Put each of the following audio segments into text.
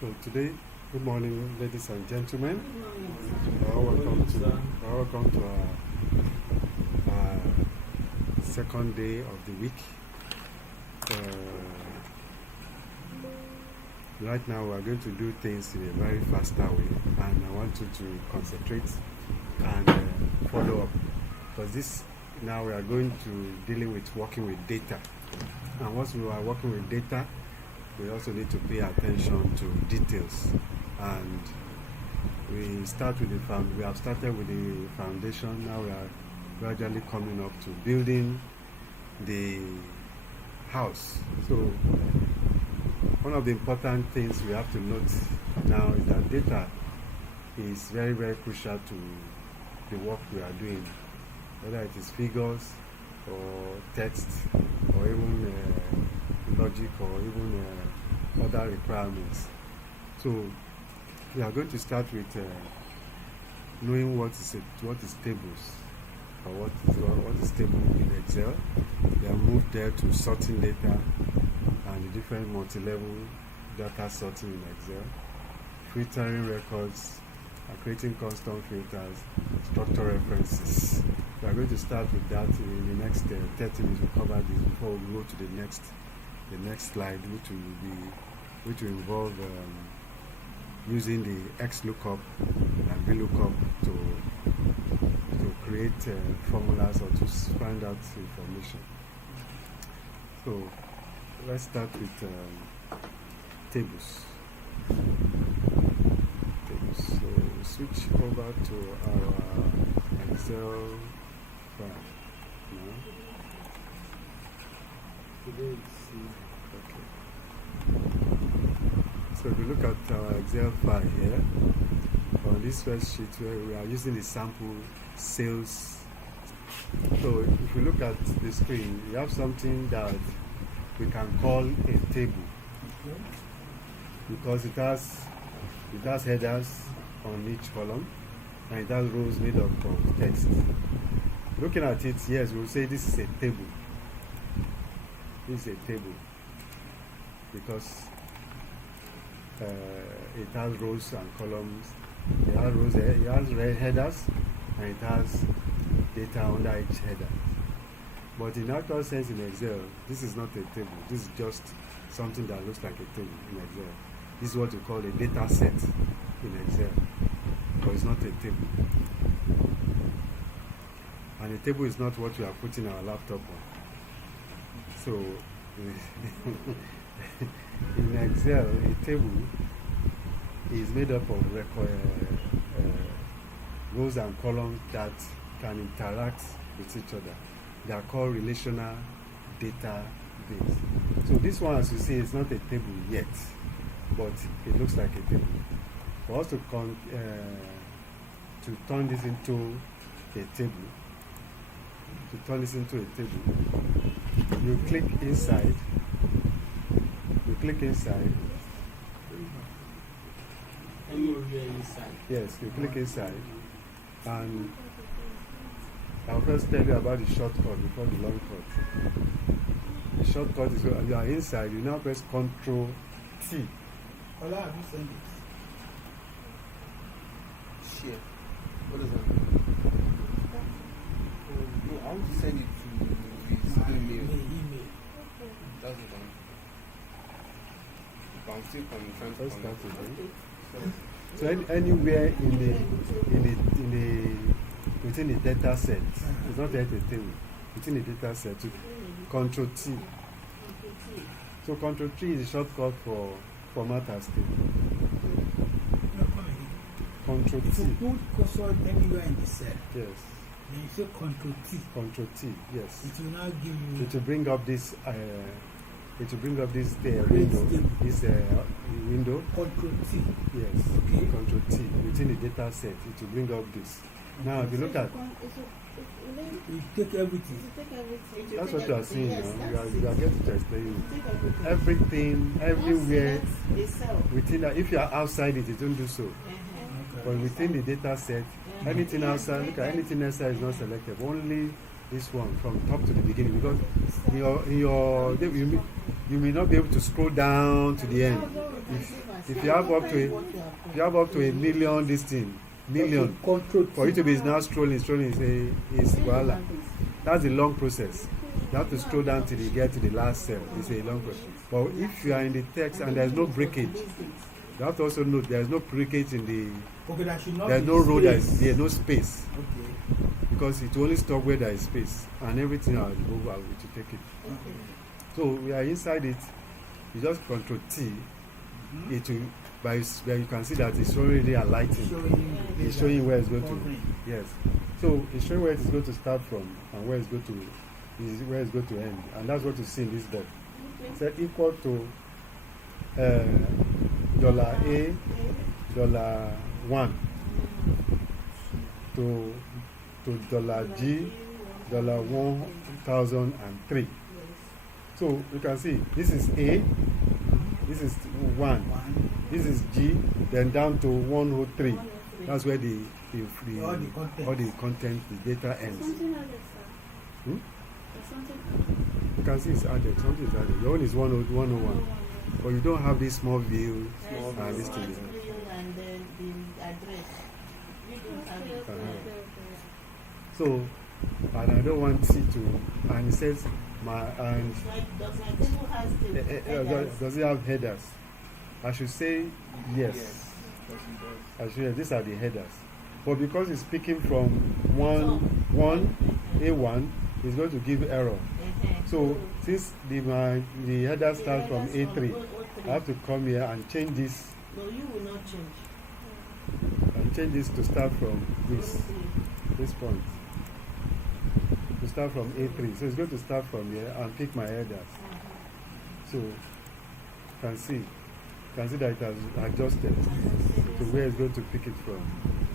So today, good morning, ladies and gentlemen. Welcome to our second day of the week. Right now, we are going to do things in a very faster way, and I want you to concentrate and follow up, because this now we are going to dealing with working with data, and once we are working with data, we also need to pay attention to details. And we have started with the foundation. Now we are gradually coming up to building the house. So one of the important things we have to note now is that data is very, very crucial to the work we are doing, whether it is figures or text or even logic or even other requirements. So we are going to start with knowing what is tables, or what is table in Excel. We have moved there to sorting data and the different multi-level data sorting in Excel, filtering records, and creating custom filters, structure references. We are going to start with that in the next 30 minutes. We'll cover this before we go to the next slide, which will involve using the XLOOKUP and VLOOKUP to create formulas or to find out information. So let's start with tables. So we switch over to our Excel file now. Okay. So if you look at our Excel file here, on this first sheet where we are using the sample sales. So if you look at the screen, we have something that we can call a table, because it has headers on each column, and it has rows made up of text. Looking at it, yes, we'll say this is a table. This is a table because it has rows and columns. It has headers, and it has data under each header. But in actual sense in Excel, this is not a table. This is just something that looks like a table in Excel. This is what we call a data set in Excel, but it's not a table. And a table is not what we are putting our laptop on. So in Excel, a table is made up of rows and columns that can interact with each other. They are called relational database. So this one, as you see, is not a table yet, but it looks like a table. For us to turn this into a table, you click inside. Yes, you click inside, and I'll first tell you about the shortcut before the long cut. The shortcut is when you are inside, you now press Ctrl T. Have you sent it? Share. What is that? No, I want to send it to his email. That's it. I'm still trying to start again. So anywhere within the data set, it's not yet a table. Within the data set, Ctrl T. So Ctrl T is a shortcut for format as table. Ctrl T. If you put cursor anywhere in the cell, yes. then you say Ctrl T. Ctrl T, yes. It will now give you. It will bring up this. Window. This window. Ctrl T. Yes. Okay. Ctrl T. Within the data set, it will bring up this. Now, if you look at. You take everything. That's what you are seeing now. You are getting to explain everything, everywhere. Within that, if you are outside it, don't do so. But within the data set, anything outside, look at anything outside is not selected. Only this one from top to the beginning, because you may not be able to scroll down to the end. if you have up to a million, this thing, million, Control for you to be now scrolling is voila. That's a long process. You have to scroll down till you get to the last cell. It's a long process. But if you are in the text and there's no breakage, you have to also note there's no breakage in the. Okay, that should not There's be no row, space. there's no space. Okay. Because it will only stop where there is space, and everything else will go out to take it. Okay. So we are inside it. You just control T. It will, by you can see that it's already alighting. It's showing where it's going to. Yes. So it's showing where it's going to start from and where it's going to end, and that's what you see in this dot. So equal to $A, $1 to $G, $1,003. So you can see this is A, this is 1, this is G, then down to 103. That's where all the content, the data ends. You can see it's added, something is added. Your own is 101, but you don't have this small view and this thing. And then the address. We don't have it. So, and I don't want it to, and it says, and Does my table has the does it have headers? I should say yes. I should say these are the headers. But because it's speaking from A1, it's going to give error. So since the header starts from A3, I have to come here and change this. No, you will not change. And change this to start from this point. To start from A3. So it's going to start from here and pick my headers. So you can see that it has adjusted to where it's going to pick it from.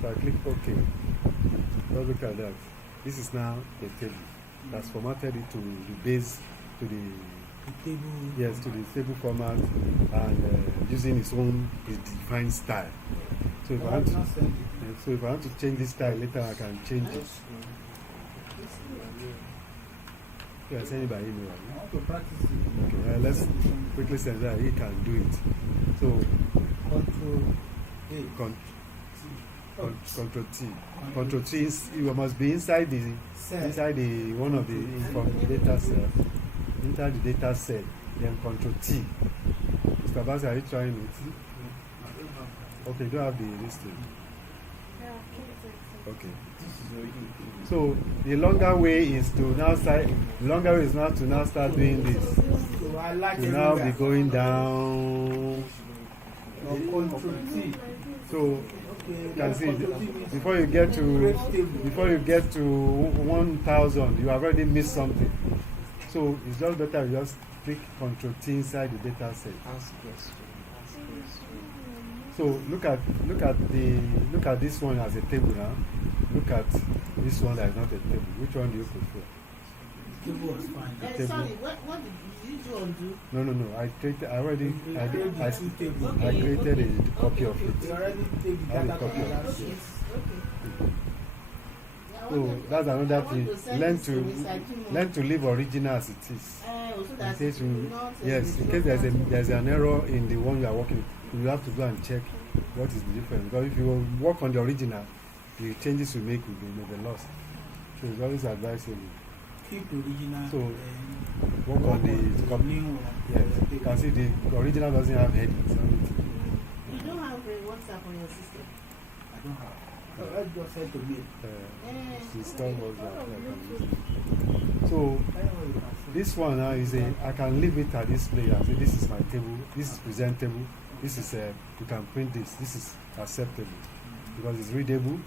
So I click OK. Let's look at that. This is now the table that's formatted it to the base, to the table. Yes, to the table format, and using its defined style. So if I want to change this style later, I can change it. You can send it by email. I want to practice it. Okay, let's quickly send that. He can do it. So Control T. Control T is, you must be inside the one of the data cells. Inside the data set, then Control T. Mr. Basi, are you trying it? Okay, do you have the listing? Okay. So the longer way is to now start. The longer way is now to now start doing this. So I like to now be going down. Control T. So you can see before you get to 1,000, you have already missed something. So it's just better you just click Control T inside the data set. So look at this one as a table now. Look at this one that is not a table. Which one do you prefer? Table was fine. Sorry, what did you undo? No. I created a copy of it. You already take the I have a data copy from that of it. sheet. So that's another thing. Learn to leave original as it is. In case in case there's an error in the one you are working, you have to go and check what is the difference. Because if you work on the original, the changes you make will be lost. So it's always advisable. Keep the original. So work on the copy. Yes, you can see the original doesn't have headings. You don't have a WhatsApp on your system. I don't have. I just said to me. System was so this one now is I can leave it at this layer. So this is my table. This is presentable. This is you can print this. This is acceptable because it's readable.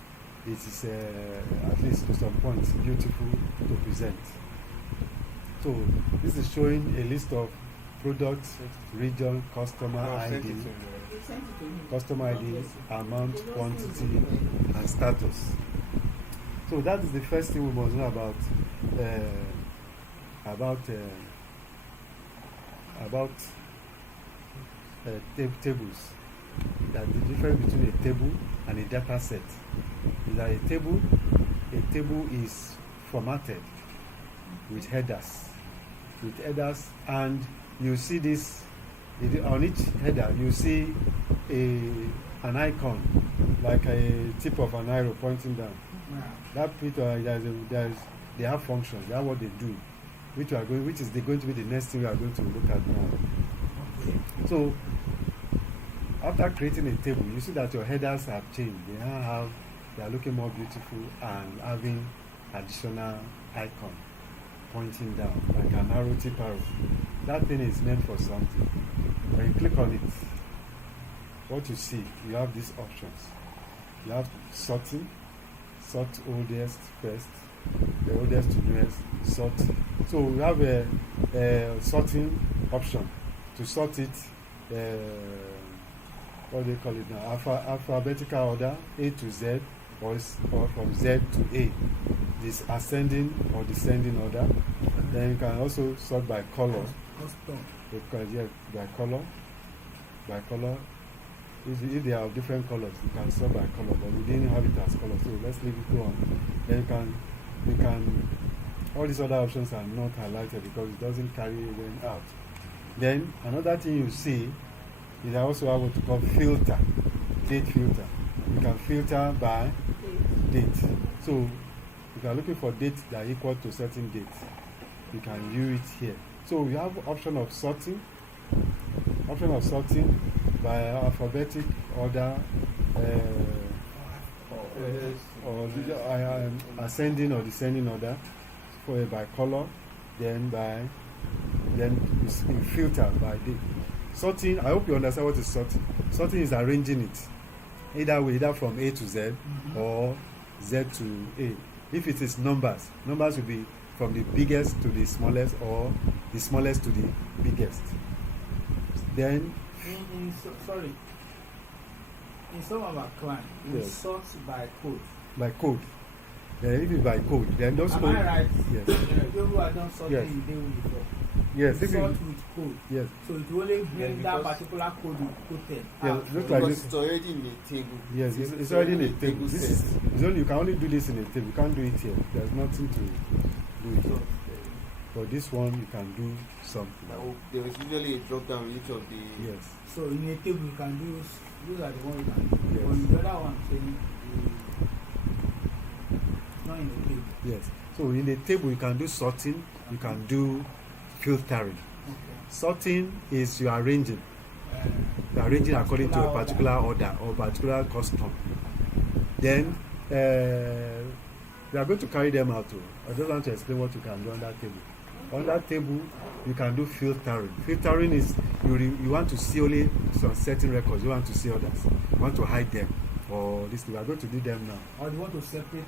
It is at least to some points beautiful to present. So this is showing a list of products, region, customer ID, amount, quantity, and status. So that is the first thing we must know about tables. That the difference between a table and a data set is that a table is formatted with headers, and you see this On each header you see an icon, like a tip of an arrow pointing down. That picture, they have functions. That's what they do, which is going to be the next thing we are going to look at now. Okay. So after creating a table, you see that your headers have changed. They are looking more beautiful and having additional icon pointing down, like an arrow, tip arrow. That thing is meant for something. When you click on it, what you see, you have these options. You have sorting, sort oldest first, the oldest to newest, sort. So we have a sorting option. To sort it, what do they call it now? Alphabetical order, A to Z, or from Z to A. This ascending or descending order. Then you can also sort by color. Custom. Because by color. If they have different colors, you can sort by color, but we didn't have it as color, so let's leave it go on. Then you can all these other options are not highlighted because it doesn't carry them out. Then another thing you see is I also have what we call filter, date filter. You can filter by date. So if you are looking for dates that are equal to certain dates, you can view it here. So you have option of sorting by alphabetic order, or ascending or descending order, by color, then you filter by date. Sorting, I hope you understand what is sorting. Sorting is arranging it either from A to Z or Z to A. If it is numbers will be from the biggest to the smallest, or the smallest to the biggest. Then Sorry. In some of our clients, we sort by code. By code. Then if it's by code, then those code. Am I right? Yes. People who are done sorting Yes. in the day before. Yes. We If sort it, with code. yes. So it will only bring Yeah, that because- particular code you quoted. Yeah, out. look like Because this. it's already in the table. Yes, it's already in a table. You can only do this in a table. You can't do it here. There's nothing to do it here. But this one you can do something. There is usually a drop down with each of the. Yes. So in a table you can do those are the ones you can do. Yes. But in the other one saying not in a table. Yes. So in a table you can do sorting, you can do filtering. Okay. Sorting is you are arranging. You are arranging according to a particular order or particular custom. Then we are going to carry them out too. I just want to explain what you can do on that table. On that table, you can do filtering. Filtering is you want to see only some certain records. You want to see others. You want to hide them. Or this. We are going to do them now. Or you want to separate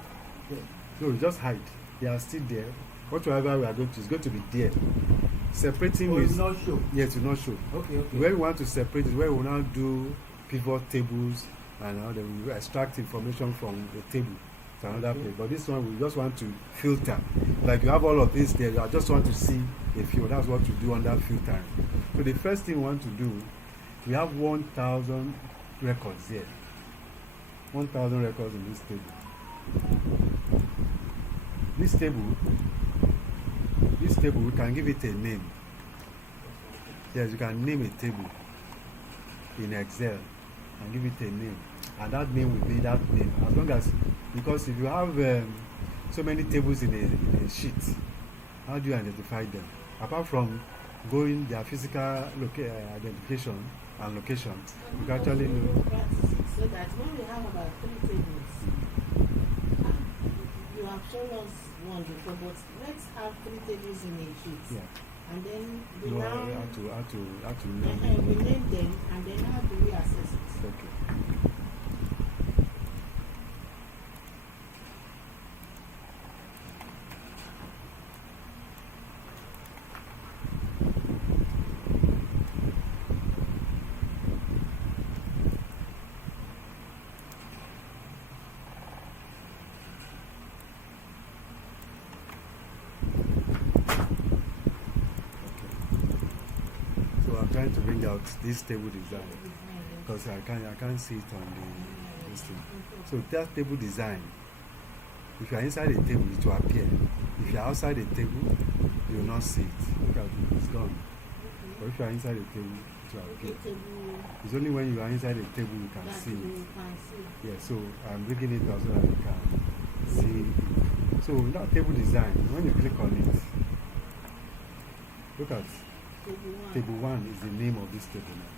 them. No, you just hide. They are still there. Whatever we are going to is going to be there. Separating Or is it's not show. yes, to not show. Okay. Where we want to separate is where we will now do pivot tables and then we will extract information from the table to another place. But this one we just want to filter. Like you have all of this there, I just want to see a few. That's what you do under filtering. So the first thing we want to do, we have 1,000 records here. 1,000 records in this table. This table we can give it a name. Yes, you can name a table in Excel and give it a name, and that name will be that name. As long as, because if you have so many tables in a sheet, how do you identify them? Apart from going their physical identification and location, you can actually know. So that when we have about 3 tables, you have shown us one before, but let's have 3 tables in a sheet. Yeah. And then we You know now how to name we them. name them, and then how do we access it? Okay. So I'm trying to bring out this table design because I can't see it on the this thing. So that table design, if you are inside the table, it will appear. If you are outside the table, you will not see it. Look at it, it's gone. But if you are inside the table, it will appear. Table. It's only when you are inside the table you can That see you it. can see. Yeah, so I'm bringing it out so that you can see it. So in that table design, when you click on it, look at Table 1. table 1 is the name of this table now.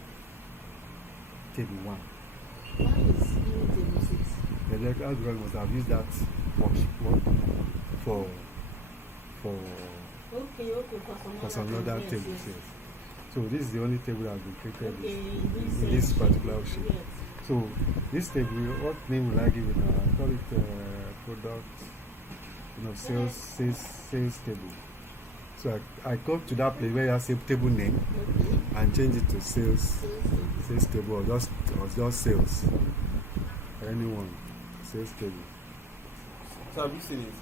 Table 1. Why is even table 6? The electrical drawing must have used that for Okay, for some other yes, tables. yes. Yes. So this is the only table that has been created Okay, in this particular shape. Yes. So this table, what name will I give it now? I call it product, sales table. So I go to that place where you have table name Okay. and change it to sales table or just sales. Anyone, sales table. So have you seen it?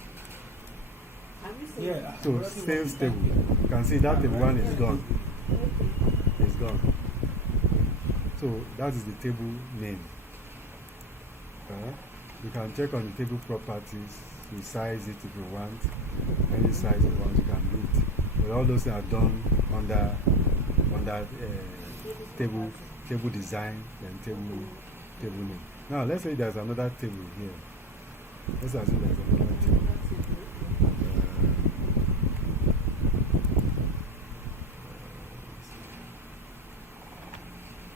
Have you seen Yeah. So sales table. You can see that table 1 is gone. Okay. It's gone. So that is the table name. You can check on the table properties. You size it if you want. Any size you want, you can do it. But all those things are done under table design and table name. Now let's say there's another table here. Let's assume there's another table.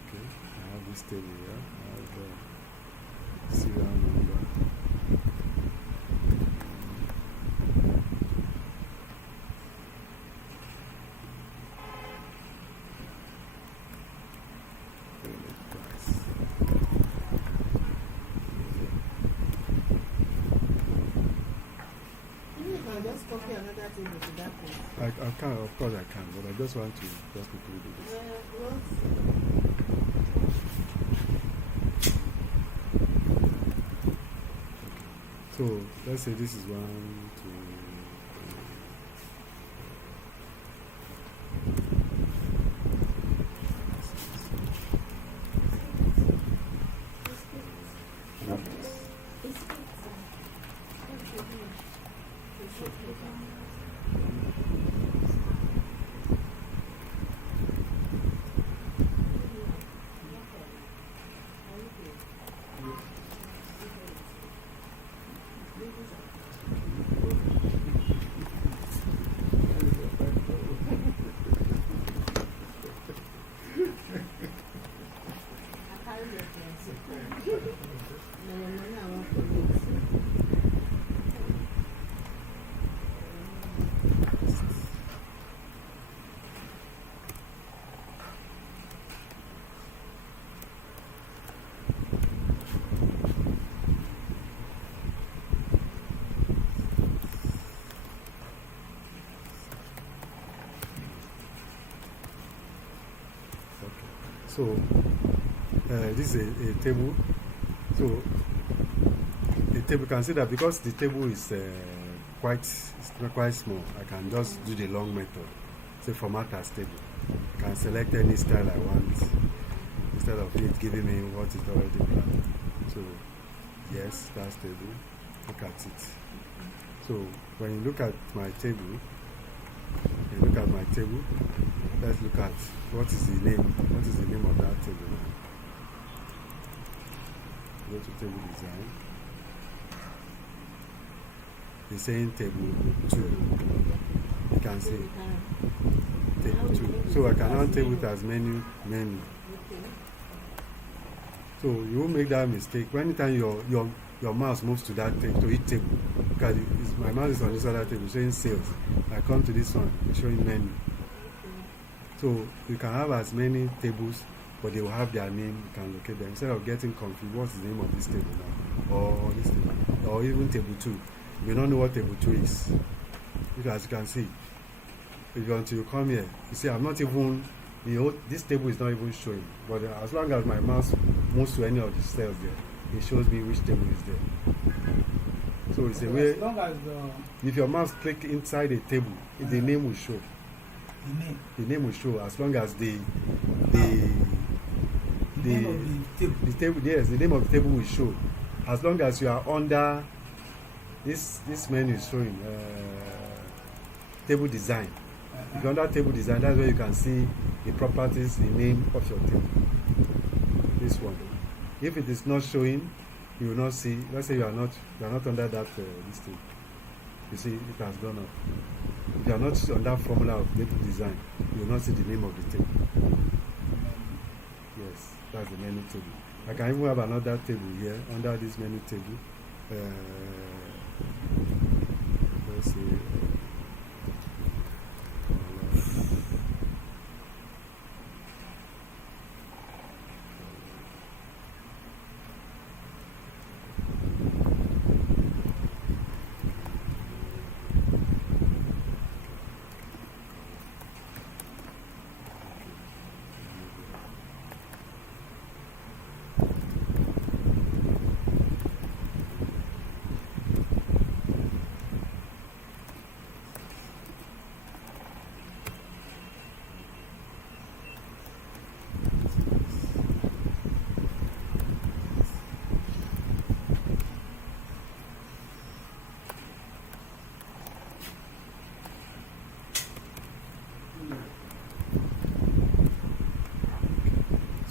Okay, I have this table here. I have serial number. Just copy another table to that place. I can, of course I can, but I just want to just quickly do this. So let's say this is 1, 2, 2. So this is a table. So the table, you can see that because the table is quite small, I can just do the long method. Say format as table. I can select any style I want instead of it giving me what is already planned. So yes, that's table. Look at it. So when you look at my table, let's look at what is the name. What is the name of that table now? Go to table design. It's saying table 2. You can see table 2. So I can now table it as menu. So you won't make that mistake. Anytime your mouse moves to that table, to each table, because my mouse is on this other table showing sales. I come to this one, it's showing menu. So you can have as many tables, but they will have their name. You can locate them instead of getting confused. What's the name of this table now, or this table, or even table 2? You may not know what table 2 is, because you can see, until you come here, you see I'm not even this table is not even showing. But as long as my mouse moves to any of the cells there, it shows me which table is there. So it's a way. As long as if your mouse click inside a table, the name will show. the name. The name will show as long as the name of the table. Yes, the name of the table will show. As long as you are under this menu is showing table design. If you're under table design, that's where you can see the properties, the name of your table. This one. If it is not showing, you will not see. Let's say you are not under that this thing. You see, it has gone up. If you are not on that formula of table design, you will not see the name of the table. Yes, that's the menu table. I can even have another table here under this menu table. Let's see.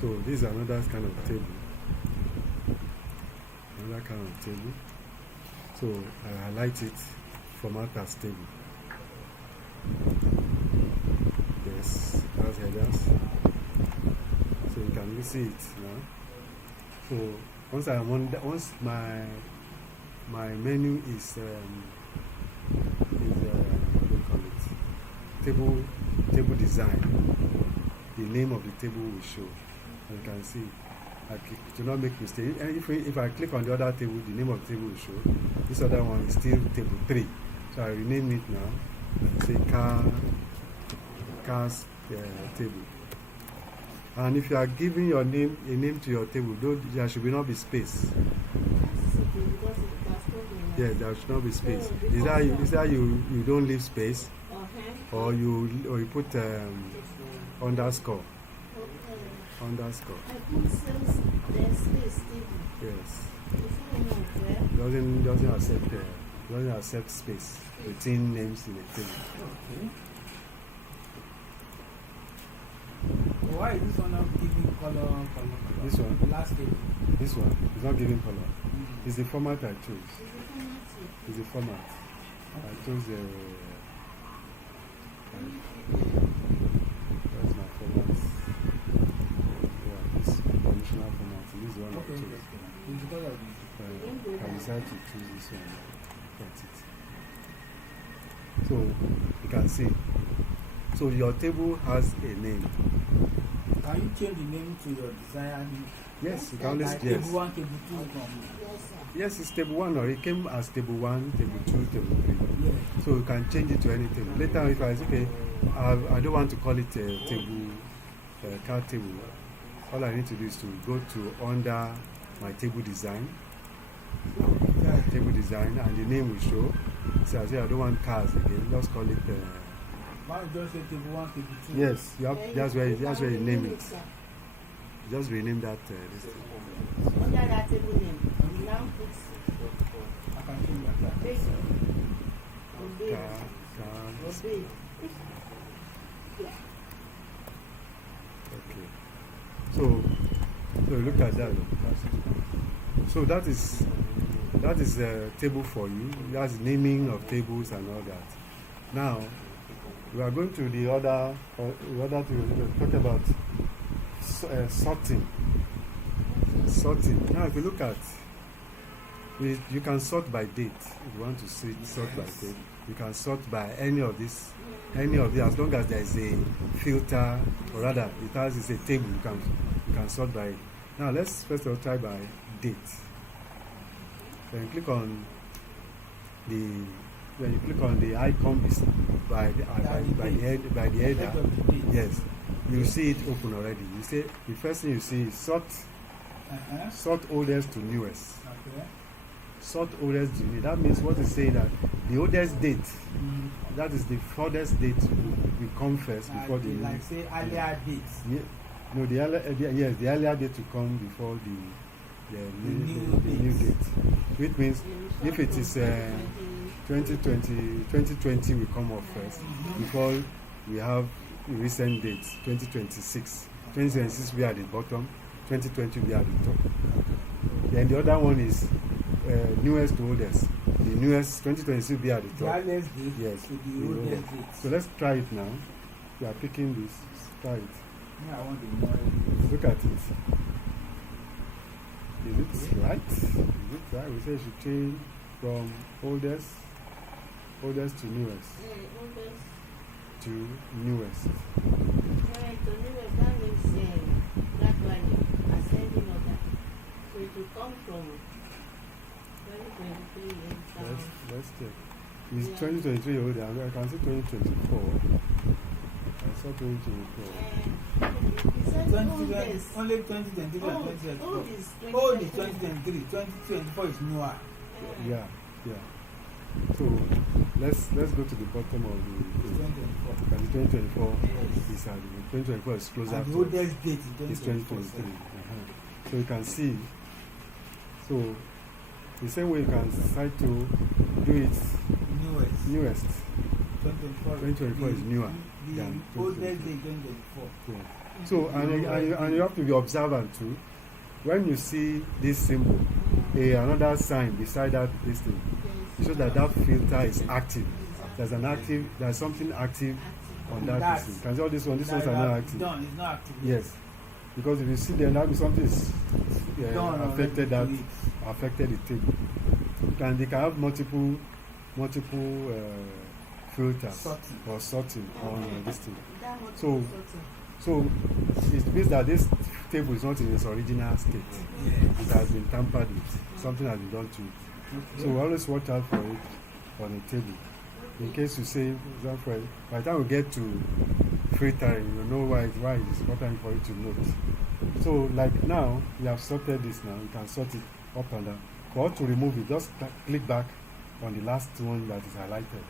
So this is another kind of table. Another kind of table. So I highlight it, format as table. Yes, that's headers. So you can see it now. So once my menu is what do you call it? Table design. The name of the table will show. You can see, do not make mistake. And if I click on the other table, the name of the table will show. This other one is still table 3. So I rename it now and say cars table. And if you are giving your name a name to your table, there should not be space. Yes, there should not be space. Is that you don't leave space, or you put underscore. Underscore. I put space table. Yes. Is Doesn't accept space between names in a table. Okay. Why is this one not giving color? This one? The last table. This one is not giving color. It's the format I chose. It's the format. I chose that's my format. Yeah, this conditional format. This is one I chose. I decided to choose this one. That's it. So you can see. So your table has a name. Can you change the name to your desired name? Yes, you can always Like yes. table 1, table 2. Yes, it's table 1, or it came as table 1, table 2, table 3. Yeah. So you can change it to any table. Later, if I say, okay, I don't want to call it a table, card table. All I need to do is to go to under my table design. Table design, and the name will show. So I say I don't want cars again. Just call it. Why don't you just say table 1, table 2? Yes, that's where you name it. Just rename that. This thing. Under that table name, you now put I can change that. obey. Obey. Okay. So look at that. So that is a table for you. That's naming of tables and all that. Now we are going to the other to talk about sorting. Sorting. Now if you look at, you can sort by date. If you want to sort by date, you can sort by any of these, as long as there is a filter, or rather it is a table, you can sort by it. Now let's first of all try by date. When you click on the icon by the header, yes, you see it open already. You say the first thing you see is sort oldest to newest. Okay. Sort oldest to newest. That means what is saying that the oldest date, that is the furthest date will come first before the like say earlier dates. Yeah, no, the earlier date to come before the new date. Which means if it is 2020 will come off first before we have the recent dates, 2026. 2026 will be at the bottom, 2020 will be at the top. Then the other one is newest to oldest. The newest 2026 will be at the The top. earliest date Yes, to the the oldest oldest. date. So let's try it now. We are picking this. Try it. Me, I want the more. Look at it. Is it right? Is it right? We say it should change from oldest to newest Oldest. to newest. To newest, that means gradually ascending order. So it will come from 2023 and down. Let's check. Is 2023 older? I can see 2024. I saw 2024. He said oldest. Only 2023 and Old 2024. is Old is 2023. 2023, 2024 is newer. Yeah. So let's go to the bottom of It's the 2024. and the 2024 is at the 2024 is closer And the to oldest date is is 2023. 2023. So you can see. So the same way you can decide to do it newest. 2024 is newer The than oldest 2023. date 2024. Yeah. So and you have to be observant too. When you see this symbol, another sign beside that this thing, it shows that filter is active. There's something active on that thing. Can you see all this one? These ones are not active. Done, it's not active. Yes. Because if you see there, that means something is affected the table. They can have multiple filters or sorting on this thing. So it means that this table is not in its original state. It has been tampered with. Something has been done to it. So always watch out for it on a table. In case you say, for example, by the time we get to filtering, you know why it's important for you to note. So like now, we have sorted this now. You can sort it up and down. For us to remove it, just click back on the last one that is highlighted.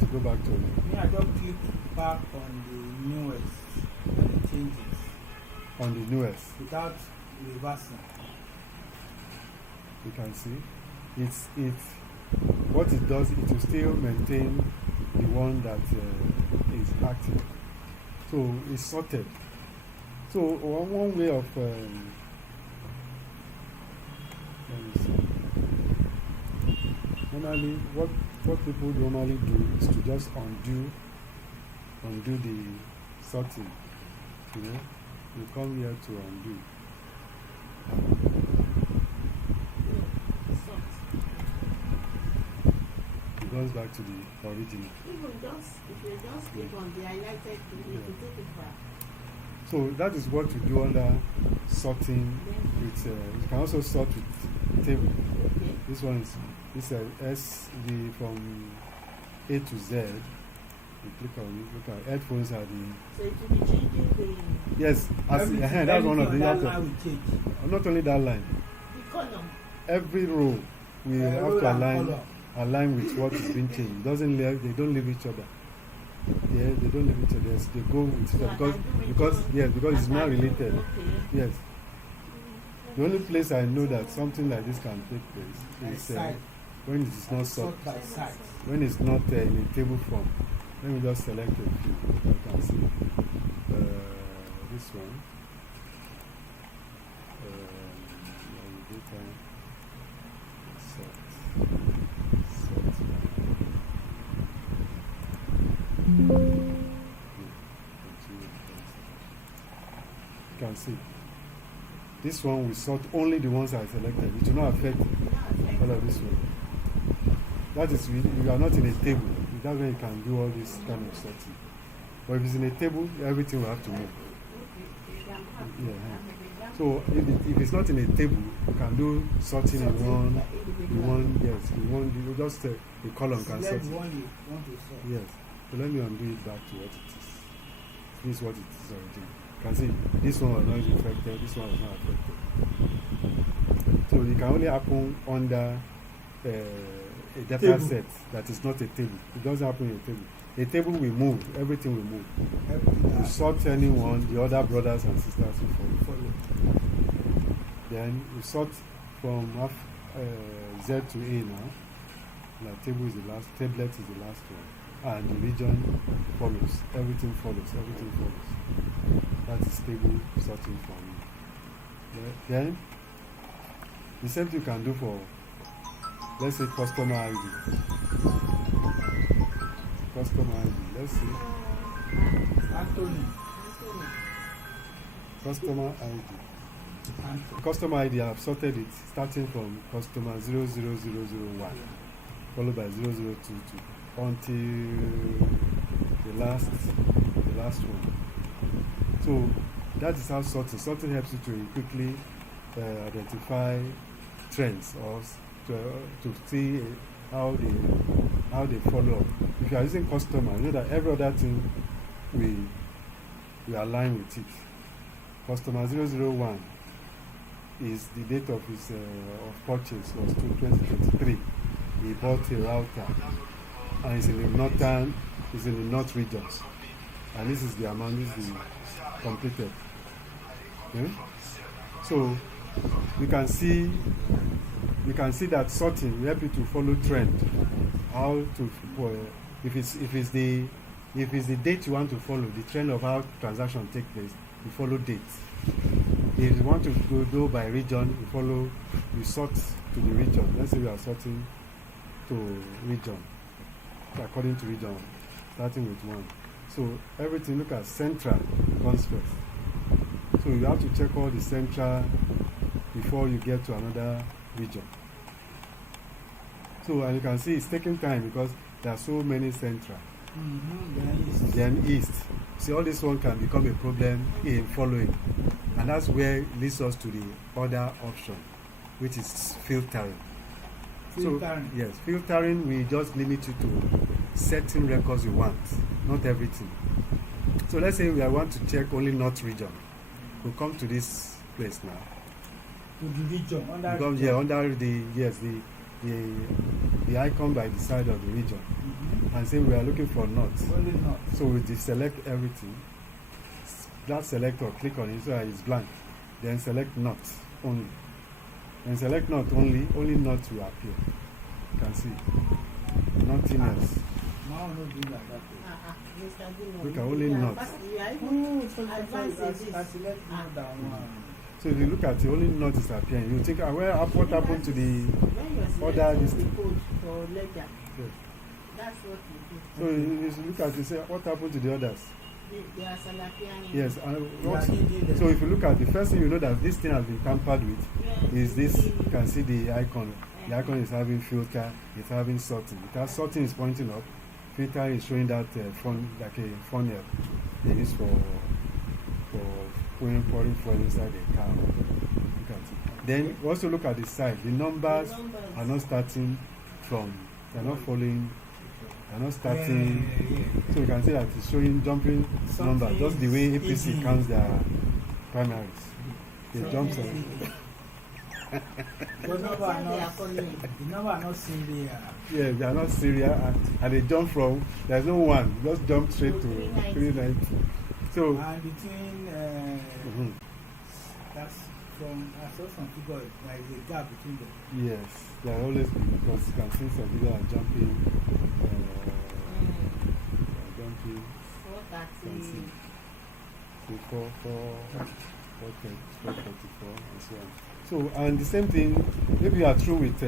To go back to it. Me, I just click back on the newest and it changes. On the newest. Without reversing. You can see it's what it does, it will still maintain the one that is active. So it's sorted. So one way of let me see. Normally what people normally do is to just undo the sorting. You know, you come here to undo. It goes back to the original. Even if you just click on the highlighted thing, you can take it back. So that is what you do under sorting with, you can also sort with table. Okay. This one is SD from A to Z. You click on it, look at headphones are the... So it will be changing the... Yes, that's one of the... That line will change. Not only that line. The column. Every row we have row to and align with what is being changed. They don't leave each other. Yeah, they don't leave each other. Yes, they go with each other because it's not related. Okay. Yes. The only place I know that something like this can take place is when it is not Sort by side. when it's not in a table form. Let me just select a few. You can see this one. Data sort. You can see this one we sort only the ones I selected. It will not affect all of this one. That is, you are not in a table. That's when you can do all this kind of sorting. But if it's in a table, everything will have to move. Yeah. So if it's not in a table, you can do sorting in you just a column can sort. The one you want to sort. Yes. So let me undo it back to what it is. This is what it is already. You can see this one was not affected, this one was not affected. So it can only happen under a data set that is not a table. It doesn't happen in a table. A table will move, everything will move. You sort anyone, the other brothers and sisters will follow. Then you sort from Z to A now. Now table is the last, tablet is the last one. and the region follows. Everything follows. That is stable sorting for me. Then the same thing you can do for, let's say, customer ID. Customer ID. Let's see. Anthony. Customer ID. Customer ID, I have sorted it starting from customer 00001, followed by 0022 until the last one. So that is how sorting. Sorting helps you to quickly identify trends or to see how they follow up. If you are using customer, you know that every other thing we align with it. Customer 001 is the date of his of purchase was 2023. He bought a router and it's in the north regions. And this is the amount, this is the completed. Okay? So we can see that sorting will help you to follow trend. How to if it's the date you want to follow, the trend of how transaction take place, you follow date. If you want to go by region, you sort to the region. Let's say we are sorting to region, according to region, starting with 1. So everything, look at central comes first. So you have to check all the central before you get to another region. So, and you can see it's taking time because there are so many central. Then east. See, all this one can become a problem in following. And that's where it leads us to the other option, which is filtering. Filtering. So, yes, filtering, we just limit you to certain records you want, not everything. So let's say we want to check only north region. We'll come to this place now. To the region, under Because, region. under the icon by the side of the region. And say we are looking for north. Only north. So we deselect everything. That selector, click on it so that it's blank. Then select north only. Then select north only north will appear. You can see. Nothing else. Now no do like that. Look at only north. So if you look at it, only north is appearing. You think, what happened to the other district? Yes. That's what you do. So if you look at it, you say, what happened to the others? They are Salafian. Yes. So if you look at the first thing, you know that this thing has been tampered with. Is this? You can see the icon. The icon is having filter. It's having sorting. Because sorting is pointing up. Filter is showing that like a funnel they use for pouring fuel inside the car. Look at it. Then also look at the side. The numbers are not starting from. They're not following. They're not starting. So you can see that it's showing jumping numbers, just the way APC counts their primaries. They jump some. The number are not serial. Yeah, they are not serial, and they jump from. There's no one. Just jump straight to 390. So. And between that's from I saw some figure there is a gap between them. Yes, there are always because you can see some people are jumping. Jumping. 430. 434, and so on. So, and the same thing, maybe you are through with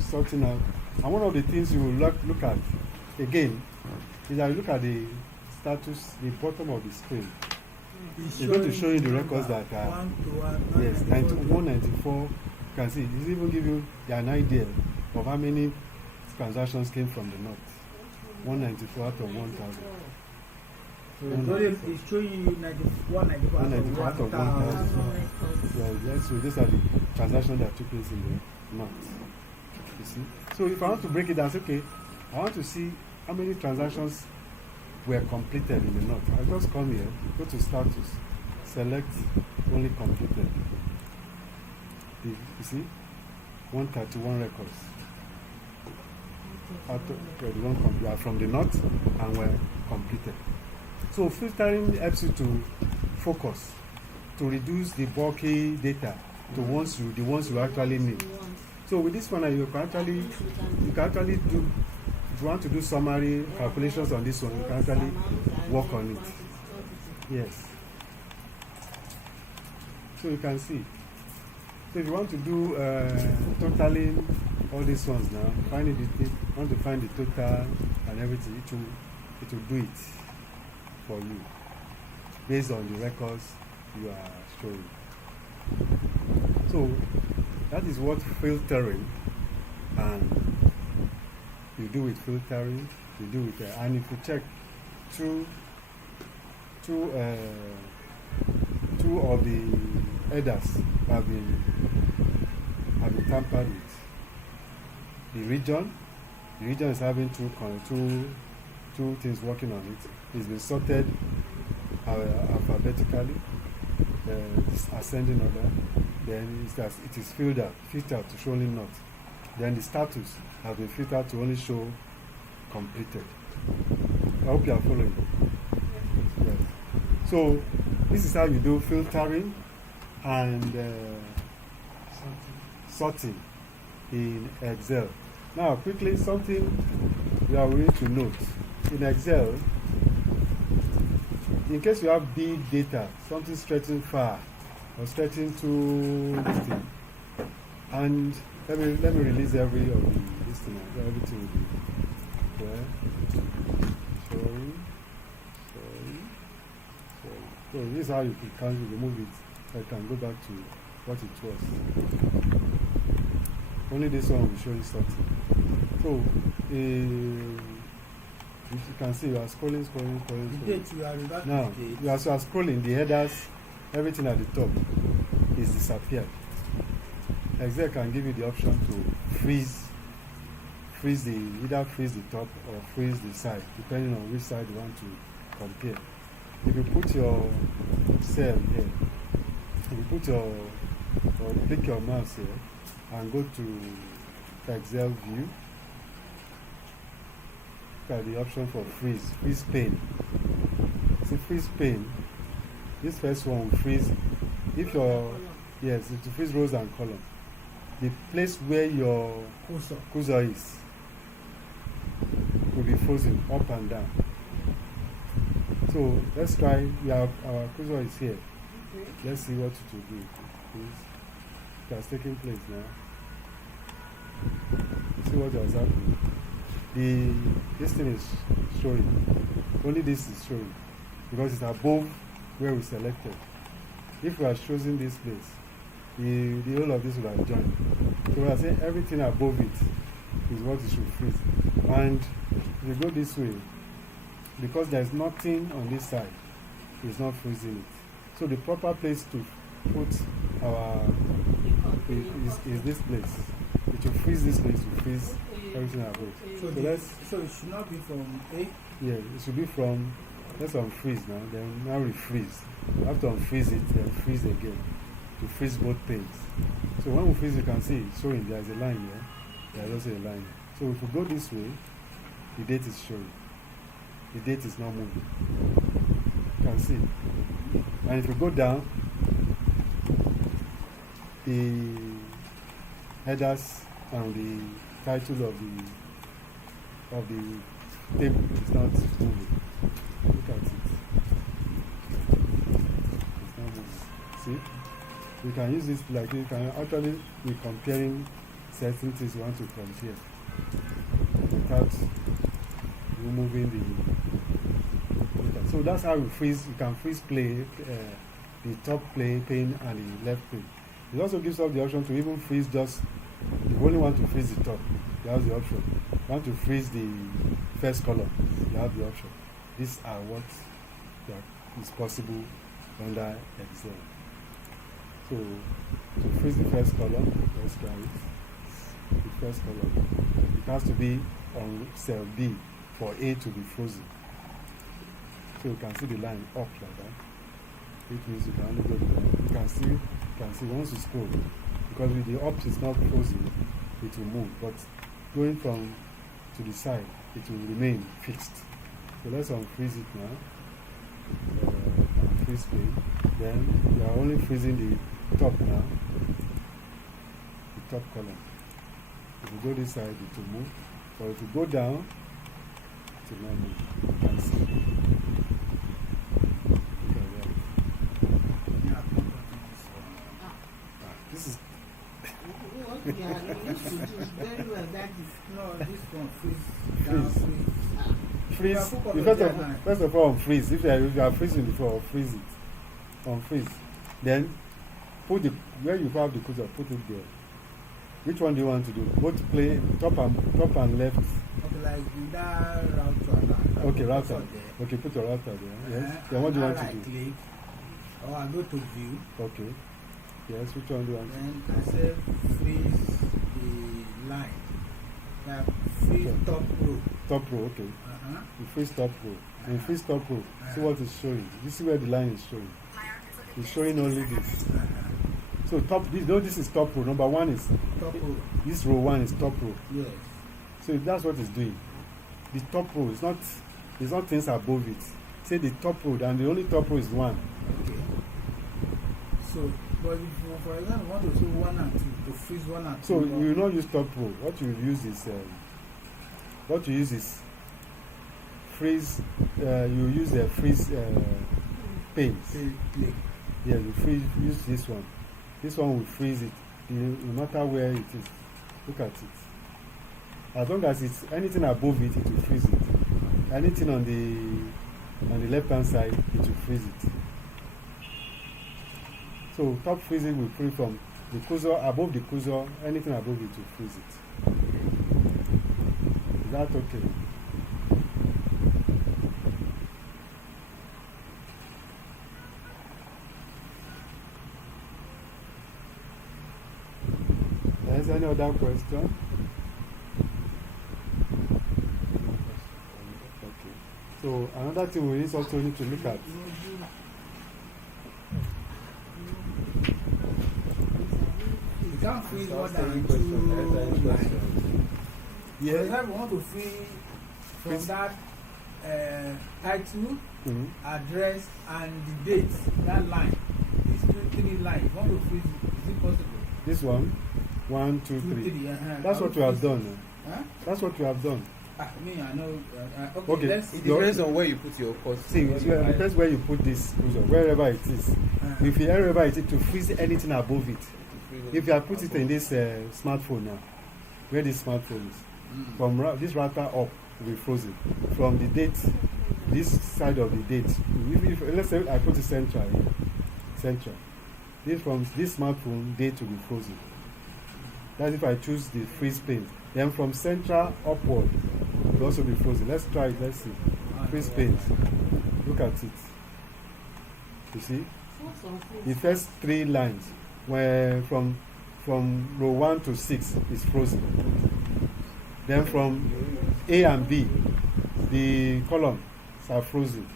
sorting out. And one of the things you will look at again is that you look at the status, the bottom of the screen. It's going to show you the records that are 1 to 1. yes, 194. You can see it even give you an idea of how many transactions came from the north. 194 out of 1,000. So it's showing you 194 out of 1,000. So these are the transactions that took place in the north. You see? So if I want to break it down, okay, I want to see how many transactions were completed in the north. I just come here, go to status, select only completed. You see? 131 records. From the north and were completed. So filtering helps you to focus, to reduce the bulky data to the ones you actually need. So with this one, you can actually if you want to do summary calculations on this one, you can actually work on it. Yes. So you can see. So if you want to do totaling all these ones now, want to find the total and everything, it will do it for you based on the records you are showing. So that is what filtering, and you do with filtering, you do with and if you check two of the headers have been tampered with. The region is having two things working on it. It's been sorted alphabetically, ascending order. Then it is filtered to show only not. Then the status has been filtered to only show completed. I hope you are following. Yes. So this is how you do filtering and sorting in Excel. Now quickly, something you are going to note in Excel, in case you have big data, something stretching far or stretching to this thing, and let me release every of the this thing, everything will be there. Sorry. So this is how you can remove it. I can go back to what it was. Only this one will show you something. So if you can see, you are scrolling. Now you are scrolling, the headers, everything at the top is disappeared. Excel can give you the option to either freeze the top or freeze the side, depending on which side you want to compare. If you put your cell here, if you put or click your mouse here and go to Excel view, look at the option for freeze pane. See, freeze pane, this first one will freeze if your it will freeze rows and columns. The place where your cursor is will be frozen up and down. So let's try. Our cursor is here. Let's see what it will do. Please. It has taken place now. See what has happened. This thing is showing. Only this is showing because it's above where we selected. If we are choosing this place, the whole of this will have joined. So we are saying everything above it is what it should freeze. And if you go this way, because there is nothing on this side, it's not freezing it. So the proper place to put our is this place. It will freeze this place, to freeze everything above. So it should not be from A? Yeah, it should be from, let's unfreeze now, then now refreeze. After unfreeze it, then freeze again to freeze both panes. So when we freeze, you can see it's showing there's a line here, there's also a line here. So if we go this way, the date is showing. The date is not moving. You can see. And if you go down, the headers and the title of the table is not moving. Look at it. It's not moving. See? You can use this like you can actually be comparing certain things you want to compare without removing the. So that's how you freeze. You can freeze play, the top play pane and the left pane. It also gives us the option to even freeze just. If you only want to freeze the top, you have the option. If you want to freeze the first column, you have the option. These are what is possible under Excel. So to freeze the first column, let's try it. The first column, it has to be on cell B for A to be frozen. So you can see the line up like that. Which means you can only go to that. You can see once you scroll, because with the up is not frozen, it will move. But going from to the side, it will remain fixed. So let's unfreeze it now. Unfreeze pane. Then we are only freezing the top now. The top column. If you go this side, it will move. But if you go down, to normal. You can see. Look at that. Yeah, I've not gotten this one. This is What you are used to do very well, that is. No, this one freeze down, freeze. freeze. Yeah, put on You the first, deadline. first of all, on freeze. If you are freezing before, freeze it. On freeze. Then put the where you have the cursor, put it there. Which one do you want to do? Both play top and left. Okay, like in that router now. Okay, router. There. Okay, put your router there. Yes. Uh-huh. Then what do you And want to I do? click, or I go to view. Okay. Yes, which one do you want to do? Then I say freeze the line. Like freeze Okay. top row. Top row, okay. Uh-huh. You freeze top row. When you freeze top row, see what it's showing. You see where the line is showing. It's showing only this. So top this though this is top row. Number one is Top row. this row one is top row. Yes. So that's what it's doing. The top row is not things above it. Say the top row and the only top row is one. Okay. So, but if you, for example, you want to do 1 and 2, to freeze 1 and 2. So you will not use top row. What you use is freeze. You use the freeze panes. Say click. Yeah, you use this one. This one will freeze it. No matter where it is. Look at it. As long as it's anything above it, it will freeze it. Anything on the left hand side, it will freeze it. So top freezing will free from the cursor above the cursor. Anything above it will freeze it. Is that okay? Is any other question? Okay. So another thing we also need to look at. You can't freeze more than 2 lines. For Yeah. example, you want to freeze from that title, address, and the date, that line. These 3 lines. You want to freeze it, is it possible? This one, 1, 2, 3. 3. That's what you have done. Huh? That's what you have done. Me, I know. Okay, Okay. let's. It depends on where you put your course. See, it depends where you put this cursor, wherever it is. If you wherever it is, to freeze anything above it. If you have put it in this smartphone now, where this smartphone is, from this router up will be frozen. From the date, this side of the date, if let's say I put it central, this from this smartphone date will be frozen. That's if I choose the freeze pane. Then from central upward, it will also be frozen. Let's try it. Let's see. Freeze panes. Look at it. You see? The first 3 lines, where from row 1 to 6 is frozen. Then from A and B, the columns are frozen.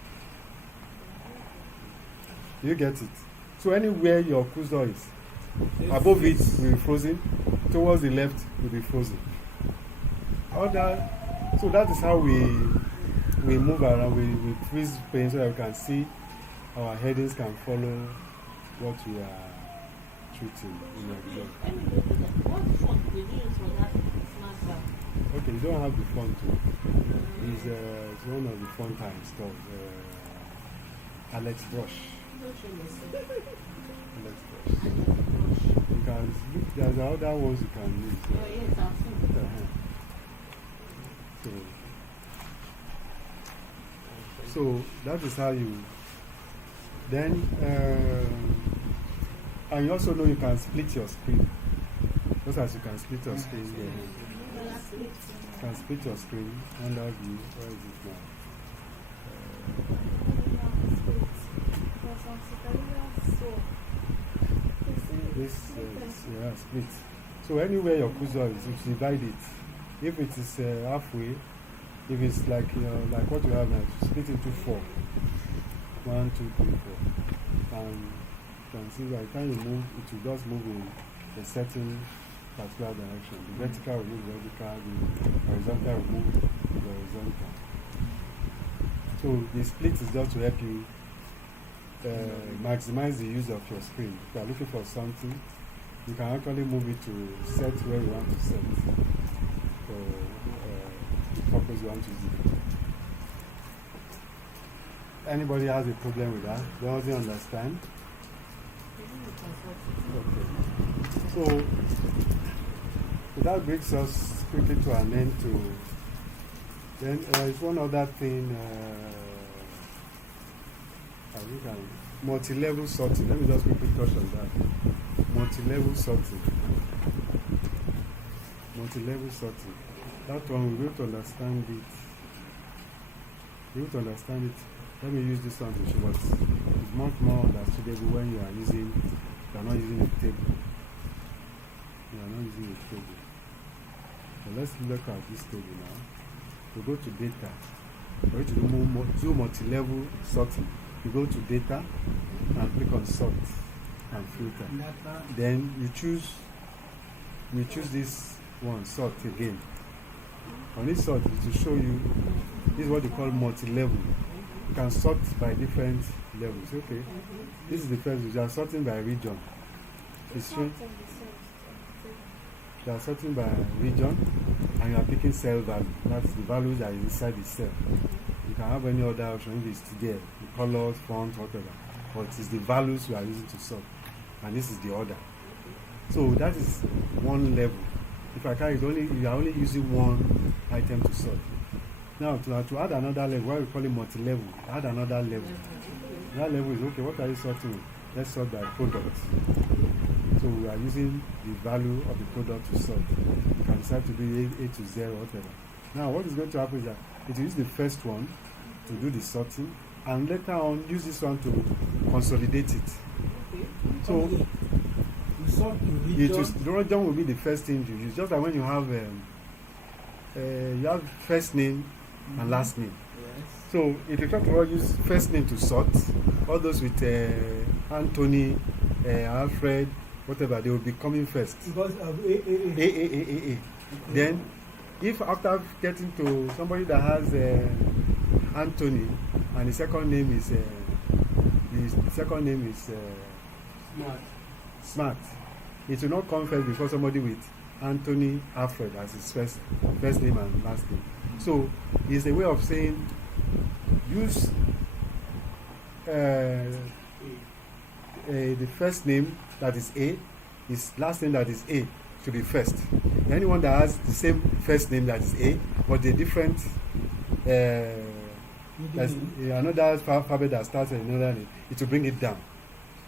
You get it? So anywhere your cursor is, above it will be frozen, towards the left will be frozen. So that is how we move around. We freeze pane so that we can see our headings can follow what we are treating in the exam. What font did you use for that smart bar? Okay, you don't have the font. It's one of the font I installed. Alex Brush. Alex Brush. You can look. There's other ones you can use. Oh, yes, I've seen it. So that is how you. Then, and you also know you can split your screen. Just as you can split your screen, you can split your screen under view. Where is it now? This yeah, split. So anywhere your cursor is, you divide it. If it is halfway, if it's like like what you have now, split into 4. 1, 2, 3, 4. And you can see by the time you move, it will just move in a certain particular direction. The vertical will move vertical, the horizontal will move horizontal. So the split is just to help you maximize the use of your screen. If you are looking for something, you can actually move it to set where you want to set for the purpose you want to use it. Anybody has a problem with that? Doesn't understand? Okay. So that brings us quickly to an end to. Then there is one other thing. Multi-level sorting. Let me just quickly touch on that. Multi-level sorting. Multi-level sorting. That one we will to understand it. We will to understand it. Let me use this one to show what it's much more understandable when you are not using a table. You are not using a table. So let's look at this table now. We go to data. For you to do multi-level sorting, you go to data and click on sort and filter. Then you choose this one, sort again. On this sort, it will show you, this is what you call multi-level. You can sort by different levels. Okay, this is the first. You are sorting by region. You are sorting by region, and you are picking cell value. That's the values that are inside the cell. You can have any other option if it's there, the colors, font, whatever. But it's the values you are using to sort, and this is the order. So that is one level. If I carry it, you are only using one item to sort. Now to add another level, why we call it multi-level? Add another level. That level is okay. What are you sorting with? Let's sort by product. So we are using the value of the product to sort. You can decide to do A to Z or whatever. Now what is going to happen is that it will use the first one to do the sorting, and later on use this one to consolidate it. So the region will be the first thing you use. Just like when you have first name and last name. Yes. So if you try to use first name to sort, all those with Anthony, Alfred, whatever, they will be coming first. Because of A. Okay. Then, if after getting to somebody that has Anthony and the second name is Smart, it will not come first before somebody with Anthony Alfred as his first name and last name. So it's a way of saying use the first name that is A, his last name that is A to be first. Anyone that has the same first name that is A, but a different another alphabet that starts with another name, it will bring it down.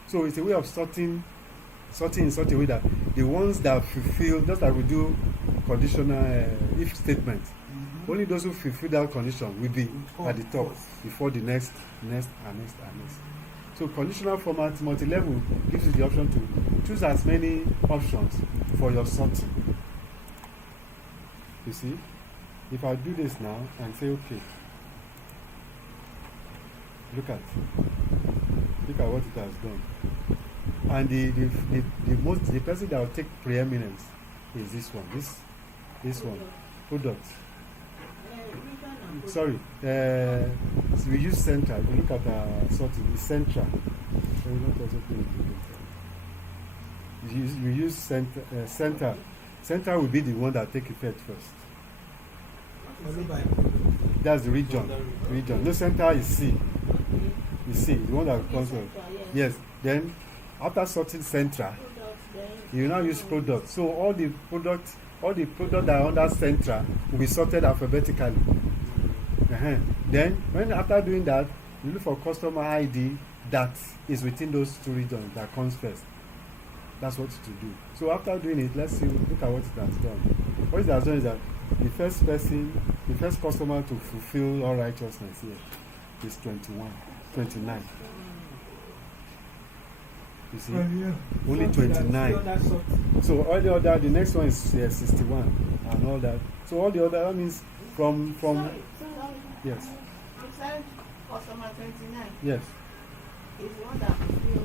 So it's a way of sorting in such a way that the ones that fulfill, just like we do conditional if statement, only those who fulfill that condition will be at the top before the next. So conditional format multi-level gives you the option to choose as many options for your sorting. You see, if I do this now and say okay, look at what it has done. And the person that will take preeminence is this one. This one. Product. Sorry. So we use center. If you look at sorting, it's central. We use center. Center will be the one that take effect first. That's the region. No, center is C. You see, the one that comes first. Yes. Then after sorting central, you now use product. So all the product that are under central will be sorted alphabetically. Then when after doing that, you look for customer ID that is within those two regions that comes first. That's what to do. So after doing it, let's see, look at what it has done. What it has done is that the first customer to fulfill all righteousness here is 29. You see? Only 29. So all the other, the next one is 61 and all that. So all the other, that means from yes. You said customer 29. Yes. Is one that fulfill.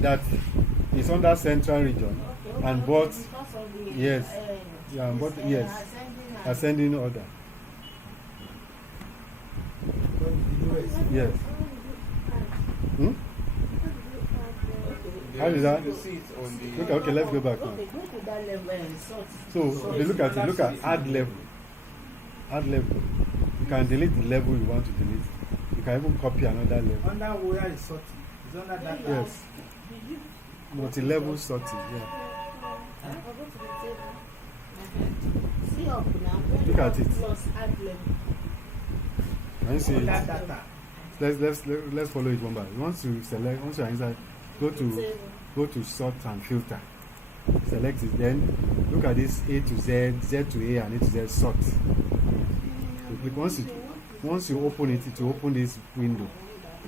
That is under central region, Okay, and both yes, yes, ascending order. Yes. How is that? Okay, let's go back now. Okay, go to that level and sort. So they look at add level. can delete the level you want to delete. You can even copy another level. Under where is sorting? It's under that. Yes. Multi-level sorting, yeah. I'll go to the table. See up now. Look at it. Plus add level. Can you see Under it? data. Let's follow it one by one. Once you select, once you are inside, go to sort and filter. Select it, then look at this A to Z, Z to A, and A to Z sort. You click once you open it, it will open this window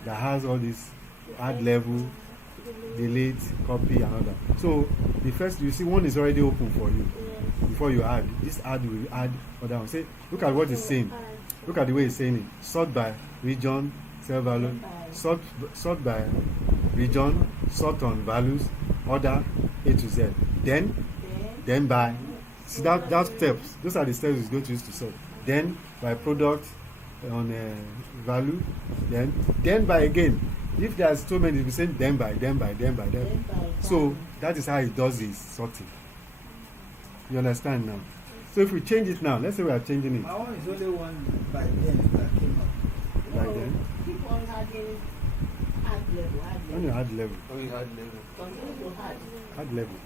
that has all this add level, delete, copy, and all that. So the first, you see one is already open for you. Before you add, this add will add other one. Say, look at what it's saying. Look at the way it's saying it. Sort by region, cell value, sort by region, sort on values, order A to Z. Then by, see that steps, those are the steps it's going to use to sort. Then by product on value, then by again. If there's too many, we say then by. So that is how it does his sorting. You understand now? So if we change it now, let's say we are changing it. My one is only one by then that came up. By then? Keep on adding add level. When you add level. Oh, you had level. Continue to add. Add level.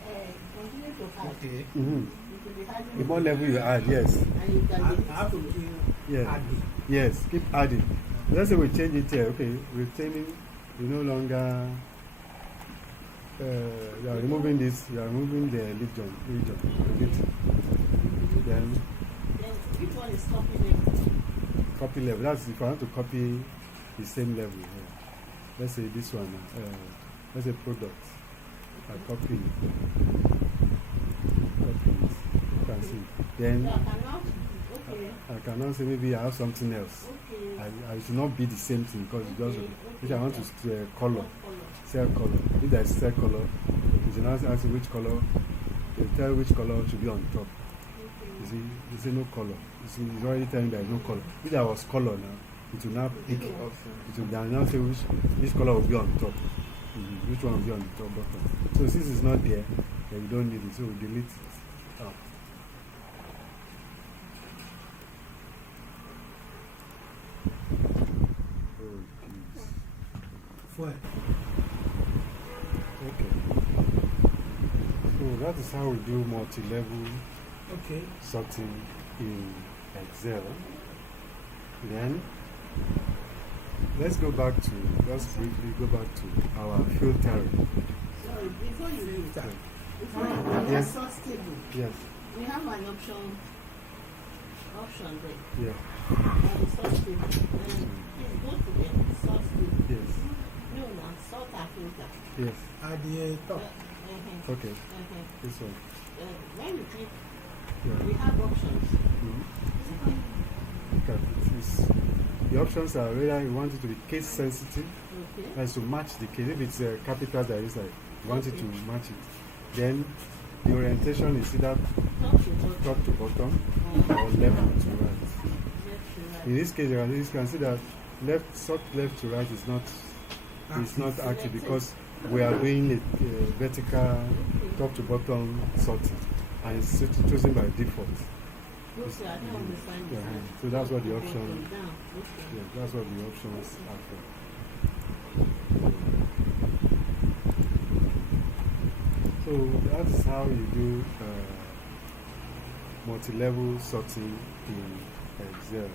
Continue to add. Okay. Mm-hmm. You could be adding. The more level you add, yes. And you can I have to keep Yeah. adding. Yes, keep adding. Let's say we change it here. Okay, retaining, we no longer, you are removing this, you are removing the region. Then which one is copy level? copy level. That's if I want to copy the same level here. Let's say this one, let's say product. I copy it. You can see. Then So I cannot. Okay. I can now say maybe I have something else. Okay. I should not be the same thing because it just, if I want to color, Color. cell color. If there is cell color, you should now ask which color, they tell you which color should be on top. You see, you say no color. You see, it's already telling there is no color. If there was color now, it will now pick, it will now say which color will be on top. Which one will be on the top button. So since it's not there, then we don't need it, so we delete it. For Okay. So that is how we do multi-level okay. sorting in Excel. Then let's let's briefly go back to our filtering. Sorry, before you leave, Filter. before you go to Yes. source table, Yes. we have an option there. Yeah. The source table. Please go to the source table. Yes. No, now sort and filter. Yes. At the top. Okay. This one. When you click, Yeah. we have options. Look at it. The options are whether you want it to be case sensitive, Okay. that's to match the case. If it's a capital that is like, you want it to match it. Then the orientation is either top to bottom or left to right. In this case, you can see that sort left to right is not active because we are doing a vertical top to bottom sorting, and it's chosen by default. Okay, I don't understand. Yeah, so that's what the option. Down. Okay. Yeah, that's what the options are for. So that's how you do multi-level sorting in Excel.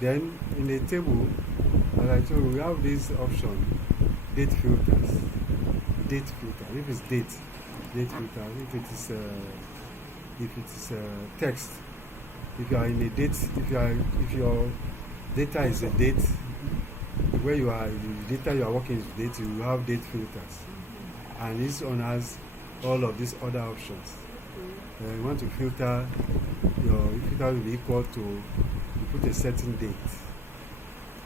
Then in the table, as I told you, we have this option, date filters. Date filter. If it's date filter. If it is text. If you are in a date, if your data is a date, where you are, the data you are working is date, you have date filters. And this one has all of these other options. You want to filter, your filter will be equal to, you put a certain date.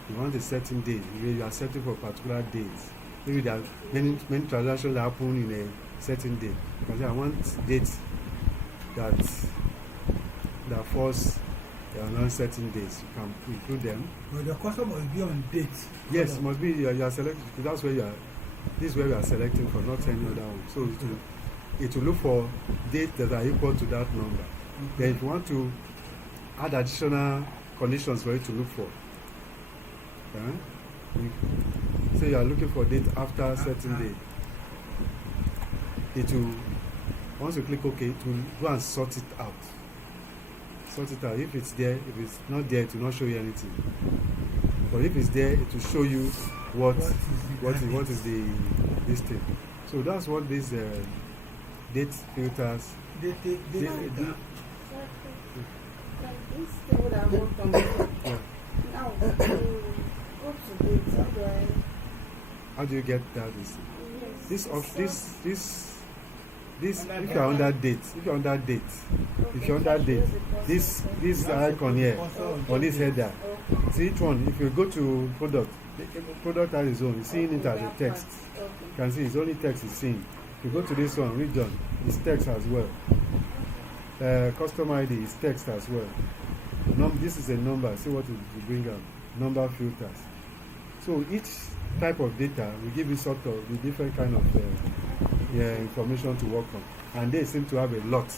You want a certain date, you are setting for particular dates. Maybe there are many transactions that happen in a certain date. Because I want dates that falls on certain days. You can include them. But the customer will be on date. Yes, it must be you are selecting. That's where you are. This is where we are selecting for, not any other one. So it will look for dates that are equal to that number. Then if you want to add additional conditions for you to look for. Say you are looking for date after a certain day. It will, once you click OK, it will go and sort it out. Sort it out. If it's there, if it's not there, it will not show you anything. But if it's there, it will show you what is the this thing. So that's what these date filters. This thing that I worked on before. Yeah. Now, to go to date, How do you get that? yes. This if you're on that date, this icon here on this header. See each one. If you go to product, the product has its own. You're seeing it as a text. You can see it's only text is seen. If you go to this one, region, it's text as well. Customer ID is text as well. This is a number. See what it will bring up. Number filters. So each type of data will give you sort of the different kind of information to work on, and they seem to have a lot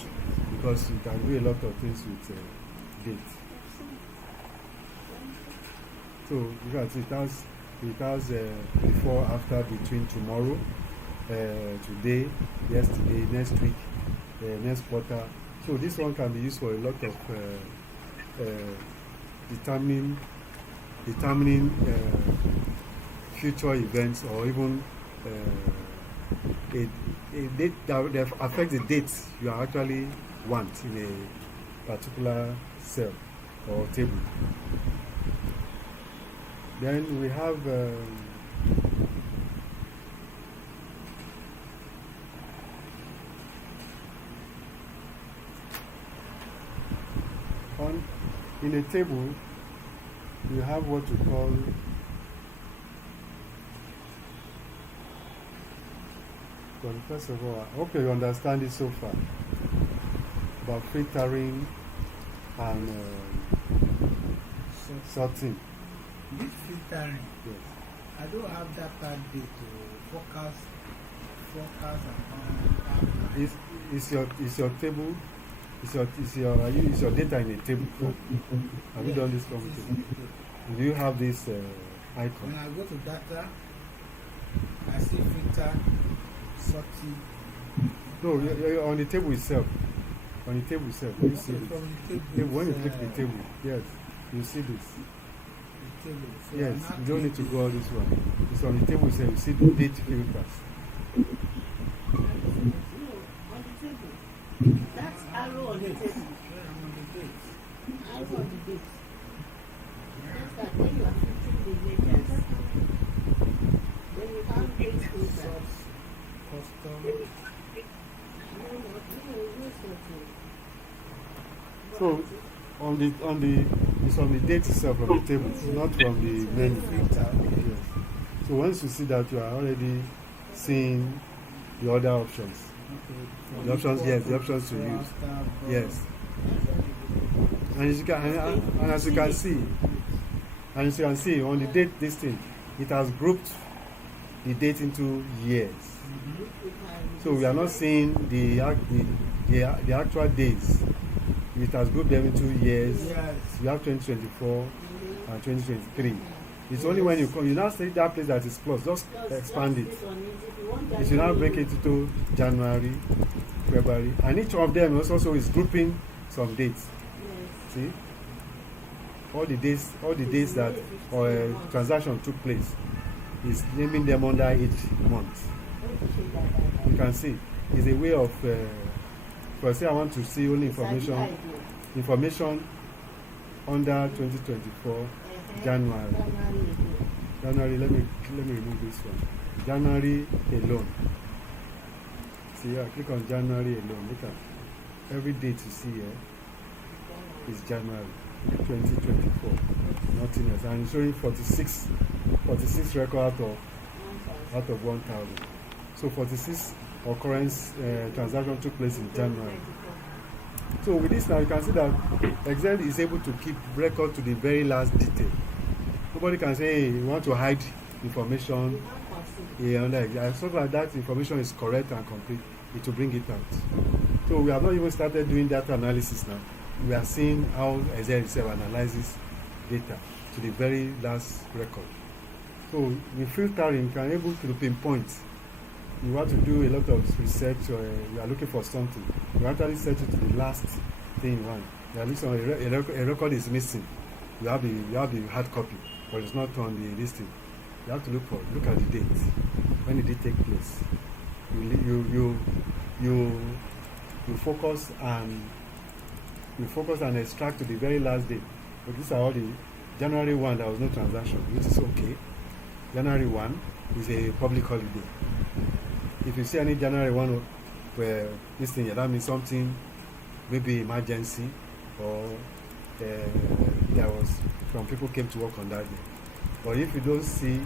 because you can do a lot of things with date. So you can see it has before, after, between, tomorrow, today, yesterday, next week, next quarter. So this one can be used for a lot of determining future events, or even a date that affects the dates you actually want in a particular cell or table. Then we have in a table you have what you call first of all, I hope you understand it so far about filtering and sorting. This filtering, Yes. I don't have that part day to forecast and Is your table? Is your data in a table? Have you done this from table? Do you have this icon? When I go to data, I see filter, sorting. No, you're on the table itself. On the table itself, you see Okay, this. from the table, When you click the table, yes, you see this. the table. So Yes, I'm not you don't need to clicking. go all this one. It's on the table itself. You see the date filters. No, on the table. That's arrow on the table. Where I'm on the date. Arrow on the date. That's that when you are filtering the letters. Then you have date filter. Custom. So it's on the date itself on the table, not from the menu. Filter. Yes. So once you see that, you are already seeing the other options. Okay. The options, yes, the options to use. Yes. And as you can see, on the date this thing, it has grouped the date into years. So we are not seeing the actual days. It has grouped them into years. Yes. You have 2024 and 2023. It's only when you now see that place that is closed, just expand it. You should now break it into January, February, and each of them also is grouping some dates. See, all the days that or a transaction took place is naming them under each month. You can see it's a way of for say I want to see only information under 2024 January. Let me remove this one. January alone. See, I click on January alone. Look at every date you see here is January 2024. Nothing else. And it's showing 46 record out of 1,000. So 46 occurrence transaction took place in January. So with this now, you can see that Excel is able to keep record to the very last detail. Nobody can say, hey, you want to hide information. As long as that information is correct and complete, it will bring it out. So we have not even started doing data analysis now. We are seeing how Excel itself analyzes data to the very last record. So with filtering, you can able to pinpoint. You want to do a lot of research, or you are looking for something. You actually search it to the last thing you want. You are looking a record is missing. You have the hard copy, but it's not on the listing. You have to look at the date. When did it take place? You focus and extract to the very last day. But these are all the January 1, there was no transaction, which is okay. January 1 is a public holiday. If you see any January 1 where this thing, that means something, maybe emergency, or there was some people came to work on that day. But if you don't see,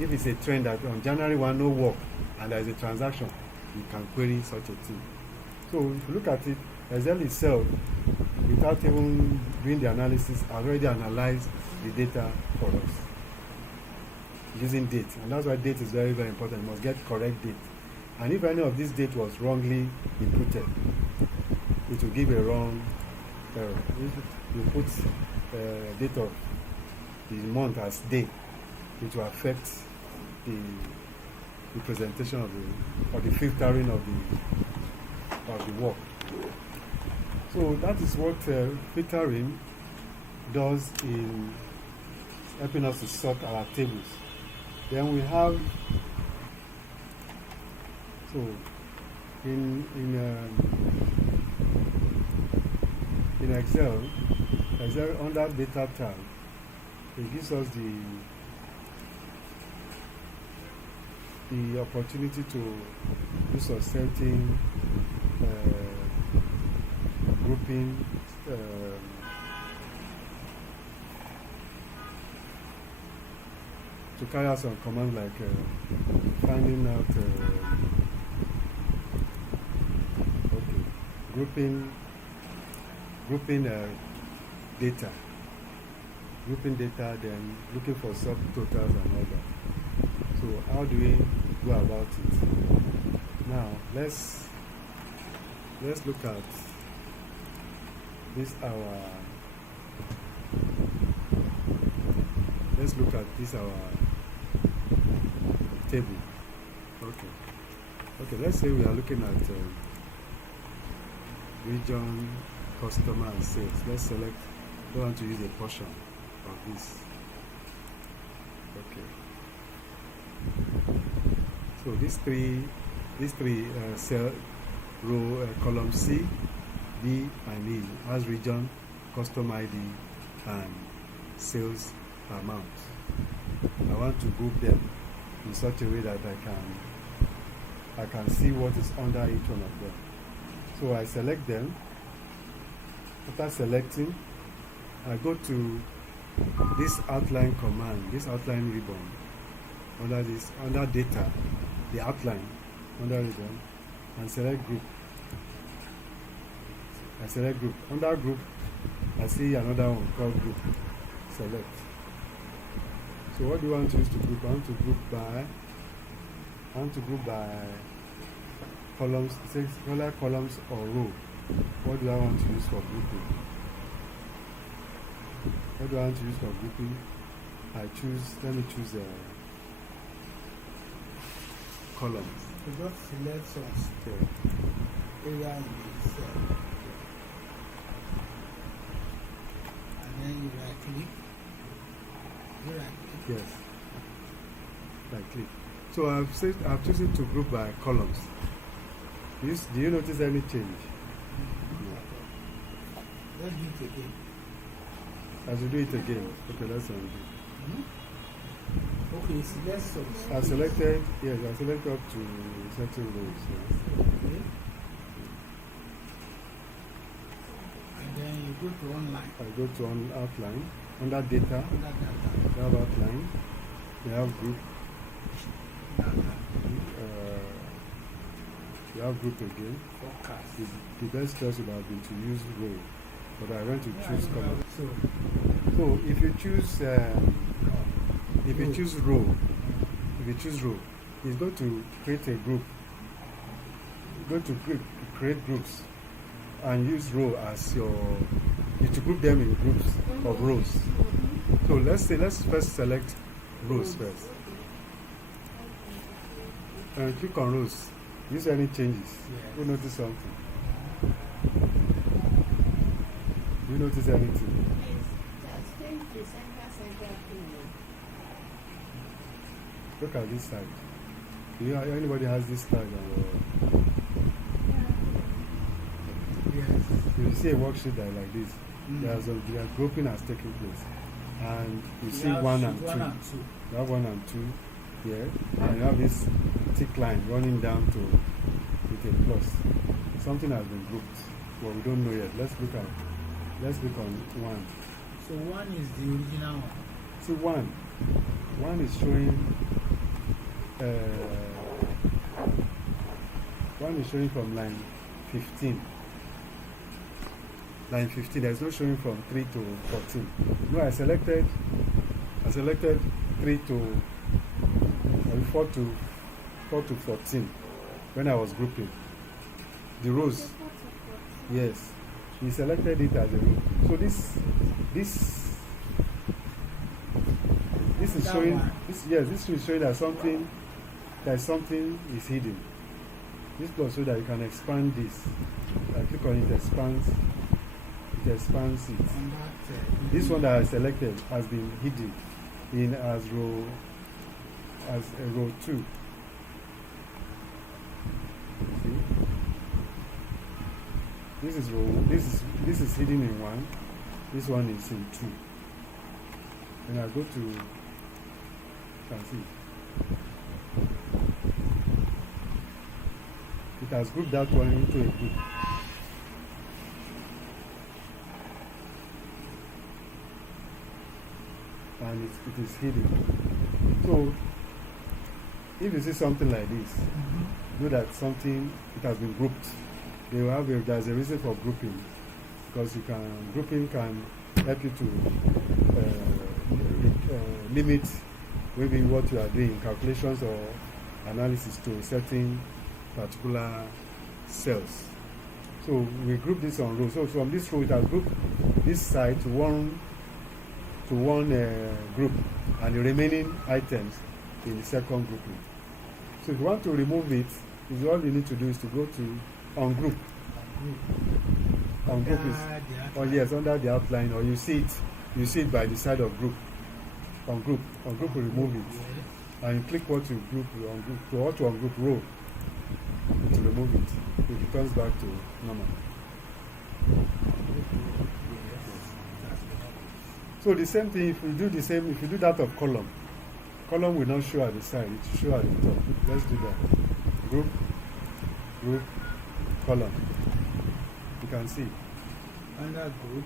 if it's a trend that on January 1 no work and there is a transaction, you can query such a thing. So if you look at it, Excel itself, without even doing the analysis, already analyzed the data for us using date. And that's why date is very, very important. You must get correct date. And if any of this date was wrongly inputted, it will give a wrong error. If you put date of the month as day, it will affect the presentation of the filtering of the work. So that is what filtering does in helping us to sort our tables. Then we have, so in Excel under data tab, it gives us the opportunity to do some certain grouping, to carry out some commands like finding out grouping data, then looking for subtotals and all that. So how do we go about it? Now let's look at this our table. Okay, let's say we are looking at region, customer and sales. Let's select, we want to use a portion of this. Okay, so these three cell row, column C, D and E has region, customer ID and sales amount. I want to group them in such a way that I can see what is under each one of them. So I select them. After selecting, I go to this outline command, this outline ribbon, under data, the outline under ribbon, and select group. I select group. Under group, I see another one called group. Select. So what do you want to use to group? I want to group by columns, color columns or row. What do I want to use for grouping? What do I want to use for grouping? Let me choose columns. You just select some area in the cell. And then you right click. Yes. Right click. So I've chosen to group by columns. Do you notice any change? No. Let's do it again. As you do it again. Okay, let's undo. Okay, select some. I selected up to certain rows. Yes. Okay. And then you go to online. I go to outline. Under data, you have outline, you have group, you have group again. The best choice would have been to use row, but I went to choose column. So if you choose row, it's going to create a group. Go to create groups and use row as your. You to group them in groups of rows. So let's first select rows first. And click on rows. Do you see any changes? Yeah. You notice something? Do you notice anything? Just change the center thing. Look at this side. Do you, anybody has this side? Yes. If you see a worksheet that like this, there's a grouping has taken place. And you see one and two. You have 1 and 2 here. And you have this thick line running down to with a plus. Something has been grouped. Well, we don't know yet. Let's look on 1. So 1 is the original one. See 1 is showing 1 is showing from line 15. Line 15, there's no showing from 3 to 14. No, I selected 3 to 4 to 14 when I was grouping the rows. Yes, we selected it as a row. So this is That showing one. this is showing that something is hidden. This plus so that you can expand this. I click on it, expands it. On that, This one that I selected has been hidden in as row 2. See? This is hidden in 1. This one is in 2. And I go to, you can see. It has grouped that one into a group. And it is hidden. So, if you see something like this, know that it has been grouped. There's a reason for grouping, because grouping can help you to limit maybe what you are doing, calculations or analysis to a certain particular cells. So we group this on rows. So from this row, it has grouped this side to one group, and the remaining items in the second grouping. So if you want to remove it, all you need to do is to go to ungroup. Ungroup is yes, under the outline, or you see it by the side of group. Ungroup will remove it, and you click what you group to ungroup row to remove it. It returns back to normal. So the same thing, if you do that of column will not show at the side, it will show at the top. Let's do that. Group, column. You can see. under group,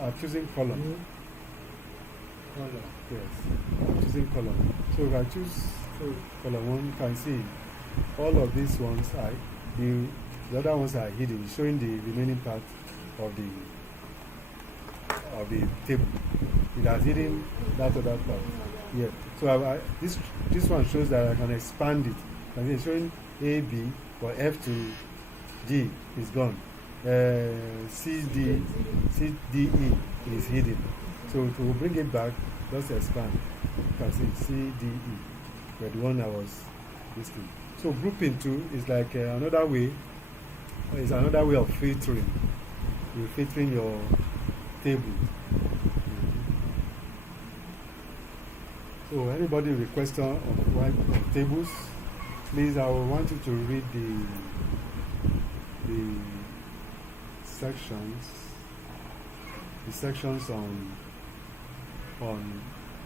I'm choosing column. group, column. Yes, I'm choosing column. So if I choose column 1, you can see all of these ones the other ones are hidden, showing the remaining part of the table. It has hidden that other part. Yeah. So this one shows that I can expand it. And it's showing A, B, but F to G is gone. C, D, E is hidden. So to bring it back, just expand. You can see C, D, E. But the one I was listing. So grouping too is like another way. It's another way of filtering. You're filtering your table. So anybody with a question of tables, please, I will want you to read the sections on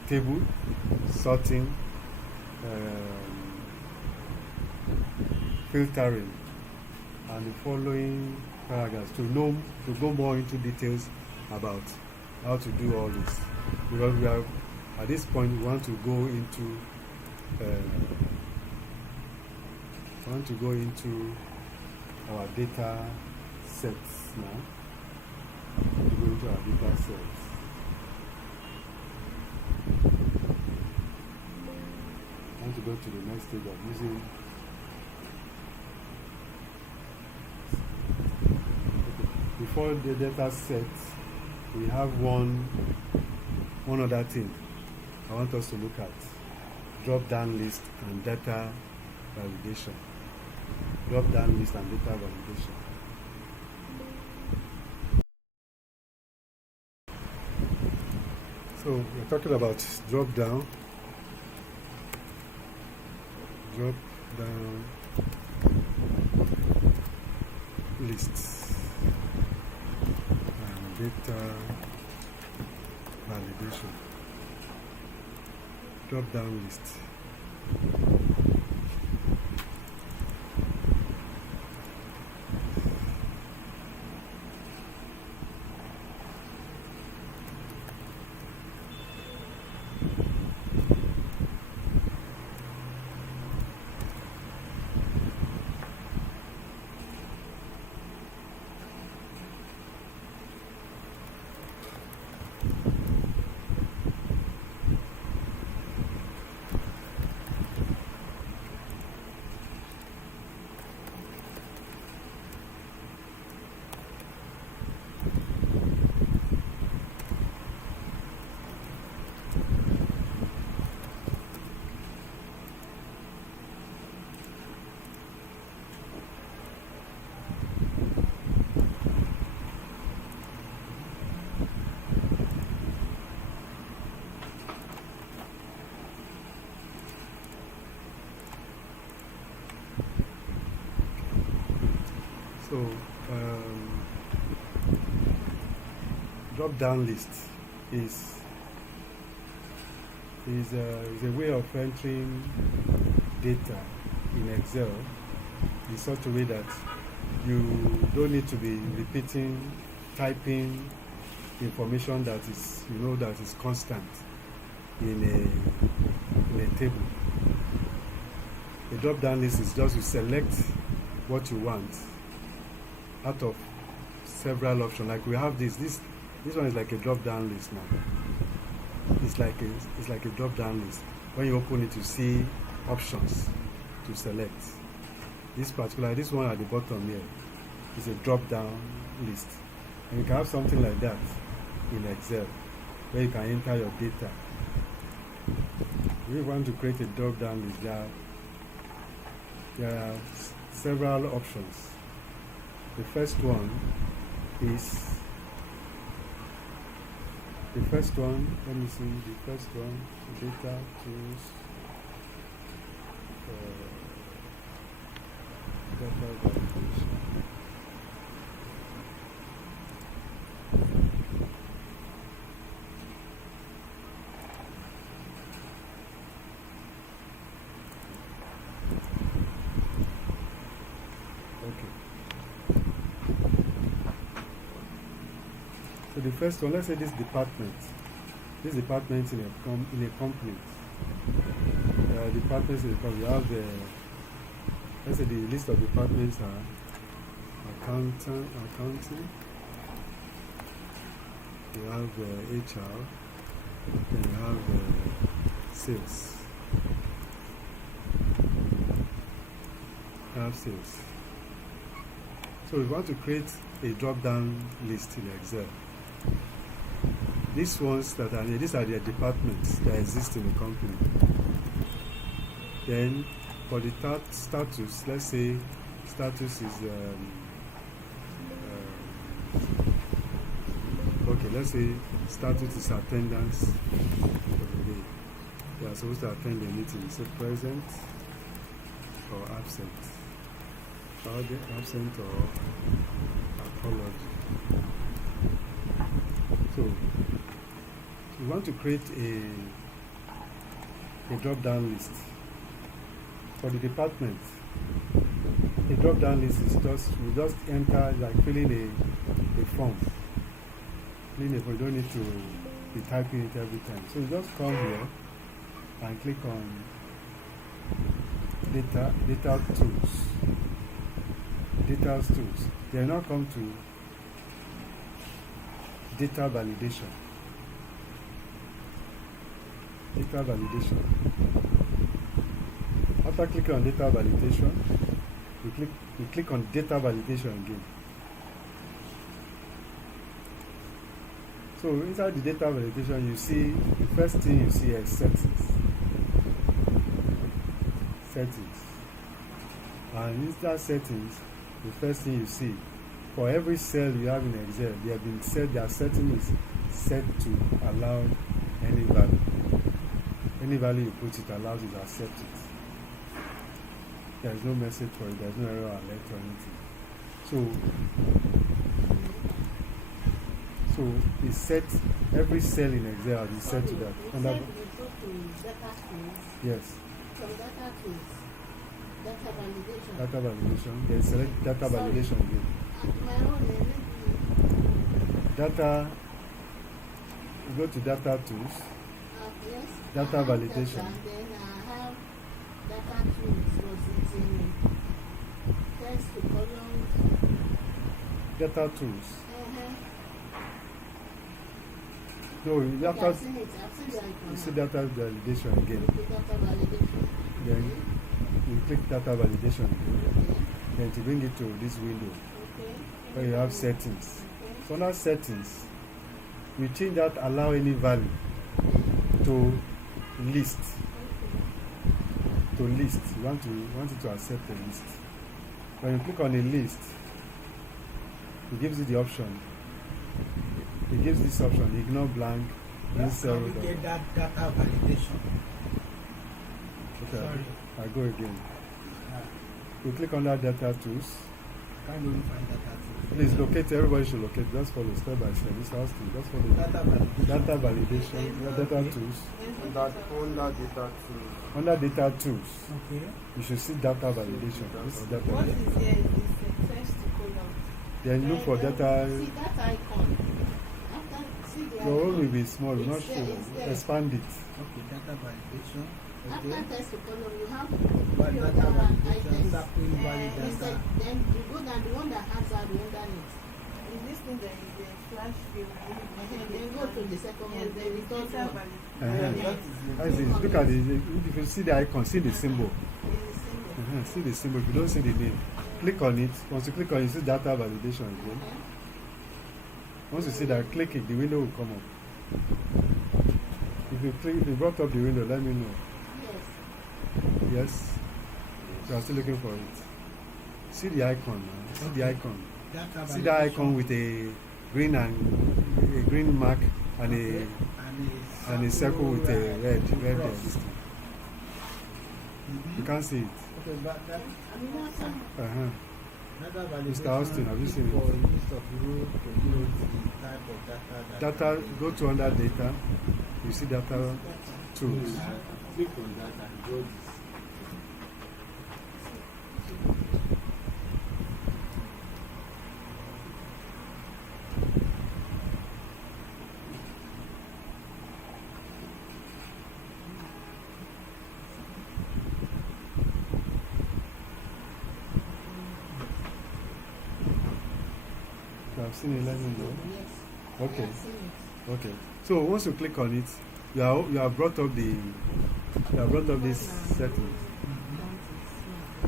table, sorting, filtering, and the following paragraphs to go more into details about how to do all this, because we are at this point we want to go into our data sets now. We go into our data sets. I want to go to the next stage of using. Before the data set, we have one one other thing I want us to look at: drop down list and data validation. Drop down list and data validation. So we're talking about drop down lists and data validation. Drop down list. So, drop-down list is a way of entering data in Excel in such a way that you don't need to be repeating, typing information that is, that is constant in a table. A drop-down list is just you select what you want out of several options. Like we have this one is like a drop-down list now. It's like a drop-down list. When you open it, you see options to select. This one at the bottom here is a drop-down list, and you can have something like that in Excel, where you can enter your data. If you want to create a drop-down list, there are several options. The first one, let me see, data tools, data validation. So the first one, let's say this department in a company. Departments in the company. You have let's say the list of departments are accounting. You have HR. Then you have sales. You have sales. So we want to create a drop-down list in Excel. These are the departments that exist in the company. Then for the status, let's say status is okay. Let's say status is attendance for the day. They are supposed to attend the meeting. Say present or absent. Absent or apology. So we want to create a drop-down list for the department. A drop-down list is we just enter, like filling a form. We don't need to be typing it every time. So you just come here and click on data tools. Data tools. Then now come to data validation. Data validation. After clicking on data validation, we click on data validation again. So inside the data validation, you see the first thing you see is settings. Settings. And inside settings, the first thing you see, for every cell you have in Excel, they have been set, their setting is set to allow any value. Any value you put, it allows it to accept it. There is no message for it, there is no error alert or anything. So it's set, every cell in Excel is set to that. You said you go to data tools. Yes. From data tools, data validation. Data validation. Then select data validation again. At my own, maybe. Data. You go to data tools. Yes. Data I have validation. Data, then I have data tools. Was it in text to columns? Data tools. Uh-huh. No, Okay, data. I've seen it. I've seen the icon. You see data validation again. Okay, data validation. Then you click data validation again. Okay. Then to bring it to this window Okay. where you have settings. Okay. So under settings, we change that allow any value to list. To list. You want it to accept a list. When you click on a list, it gives you the option. It gives this option, ignore blank, insert. We get that data validation. Okay, Sorry. I go again. Yeah. You click on that data tools. Can't even find data tools. Please locate, everybody should locate. Just follow step by step. This house to just follow. Data validation. Data validation, data tools. Under data tools. Under data tools, Okay. you should see data validation. This is data What validation. is here is the text to column. Then look for data. See that icon. After, see the Your own icon. will be small, will not It's there, show. it's there. Expand it. Okay, data validation. After Okay. text to column, you have But three data other validation, items. sample valid It's data. like, then you go down the one that has that underneath. In this thing there is a flash view. Then go to the second one, then the third one. As it, look at it. If you see the icon, see the symbol. It's the symbol. See the symbol. If you don't see the name, click on it. Once you click on it, you see data validation again. Okay. Once you see that, click it, the window will come up. If you brought up the window, let me know. Yes. Yes? You are still looking for it. See the icon now. See the icon. Data See that validation. icon with a green mark and Okay. a circle with a red cross. this thing. You can't see it. Okay, but that I mean, that's some. Uh-huh. data validation Mr. Austin, have you seen it? for a list of rows to know the type of data. Data, go to under data. You see data tools. Click on that and draw this. You have seen it, let me know. Yes. Okay. I've seen it. Okay. So once you click on it, you have brought up this setting.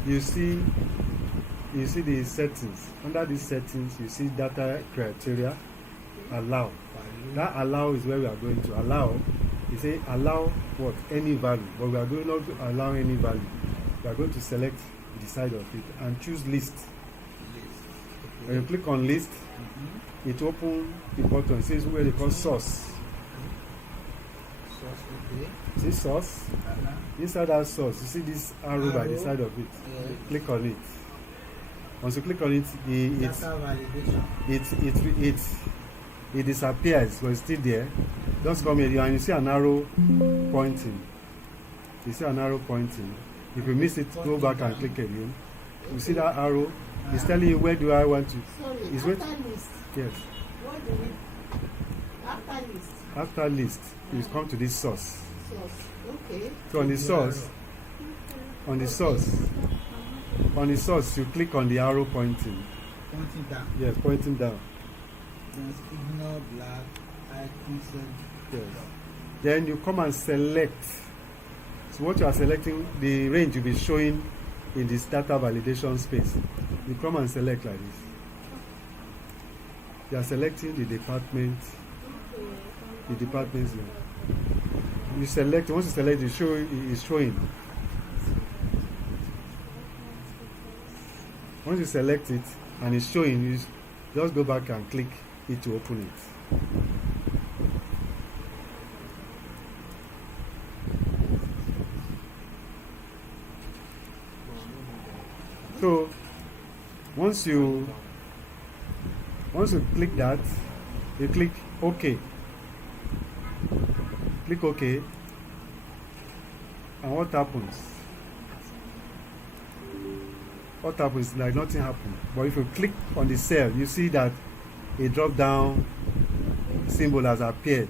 You see the settings. Under these settings, you see data criteria, allow. That allow is where we are going to allow. You say allow what? Any value. But we are going not to allow any value. We are going to select the side of it and choose list. When you click on list, it opens the button. It says where they call source. Source, okay. See source? Inside that source, you see this arrow by the Arrow. side of it. Yeah. Click on it. Once you click on it, Data validation. it disappears, but it's still there. Just come here and you see an arrow pointing. You see an arrow pointing. If you miss it, go back and click again. You see that arrow? It's telling you where do I want to. Sorry, It's after wait- list. Yes. What do we? After list. After list, you come to this source. Source. Okay. So on the source, you click on the arrow pointing. Pointing down. Yes, pointing down. Then ignore black, icon Yes. Then you come and select. So what you are selecting, the range will be showing in this data validation space. You come and select like this. You are selecting the department. the department's name. You select, once you select, it's showing. Once you select it and it's showing, you just go back and click it to open it. So once you click that, you click OK. Click OK, and what happens? What happens? Like nothing happened. But if you click on the cell, you see that a drop down symbol has appeared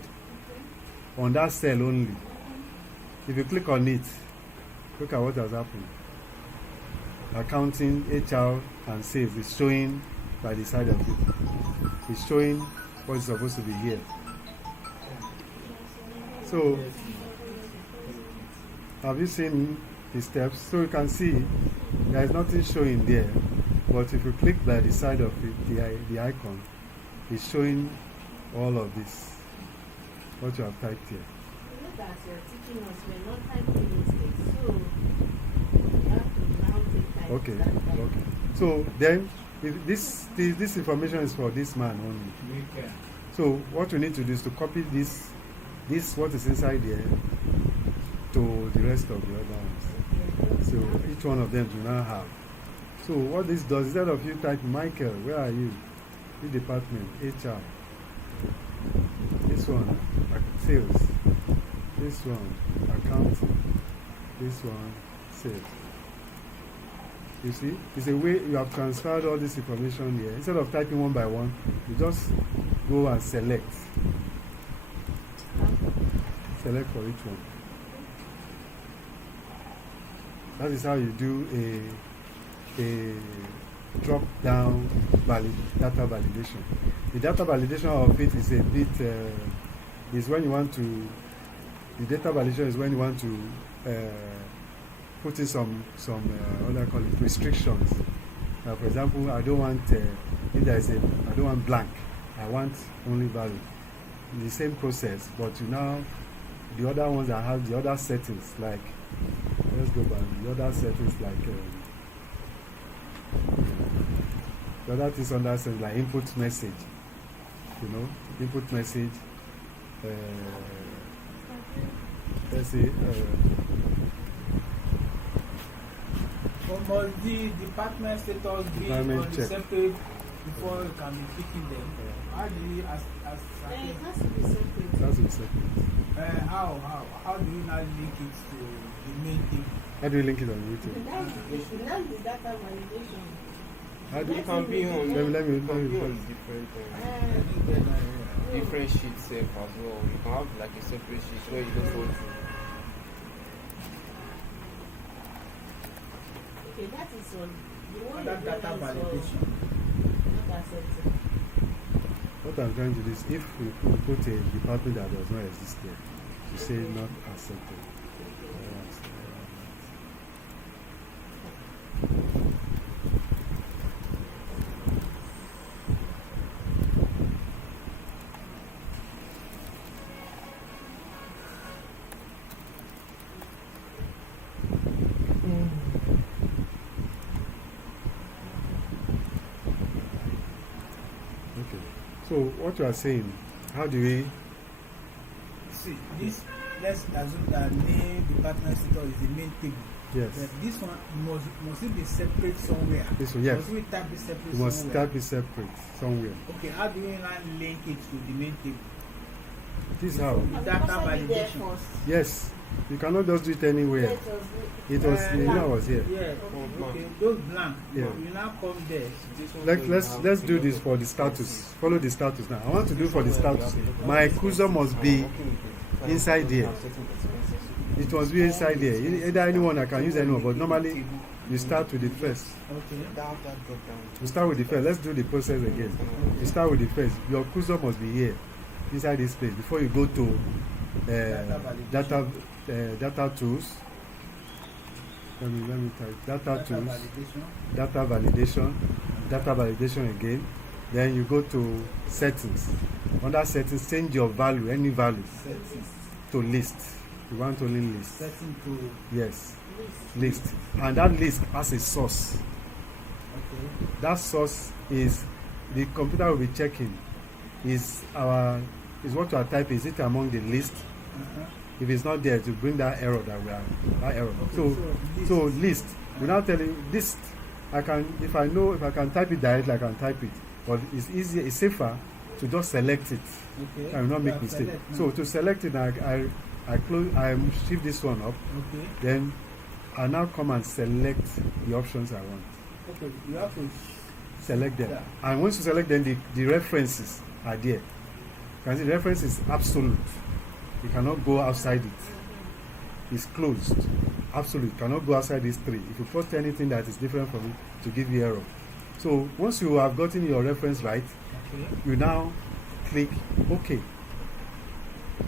on that cell only. If you click on it, look at what has happened. Accounting, HR, and sales is showing by the side of it. It's showing what is supposed to be here. So, have you seen the steps? So you can see there is nothing showing there, but if you click by the side of it, the icon is showing all of this, what you have typed here. Look at you're teaching us, we're not typing mistakes, so you have to now take time. Okay, okay. So then, if this information is for this man only. So what we need to do is to copy this what is inside there to the rest of the other ones. So each one of them do not have. So what this does, instead of you typing Michael, where are you? This department, HR. This one, sales. This one, accounting. This one, sales. You see, it's a way you have transferred all this information here. Instead of typing one by one, you just go and select. Select for each one. That is how you do a drop down data validation. The data validation of it is a bit is when you want to. The data validation is when you want to put in some what do I call it, restrictions. For example, I don't want if there is I don't want blank. I want only value. The same process, but you now the other ones that have the other settings, like let's go back. The other settings like the other things on that sense, like input message. You know, input message. Let's see. Must the department status be on the separate before you can be picking them? How do you It has to be separate. That's a second. How do you now link it to the main thing? How do you link it on YouTube? That's the data validation. How do It can be on let me different sheets as well. You can have like a separate sheet where you just go through. Okay, that is on the one That data validation. not accepted. What I'm trying to do is, if we put a department that does not exist there, to say not accepted. So what you are saying, how do we See, this, let's assume that main department status is the main table. yes. But this one must it be separate somewhere? This one, yes. Must we type it separate You must somewhere? type it separate somewhere. Okay, how do we now link it to the main table? This is how. The data validation. Yes. You cannot just do it anywhere. It was the email was here. Yeah, okay, those blank. Yeah. You now come there. Let's do this for the status. Follow the status now. I want to do for the status. My cursor must be inside there. It must be inside there. Either anyone, I can use anyone, but normally you start with the first. Okay. You start with the first. Let's do the process again. You start with the first. Your cursor must be here, inside this place, before you go to data tools. Let me type data tools, data validation again. Then you go to settings. Under settings, change your value, any value, Settings. to list. You want only list. Setting to. Yes, list. And that list has a source. Okay. That source is the computer will be checking. Is what you are typing, is it among the list? If it's not there, to bring that error that we are that error. Okay, So list. We now tell you list. I can, if I can type it directly, I can type it. But it's easier, it's safer to just select it. Okay. I will not make mistake. So to select it, I shift this one up. Okay. Then I now come and select the options I want. Okay. You have to Select them. Yeah. And once you select them, the references are there. You can see the reference is absolute. You cannot go outside it. It's closed. Absolute. You cannot go outside these three. If you post anything that is different from it, to give you error. So once you have gotten your reference right, okay. you now click OK.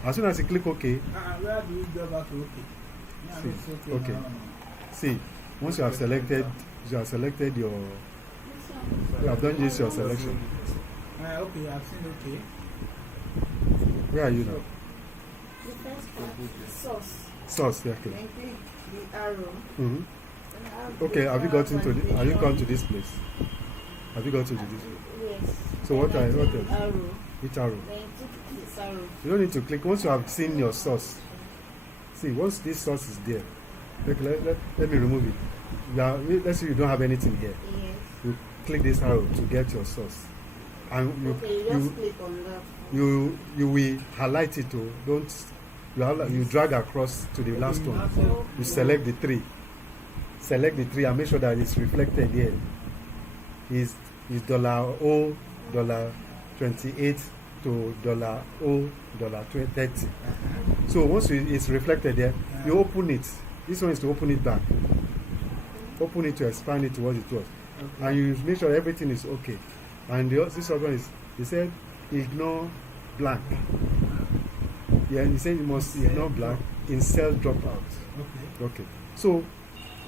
As soon as you click OK, Where do you go back to OK? Yeah, see, it's okay. now. See, once you have selected your, you have done this your selection. Okay, I've seen OK. Where are you now? The first part, source. Source, yeah, okay. Then click the arrow. Mm-hmm. And Okay, have you gotten to have you gone to this place? Have you gotten to this place? Yes. So what Then what click else? arrow. Which arrow? Then click this arrow. You don't need to click. Once you have seen your source, see, once this source is there, okay, let me remove it. Let's say you don't have anything here. Yes. You click this arrow to get your source. And Okay, you just click on that. you will highlight it. You drag across to the last one. You select the three. Select the three and make sure that it's reflected here. Is $O, $28 to $O, $30. So once it's reflected there, you open it. This one is to open it back. Open it to expand it to what it was. Okay. And you make sure everything is okay. And this other one is, he said, ignore blank. Yeah, he said you must ignore blank in cell dropout. Okay. Okay. So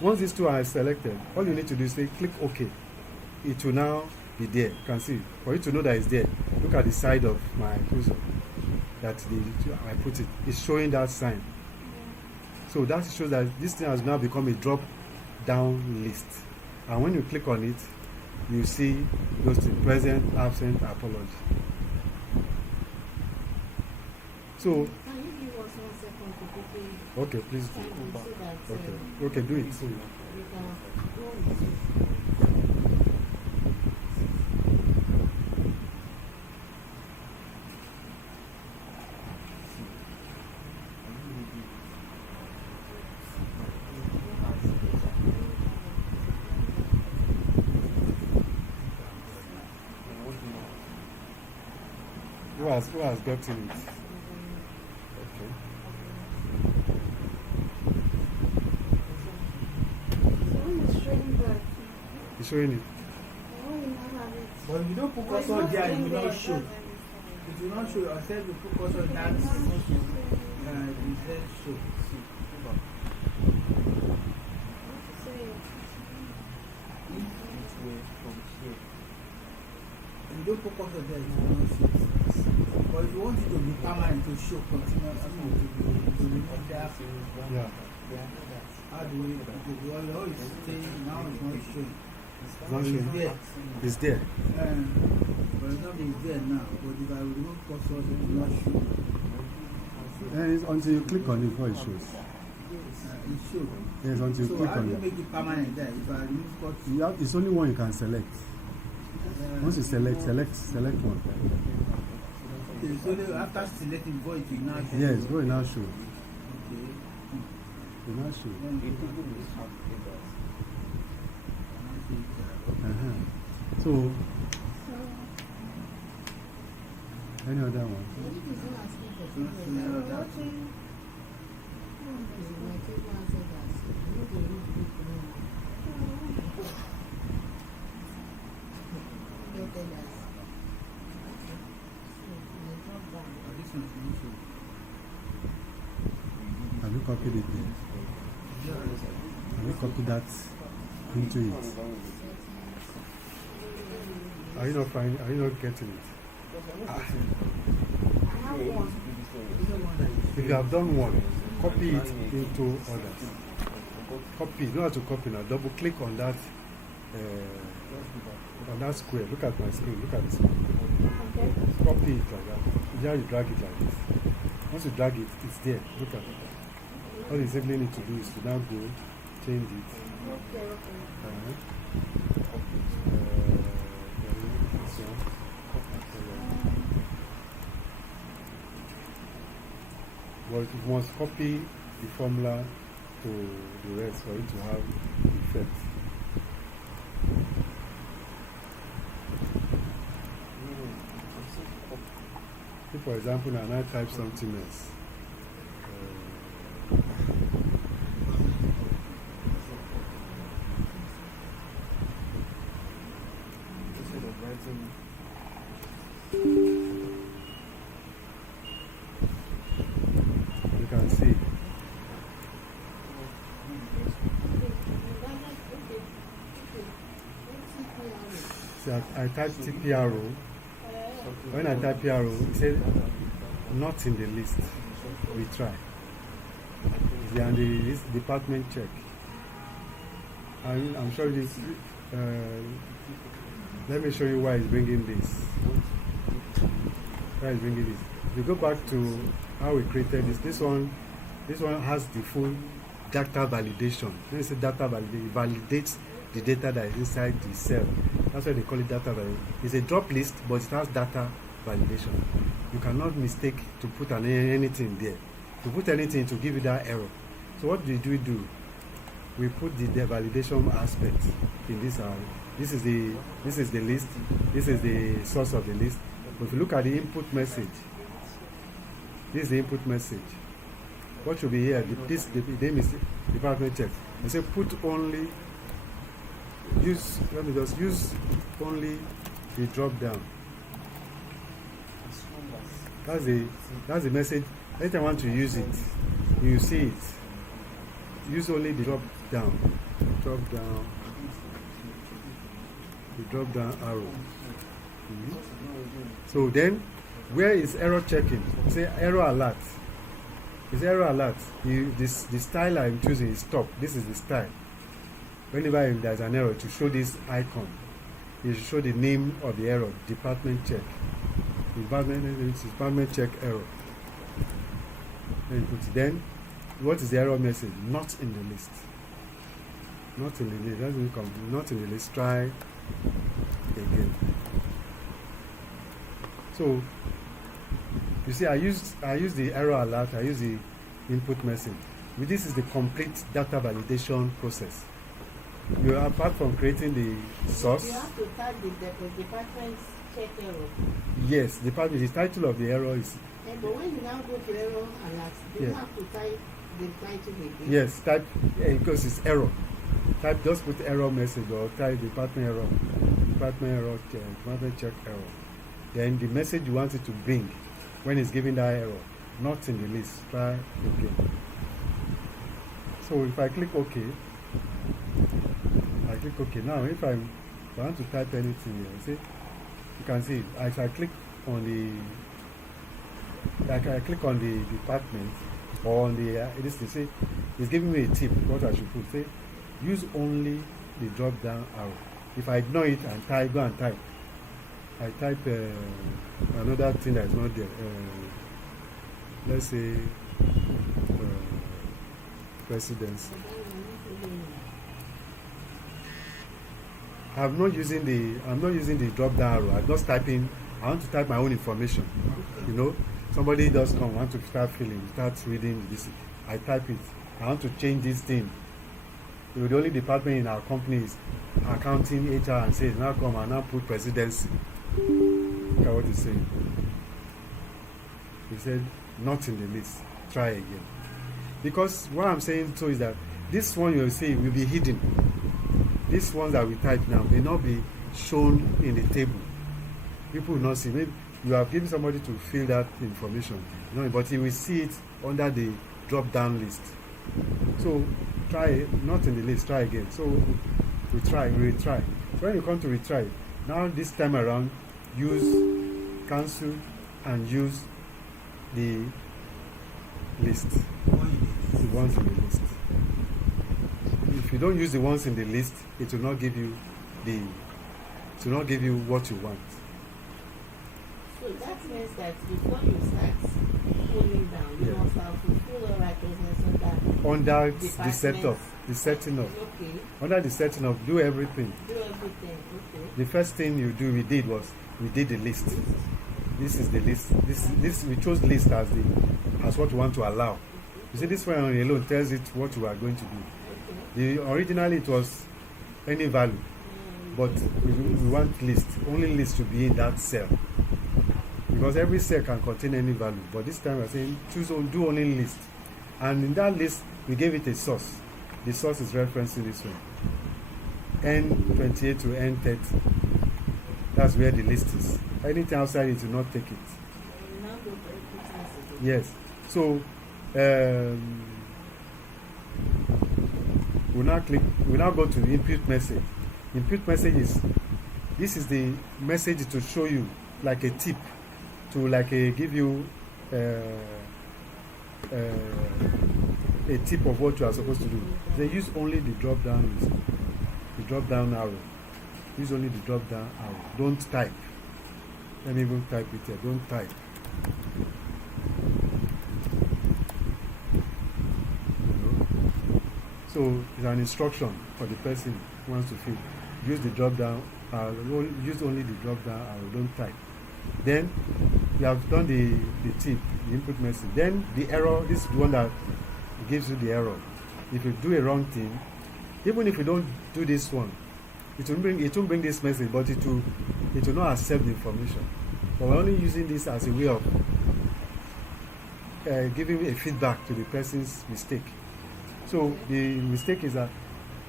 once these two are selected, all you need to do is say click OK. It will now be there. You can see. For you to know that it's there, look at the side of my cursor. I put it. It's showing that sign. So that shows that this thing has now become a drop down list. And when you click on it, you see those things: present, absent, apology. So Can you give us 1 second to quickly okay, please do. type it so that Okay, do it. we can go with it? Who has gotten it? Okay. It's showing it. But if you don't put cursor there, it will not show. It will not show. Except you put cursor that it will show. If you don't put cursor there, it will not show. But if you want it to be permanent, to show continuous, to be not there. Yeah. How do we all is staying now? It's not showing. It's not showing. There. It's there. For example, it's there now. But if I remove cursor, it will not show. And it's until you click on it before it shows. It shows. Yes, until you So click how do on you it. make it permanent there? If I remove cursor, It's only one you can select. Once you select one. okay, so after selecting, before it will now show. Yes, go and now show. Okay. It will now show. Then you can So, any other one? this one is not show. Have you copied it there? Have you copied that into it? Are you not getting it? have one. If you have done one, copy it into others. Copy. You know how to copy now. Double click on that square. Look at my screen. Look at this. Okay. Copy it like that. Then you drag it like this. Once you drag it, it's there. Look at it. All you simply need to do is to now go, change it. Okay. This one. But you must copy the formula to the rest for it to have effect. If, for example, now I type something else. Instead of writing, You can see. See, I type TPRO. When I type PRO, it says not in the list. We try. And the list department check. I'm sure this. Let me show you why it's bringing this. Why it's bringing this. You go back to how we created this. This one has the full data validation. When you say data validation, it validates the data that is inside the cell. That's why they call it data validation. It's a drop list, but it has data validation. You cannot mistake to put anything there. To put anything to give you that error. So what did we do? We put the validation aspect in this. This is the list. This is the source of the list. But if you look at the input message, this is the input message. What should be here? The name is department check. I say put only. Let me just use only the drop down. That's the message. Anytime I want to use it, you see it. Use only the drop down. Drop down. The drop down arrow. So then, where is error checking? Say error alert. It's error alert. The style I'm choosing is top. This is the style. Whenever there's an error, to show this icon, you should show the name of the error, department check. Department check error. Then you put it. Then, what is the error message? Not in the list. Not in the list. Doesn't come. Not in the list. Try again. So, you see, I use the error alert. I use the input message. This is the complete data validation process. You, apart from creating the source. You have to type the department check error. Yes, the title of the error is. Yeah, but when you now go to error alert, you have to type the title again. Yes, type because it's error. Type just put error message or type department check error. Then the message you want it to bring when it's giving that error, not in the list. Try again. So if I click OK. I click OK. Now, if I want to type anything here, see, you can see as I click on the department or on the this thing, say it's giving me a tip what I should put. Say use only the drop down arrow. If I ignore it and go and type, I type another thing that's not there. Let's say presidency. I'm not using the drop down arrow. I'm just typing. I want to type my own information. You know, somebody does come, want to start filling, start reading this. I type it. I want to change this thing. You know, the only department in our company is accounting, HR, and sales. Now come and now put presidency. Look at what he's saying. He said, not in the list. Try again. Because what I'm saying so is that this one you'll see will be hidden. These ones that we type now may not be shown in the table. People will not see. Maybe you have given somebody to fill that information, you know, but he will see it under the drop-down list. So try it, not in the list. Try again. So we retry. So when you come to retry, now this time around, use cancel and use the list, the ones in the list. If you don't use the ones in the list, it will not give you what you want. So that means that before you start pulling down, you must have fulfilled all righteousness under the departments. setting up. Okay. Under the setting of do everything. Do everything. Okay. The first thing we did was we did the list. This is the list. This we chose list as what we want to allow. You see, this one alone tells it what we are going to do. Originally it was any value, but we want list. Only list to be in that cell, because every cell can contain any value. But this time we are saying do only list, and in that list we gave it a source. The source is referencing this one, N28 to N30. That's where the list is. Anything outside it will not take it. Yes. So we now go to the input message. Input message is the message to show you like a tip, to give you a tip of what you are supposed to do. They use only the drop down list, the drop down arrow. Use only the drop down arrow. Don't type. Let me even type it here. Don't type. So it's an instruction for the person who wants to fill. Use the drop down arrow. Use only the drop down arrow. Don't type. Then you have done the tip, the input message. Then the error. This is the one that gives you the error. If you do a wrong thing, even if you don't do this one, it won't bring this message, but it will not accept the information. But we're only using this as a way of giving a feedback to the person's mistake. So the mistake is that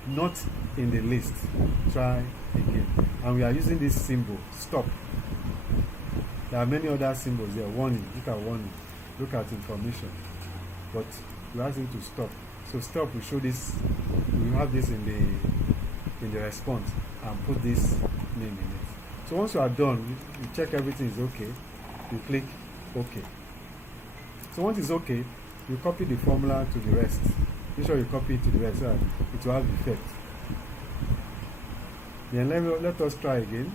not in the list. Try again. And we are using this symbol, stop. There are many other symbols there. Warning. Look at warning. Look at information. But we ask him to stop. So stop. We show this. We have this in the response and put this name in it. So once you are done, you check everything is okay. You click OK. So once it's okay, you copy the formula to the rest. Make sure you copy it to the rest so that it will have effect. Then let us try again.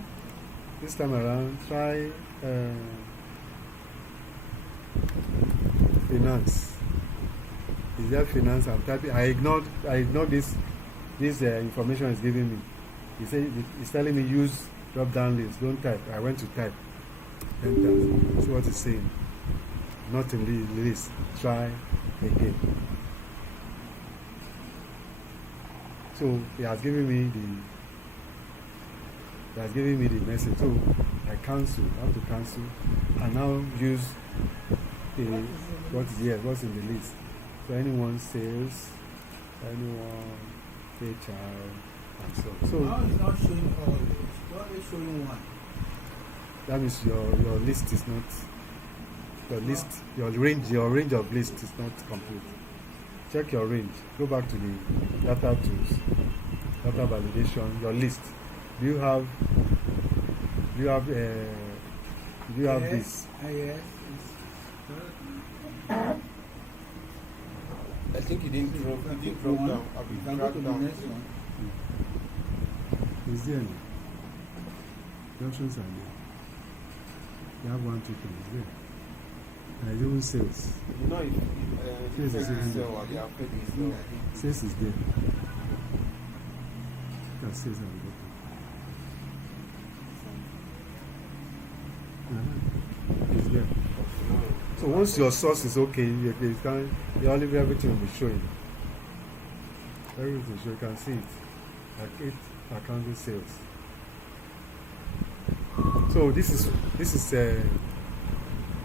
This time around, try finance. Is there finance? I'm typing. I ignored this information is giving me. It's telling me use drop down list. Don't type. I went to type. Enter. See what it's saying. Not in the list. Try again. So it has given me the message. So I cancel. I have to cancel. And now use what's in the list. So anyone sales, anyone HR, and so on. So now it's not showing all. It's only showing one. that means your list is not your range of list is not complete. Check your range. Go back to the data tools, data validation, your list. Do you have this? Yes. I think you didn't drop down. You can go to the next one. Is there any? The options are there. You have 1, 2, 3. Is there? And even sales. You know, if Sales is even there. there. Sales is there. That sales are there. It's there. So once your source is okay, everything will be showing. Everything, so you can see it. Like 8 accounting sales. So this is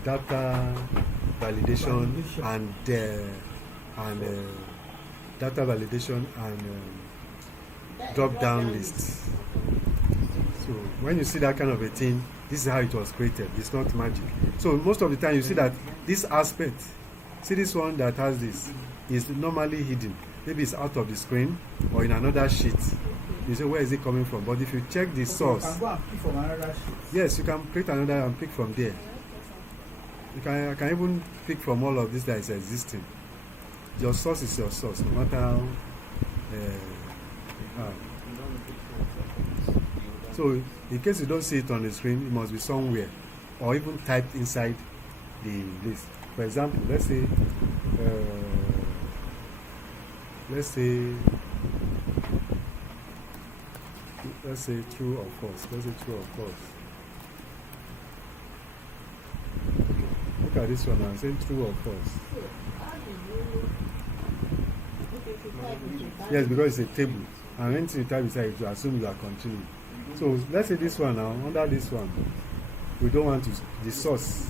data validation and data validation and drop down list. So when you see that kind of a thing, this is how it was created. It's not magic. So most of the time you see that this aspect, see this one that has this, is normally hidden. Maybe it's out of the screen or in another sheet. you say where is it coming from? But if you check the Okay, source, you can go and pick from another sheet. yes, you can create another and pick from there. I can even pick from all of this that is existing. Your source is your source, no matter how. So, in case you don't see it on the screen, it must be somewhere, or even typed inside the list. For example, let's say true or false. Let's say true or false. Okay. Look at this one. I'm saying true or false. So, how do you, okay, if you type it, you type Yes, it. because it's a table, and anything you type inside, you assume you are continuing. So let's say this one now. Under this one, we don't want to the source.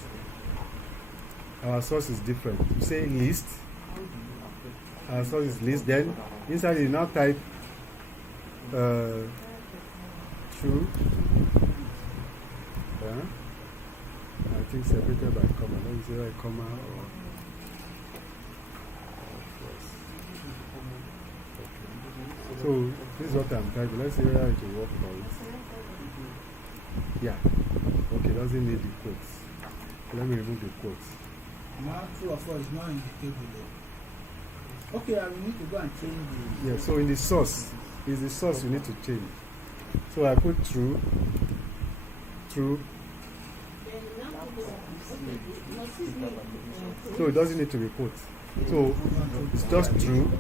Our source is different. You say list. Our source is list. Then inside you now type true. I think separated by comma. Let me say by comma or false. Okay. So this is what I'm typing. Let's see whether it will work for it. Yeah. Okay, doesn't need the quotes. Let me remove the quotes. Now true or false is not in the table there. Okay, I will need to go and change the. Yeah, so in the source, is the source you need to change. So I put true. Then now to the, must it be, So it doesn't need to be put. So it's just true,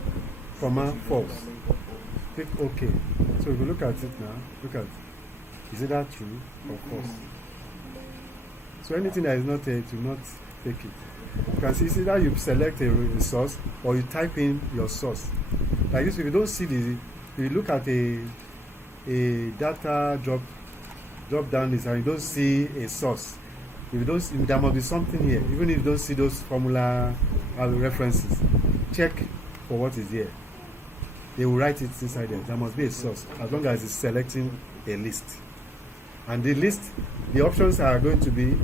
comma, false. Click OK. So if you look at it now, look at, is it that true or false? So anything that is not there, it will not take it. You can see either you select a source or you type in your source. Like this, if you don't see if you look at a data drop down list and you don't see a source, if you don't see, there must be something here. Even if you don't see those formula references, check for what is here. They will write it inside there. There must be a source as long as it's selecting a list. And the list, the options are going to be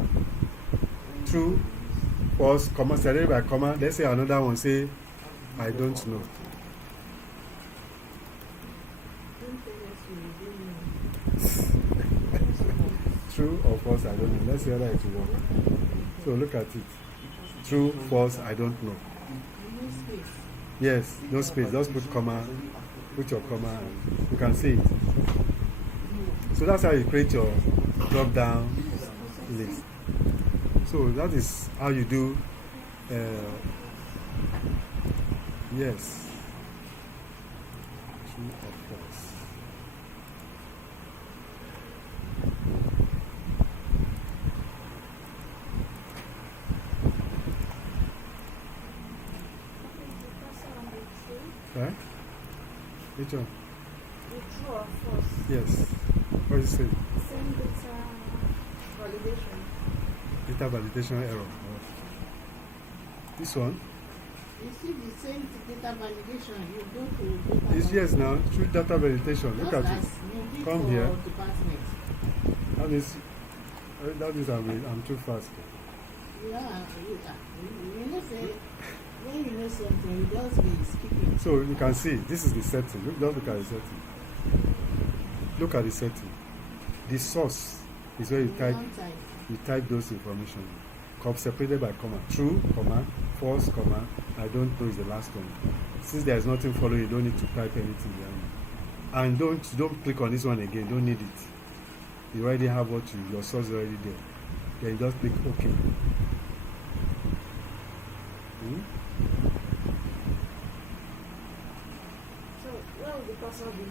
true, false, comma, separated by comma. Let's say another one say, I don't know. True or false, I don't know. Let's see whether it will work. So look at it. True, false, I don't know. Yes, no space. Just put comma, put your comma, and you can see it. So that's how you create your drop down list. So that is how you do. Yes. True or false. Right? Which one? The true or false. Yes. What is it say? Same data validation. Data validation error. This one? You see the same data validation, you go to data This yes now. True data validation. Look at it. Come here. Department. That is I'm too fast. Yeah, you know say, when you know something, you just be skipping. So you can see this is the setting. Just look at the setting. Look at the setting. The source is where you type those information. Separated by comma. True, comma, false, comma, I don't know is the last one. Since there is nothing following, you don't need to type anything there. And don't click on this one again. Don't need it. You already have your source is already there. Then you just click OK. So where will the cursor be?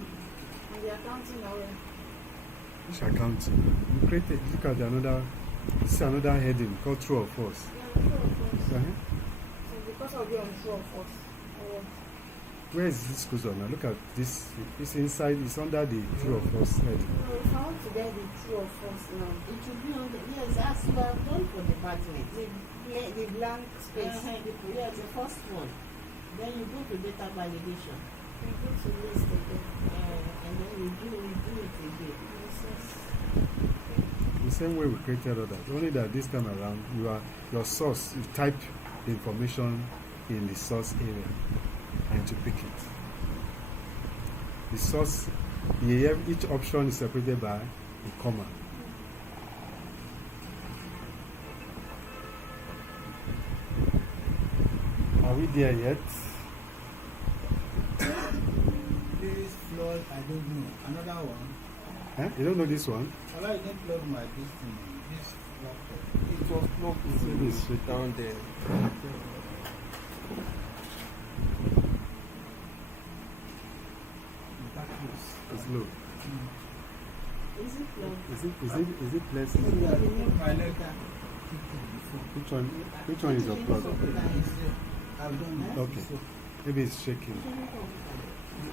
In the accounting or where? Which accounting? You create it. Look at this is another heading called true or false. Yeah, true or false. Uh-huh. So the cursor will be on true or false. Or what? Where is this cursor now? Look at this. It's inside. It's under the true or false heading. No, if I want to get the true or false now, It should be on the, yes, as you have done for department. the blank space. Yes, the first one. Then you go to data validation. You go to list again. And then you do it again. The same way we created others. Only that this time around, your source. You type the information in the source area, and to pick it. The source Each option is separated by a comma. Are we there yet? This flood, I don't know. Another one. Huh? You don't know this one? Well, I didn't plug my this thing. This laptop. It was plugged Maybe it's into down there. That close. It's low. Is it plugged? Is it less? I put my leg down. Which one is your plug? I've done that. Okay. Maybe it's shaking.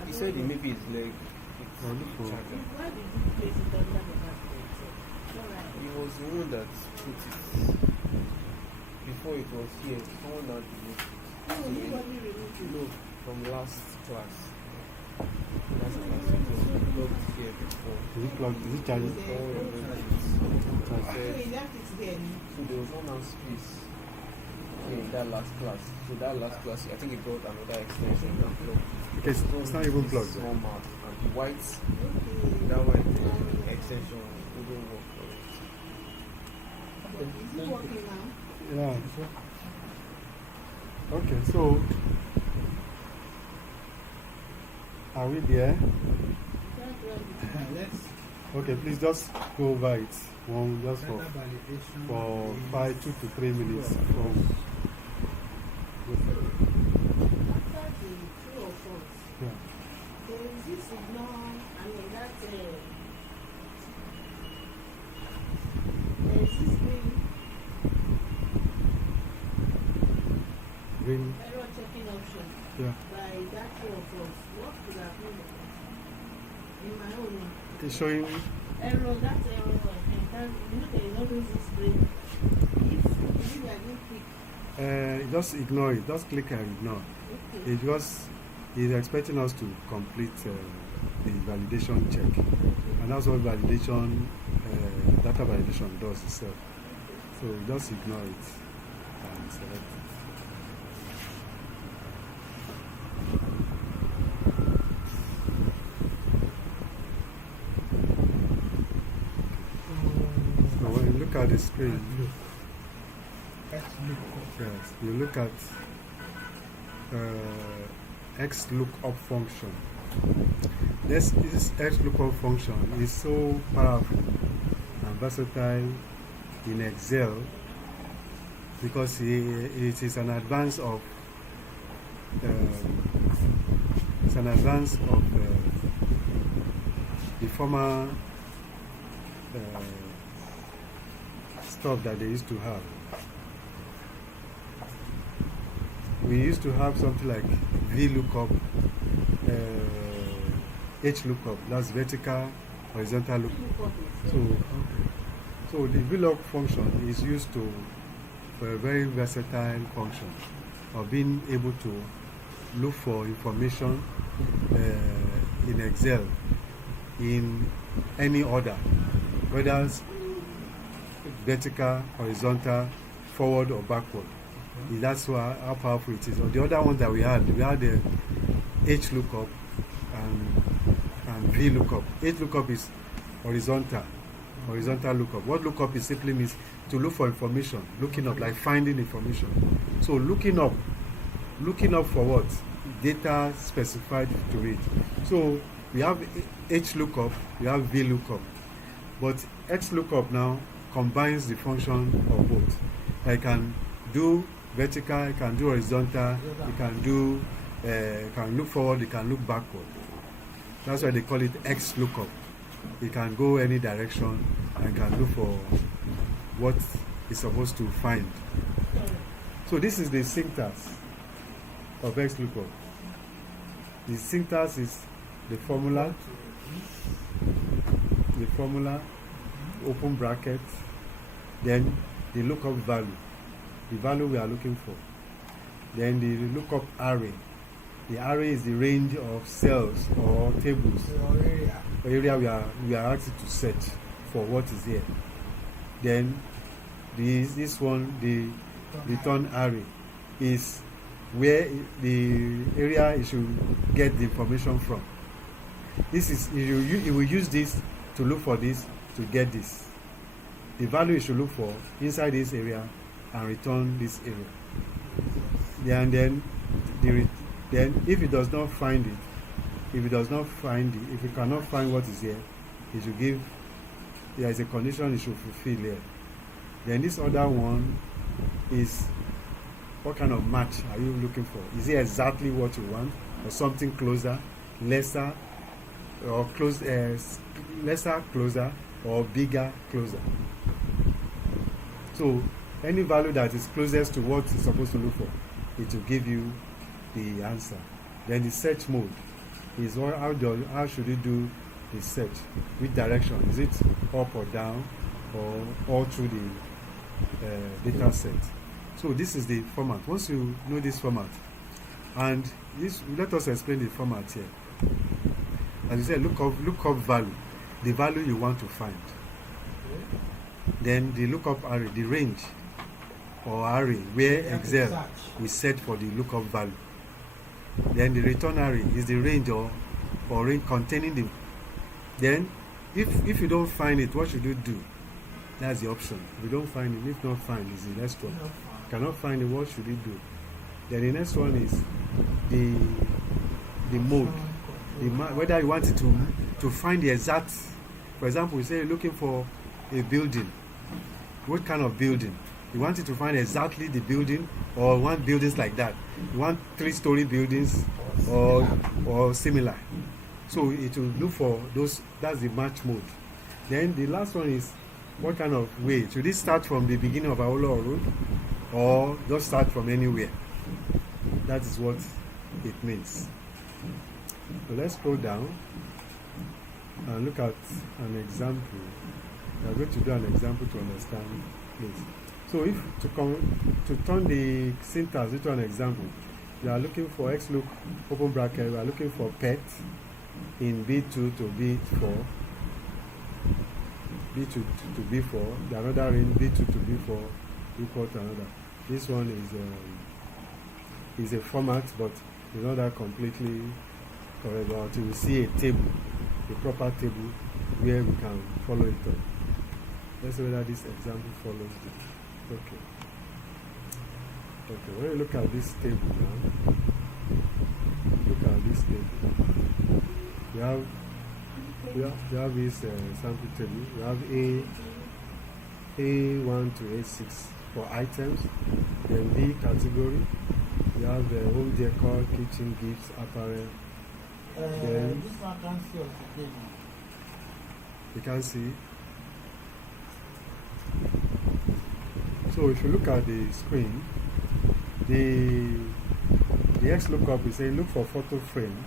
He said it maybe his leg. Oh, look for- Charger. Why did you place it under the basket? It's alright. He was the one that put it before it was here. Someone now removed it. No, nobody removed it. No, from last class. Last class it was plugged here before. Is it plugged? Is it charging? Someone removed it. So Said, he left it there. so there was no now space in that last class. So that last class, I think he brought another extension and plugged. Okay, it's not even plugged. Small mouth and the white, Okay. that white extension wouldn't work for it. Is it working now? Yeah. Okay, so are we there? That's right. Let's Okay, please just go over it. One just better for validation. 2 to 3 minutes. From After the true or false, yeah. there is this signal, that there is this Green. error checking option Yeah. by that true or false. What could have been in my own one? It's showing. Error, that error, and that, there is always this green. If you are being quick, Just ignore it. Just click and ignore. okay. It's because he's expecting us to complete the validation check, and that's what validation, data validation does itself. So just ignore it and select it. So when you look at the screen, Let's look for yes, you look at XLOOKUP function. This XLOOKUP function is so powerful and versatile in Excel because it is an advance of the former stuff that they used to have. We used to have something like VLOOKUP, HLOOKUP, that's vertical, horizontal lookup. So the VLOOKUP function is used for a very versatile function of being able to look for information in Excel in any order, whether it's vertical, horizontal, forward or backward. That's how powerful it is. Or the other one that we had the HLOOKUP and VLOOKUP. HLOOKUP is horizontal lookup. What lookup is simply means to look for information, looking up, like finding information. So looking up for what? Data specified to it. So we have HLOOKUP, we have VLOOKUP. But XLOOKUP now combines the function of both. I can do vertical, you can do horizontal, you can do can look forward, you can look backward. That's why they call it XLOOKUP. You can go any direction and can look for what it's supposed to find. So this is the syntax of XLOOKUP. The syntax is the formula, open bracket, then the lookup value, the value we are looking for, then the lookup array. The array is the range of cells or tables, area we are asked to search for what is here. Then this one, the return array, is where the area you should get the information from. this is you will use this to look for this to get this. The value you should look for inside this area and return this area. Yeah, and then then if it does not find it, if you cannot find what is here, it should give. There is a condition you should fulfill here. Then this other one is what kind of match are you looking for? Is it exactly what you want, or something closer, lesser, or lesser, closer, or bigger, closer? So any value that is closest to what it's supposed to look for, it will give you the answer. Then the search mode is how should you do the search? Which direction? Is it up or down, or all through the data set? So this is the format. Once you know this format, and this, let us explain the format here. As you said, look up value, the value you want to find. Then the lookup array, the range or array where Excel will set for the lookup value. Then the return array is the range or range containing the. Then if you don't find it, what should you do? That's the option. If you don't find it, if not find, is the next one. Cannot find it, what should you do? Then the next one is the mode, whether you want it to find the exact. For example, you say you're looking for a building. What kind of building? You want it to find exactly the building, or want buildings like that? You want 3-story buildings or similar. So it will look for those. That's the match mode. Then the last one is what kind of way? Should it start from the beginning of IFERROR road, or just start from anywhere? That is what it means. So let's go down and look at an example. We are going to do an example to understand this. So if to turn the syntax into an example, we are looking for XLOOK open bracket. We are looking for pet in B2 to B4, B2 to B4. The another in B2 to B4 equal to another. This one is a format, but it's not that completely correct. But you will see a table, a proper table where we can follow it up. Let's see whether this example follows it. Okay. Okay, when you look at this table now, look at this table. You have this sample table. You have A1 to A6 for items. Then B category. You have the home decor, kitchen, gifts, apparel. Then this one can't see of the table. You can see. So if you look at the screen, the XLOOKUP is saying look for photo frame.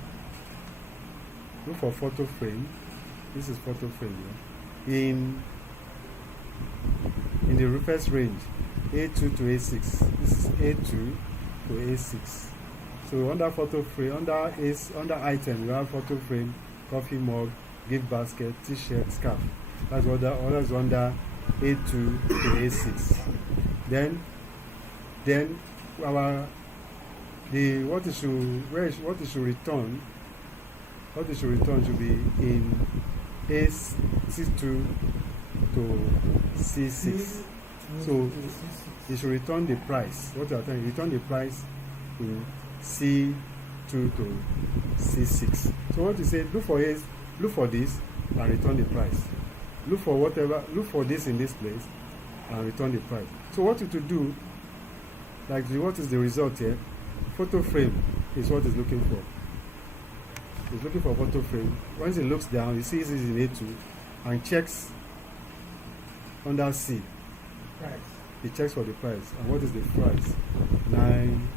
Look for photo frame. This is photo frame here. In the reference range, A2 to A6. This is A2 to A6. So under photo frame, under item, you have photo frame, coffee mug, gift basket, t-shirt, scarf. That's under A2 to A6. Then what it should return should be in A6 to C6. So it should return the price. What you are telling, return the price in C2 to C6. So what you say, look for this and return the price. Look for this in this place and return the price. So what you to do, like what is the result here? Photo frame is what it's looking for. It's looking for photo frame. Once it looks down, you see this is in A2 and checks under C. Price. It checks for the price. And what is the price? 9.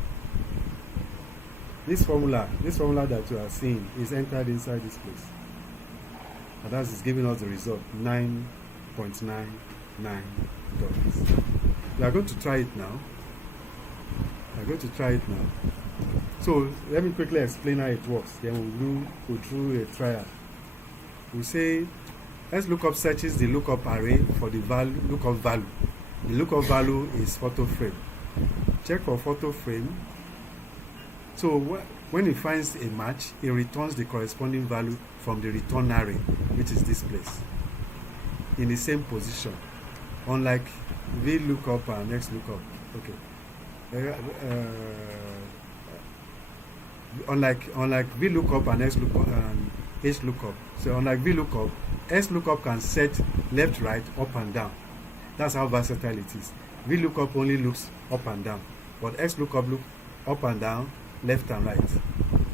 This formula that you are seeing is entered inside this place. And that is giving us the result, $9.99. We are going to try it now. So let me quickly explain how it works. Then we'll do a trial. We say XLOOKUP searches the lookup array for the lookup value. The lookup value is photo frame. Check for photo frame. So When it finds a match, it returns the corresponding value from the return array, which is this place, in the same position, unlike VLOOKUP and XLOOKUP. Okay. Unlike VLOOKUP and XLOOKUP and HLOOKUP. So unlike VLOOKUP, XLOOKUP can set left, right, up and down. That's how versatile it is. VLOOKUP only looks up and down, but XLOOKUP look up and down, left and right.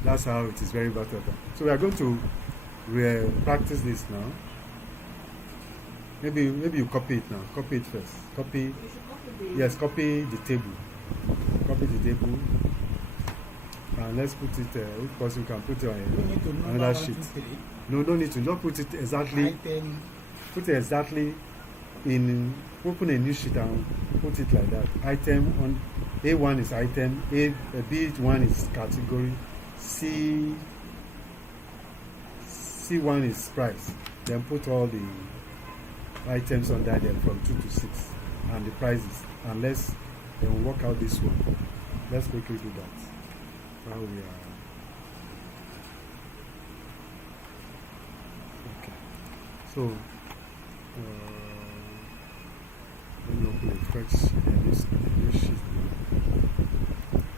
That's how it is very versatile. So we are going to practice this now. Maybe you copy it now. Copy it first. Copy. You should copy the Yes, copy the table. Copy the table. And let's put it. If possible, can put it You on need to number another 1, sheet. 2, 3. No, don't need to. Just put it exactly. Item. Put it exactly in. Open a new sheet and put it like that. Item on A1 is item. B1 is category. C1 is price. Then put all the items under them from 2 to 6 and the prices. And let's then work out this one. Let's quickly do that. While we are. Okay. So. Let me open a fresh new sheet now.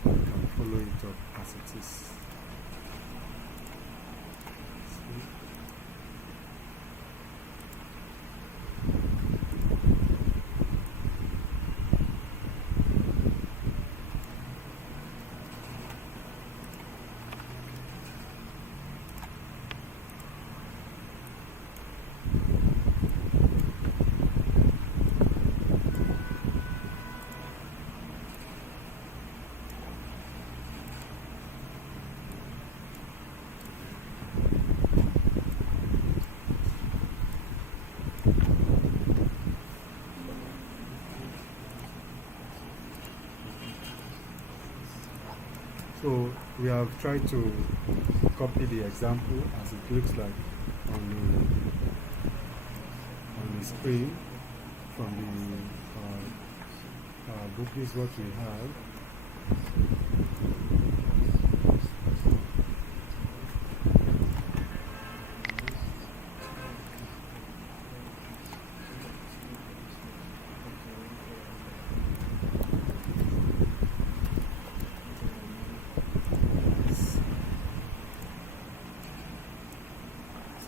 You can follow it up as it is. See? So we have tried to copy the example as it looks like on the screen from the book. This is what we have.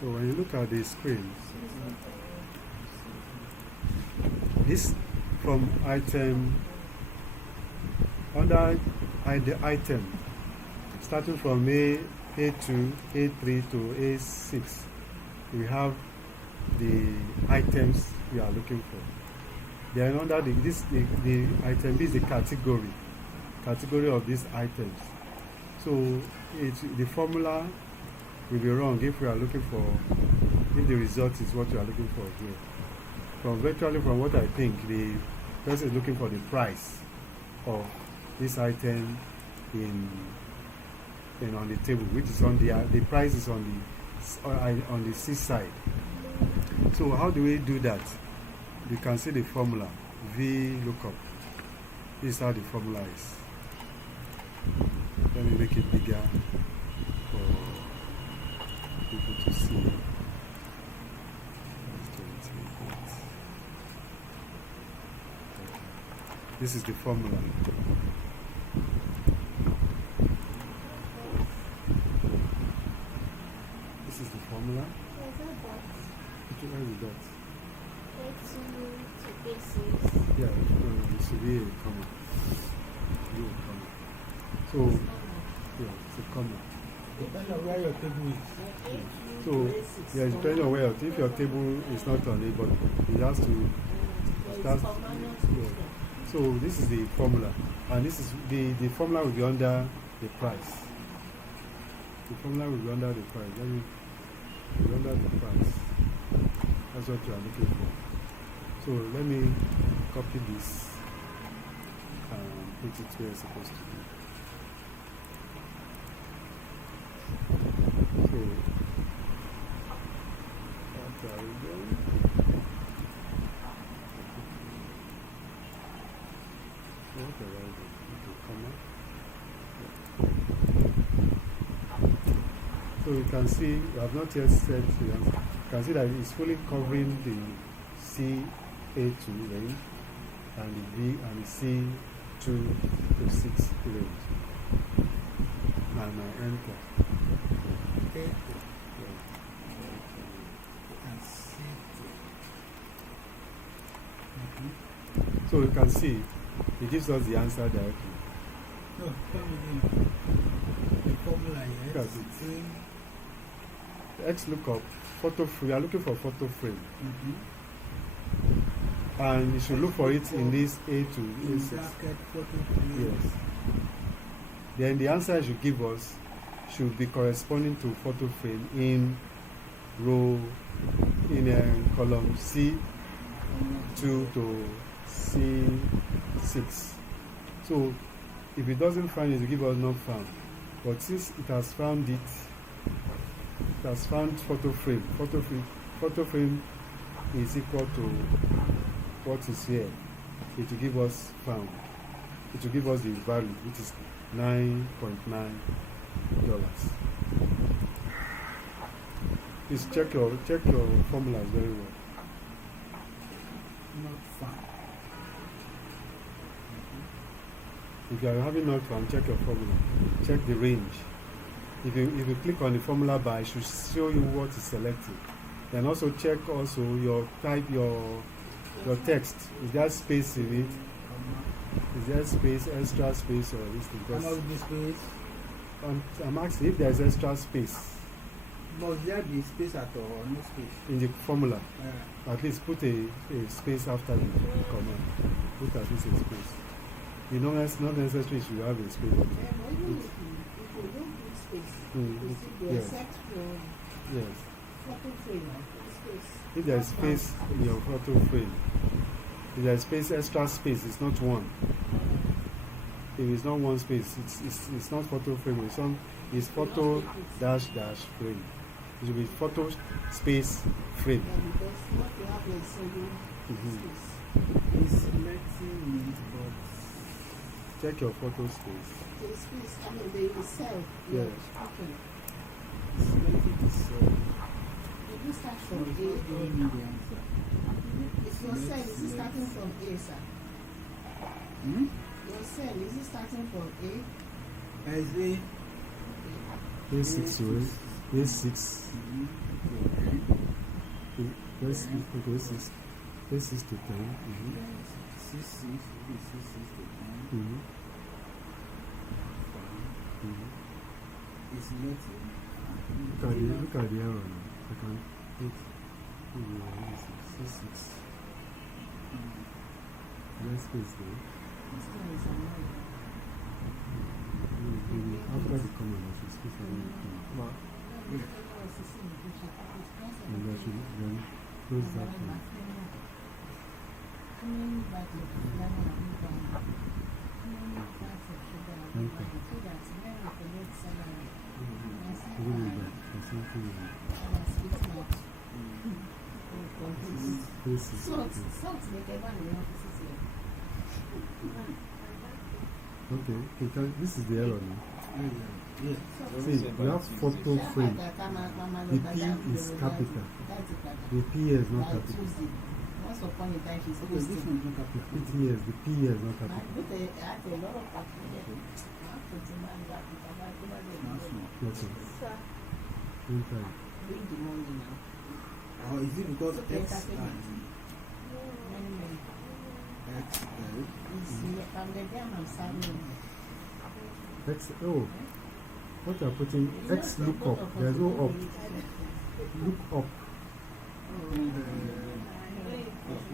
So when you look at the screen, this from item under the item, starting from A2, A3 to A6, we have the items we are looking for. Then under the item B is the category of these items. So the formula will be wrong if we are looking for, if the result is what we are looking for here. From what I think, the person is looking for the price of this item in on the table, which is on the price is on the C side. So how do we do that? You can see the formula VLOOKUP. This is how the formula is. Let me make it bigger for people to see. This is the formula. This is the formula. Where is that? Yeah, it should be a comma. So, yeah, it's a comma. Depending on where your table is. So, yeah, depending on where, if your table is not on it, but it has to start. Yeah. So, this is the formula, and this is the formula will be under the price. The formula will be under the price. Let me be under the price. That's what you are looking for. So let me copy this and put it where it's supposed to be. So what are we doing? What are we doing? Okay, comma. So you can see, we have not yet set the answer. You can see that it's fully covering the CA2 range and the B and the C2 to 6 range. And I enter. Okay. Yeah. And C2. So you can see, it gives us the answer directly. No, tell me the formula here. Yes. The XLOOKUP, photo frame, we are looking for photo frame. And you should look for it in this A to A6. Bracket photo frame. Yes. Then the answer you give us should be corresponding to photo frame in row, in column C2 to C6. So if it doesn't find it, you give us not found. But since it has found it, it has found photo frame. Photo frame is equal to what is here. It will give us found. It will give us the value, which is $9.9. Please check your formulas very well. Not found. If you are having not found, check your formula. Check the range. If you click on the formula bar, it should show you what is selected. Then also check also your type, your text. Is there space in it? Is there space, extra space, or this thing? How much the space? I'm asking if there is extra space Must there be space at all or no space? in the formula. At least put a space after the command. Put at least a space. You know, it's not necessary you should have a space. Even if you don't put space, you see the Yes. set for Yes. photo frame and space. If there is space in your photo frame, if there is space, extra space, it's not one. If it's not one space, it's not photo frame. It's photo dash frame. It will be photo space frame. Yeah, because not to have a single space. It's selecting it, but Check your photo space. The space, I mean, the cell. Yeah. Okay. it's selecting the cell. Did you start So from it's A not or giving me the answer. is your cell, is it starting from A, sir? Hmm? Your cell, is it starting from A? As A. A6 to A6. A6 to 10. C6 to 10. It's selecting. Look at the error now. I can take C6. Less space there. This one is annoying. After the comment, I should space around the comment. And I should then close that one. Really bad. There's something wrong. A6. Okay, this is the error now. Yeah. See, we have photo frame. The P is capital. The P here is not capital. Once upon a time, she's Okay, this posting. one is not capital. The P here is not I capital. put a lot of capital. Now small. Okay. Enter it. Bring the money now. Or is it because Okay, X capital. and Many. XL? I'm the damn I'm signing. What are putting X lookup? There's no up. Look up.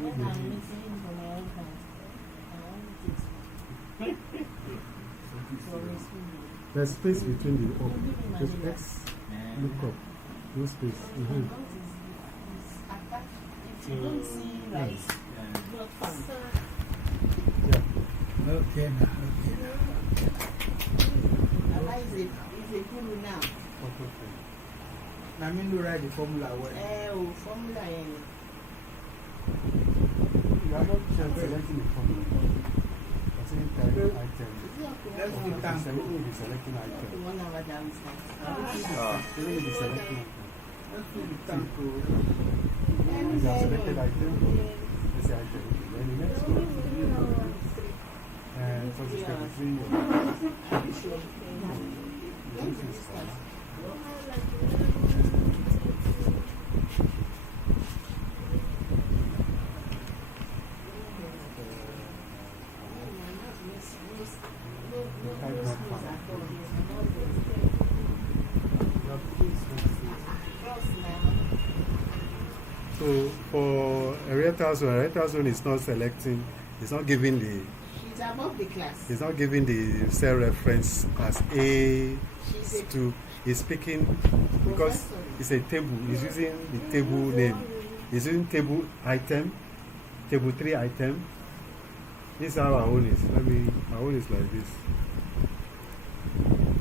When I'm meeting for my husband, I want it. There's space between the up. There's X lookup. No space. If you don't see rice, not fun. Yeah. Okay, now. Allah is a guru now. I mean, you write the formula well. Formula N. You are not selecting the formula. You are selecting type item. Let's Okay, do tank. so we'll be selecting item. 1 hour that we start. So we'll be selecting item. Let's do the tank. You have selected item. Let's say item. Then the next one. So it's step 3. This is fine. So for a rectal zone is not selecting, it's not giving the, She's above the class. it's not giving the cell reference as A She's a to, it's picking because professor. it's a table, it's using the table name, it's using table item, table 3 item. This is how our own is. Our own is like this.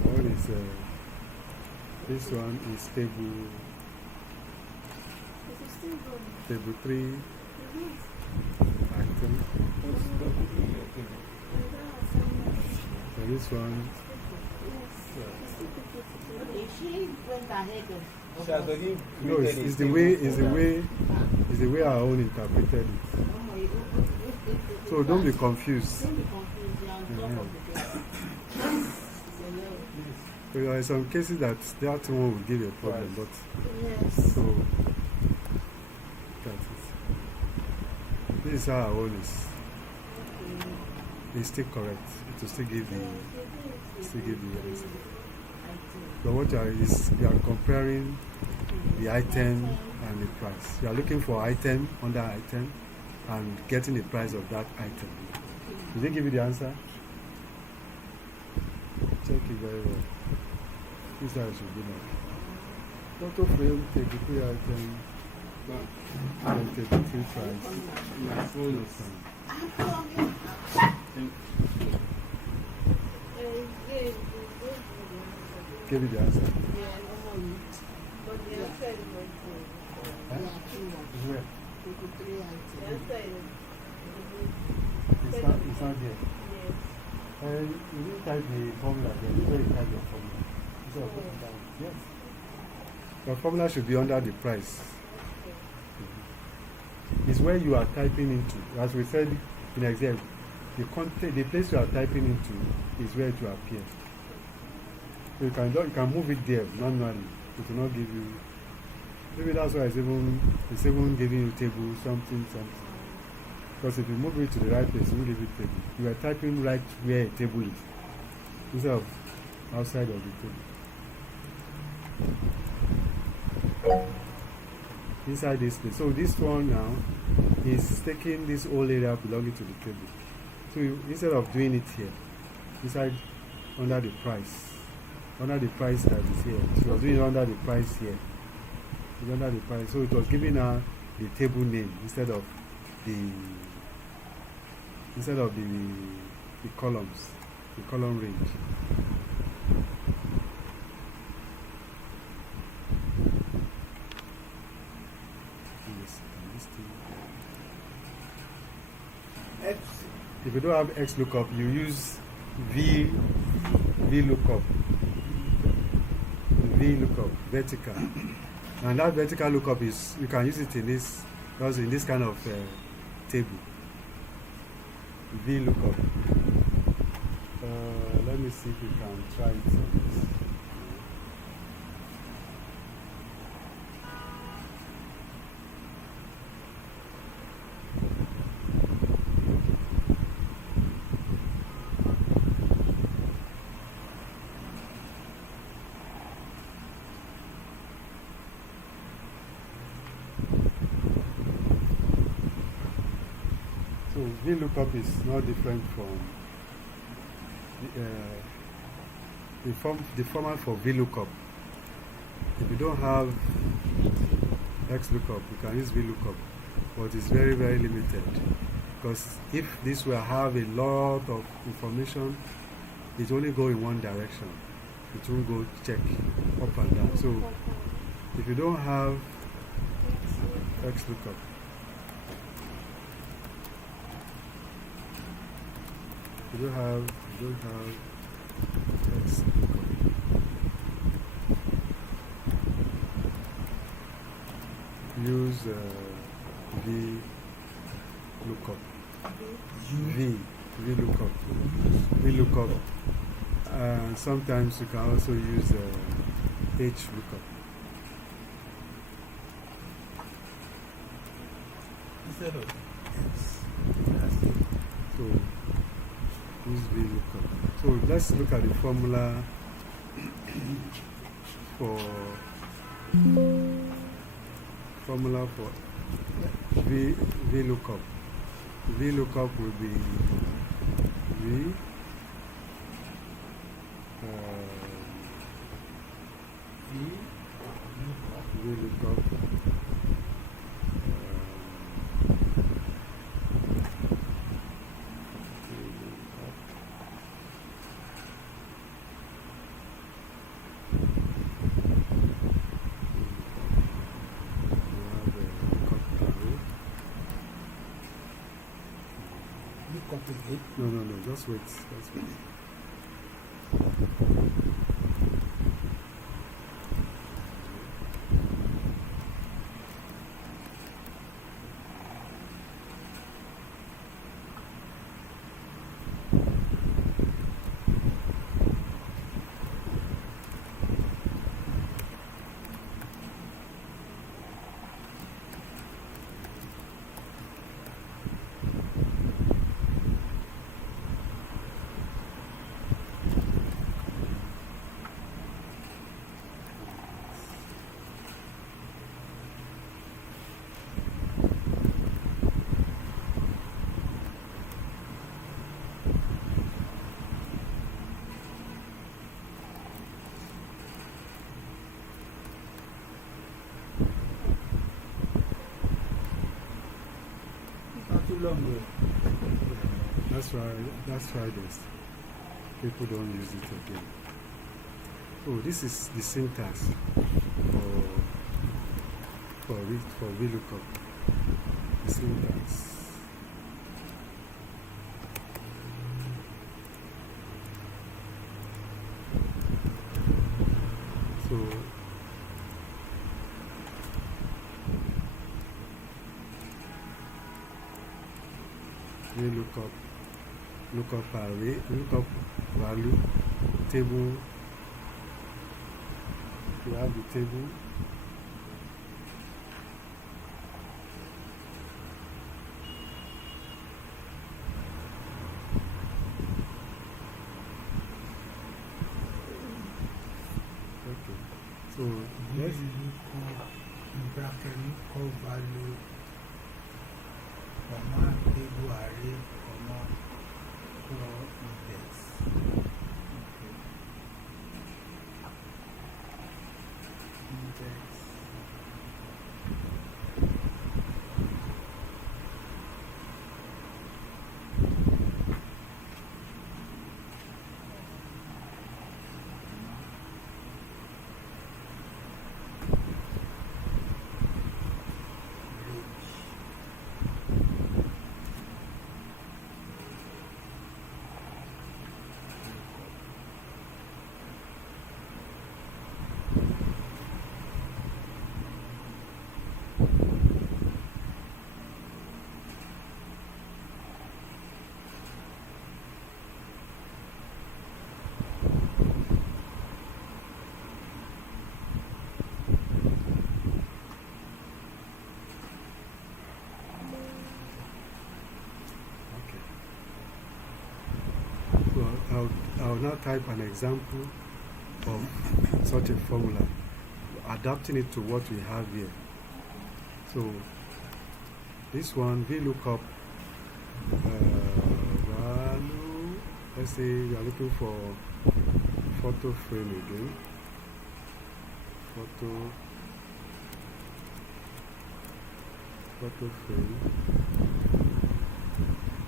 Our own is, this one is table 3 item. So this one, Okay, she went ahead of She has us. already no, created it's a the table way, for it's the way our own interpreted it. So don't be confused. Don't be confused, you're on top of the class. It's a level. So there are some cases that one will give you a problem, but Yes. so that's it. This is how our own is. It's still correct. It will still give the answer. But what you are comparing the item and the price. You are looking for item under item and getting the price of that item. Did they give you the answer? Check it very well. This is how it should be like. Photo frame, take the 3 item, and take the 3 price. My phone is Give you the answer. Huh? It's where? It's not here. You didn't type the formula there. You didn't type your formula. Instead of putting down. Yes. Your formula should be under the price. It's where you are typing into. As we said in exam, the place you are typing into is where it will appear. So you can move it there manually. It will not give you. Maybe that's why it's even giving you table something. Because if you move it to the right place, it will give you table. You are typing right where a table is instead of outside of the table. Inside this place. So this one now is taking this whole area belonging to the table. So instead of doing it here, inside under the price that is here, she was doing it under the price here. It's under the price. So it was giving her the table name instead of the columns, the column range. If you don't have XLOOKUP, you use VLOOKUP, vertical. And that vertical lookup is, you can use it in this, also in this kind of table. VLOOKUP. Let me see if we can try it on this. So VLOOKUP is not different from the format for VLOOKUP. If you don't have XLOOKUP, you can use VLOOKUP, but it's very, very limited. Because if this will have a lot of information, it only go in one direction. It won't go check up and down. So if you don't have XLOOKUP, You don't have XLOOKUP. Use VLOOKUP. VLOOKUP. VLOOKUP. Sometimes you can also use HLOOKUP. Instead of So use VLOOKUP. So let's look at the formula for VLOOKUP. VLOOKUP will be VLOOKUP. look up again. No, just wait. Not too long ago. That's why this people don't use it again. Oh, this is the syntax for VLOOKUP. The syntax. So VLOOKUP, lookup array, lookup value, table. You have the table. Okay. So Yes. yes. In bracket, call value, comma, table array, comma, call index. Index. Okay. So I'll now type an example of such a formula, adapting it to what we have here. So this one, VLOOKUP value. Let's say you are looking for photo frame again. Photo frame.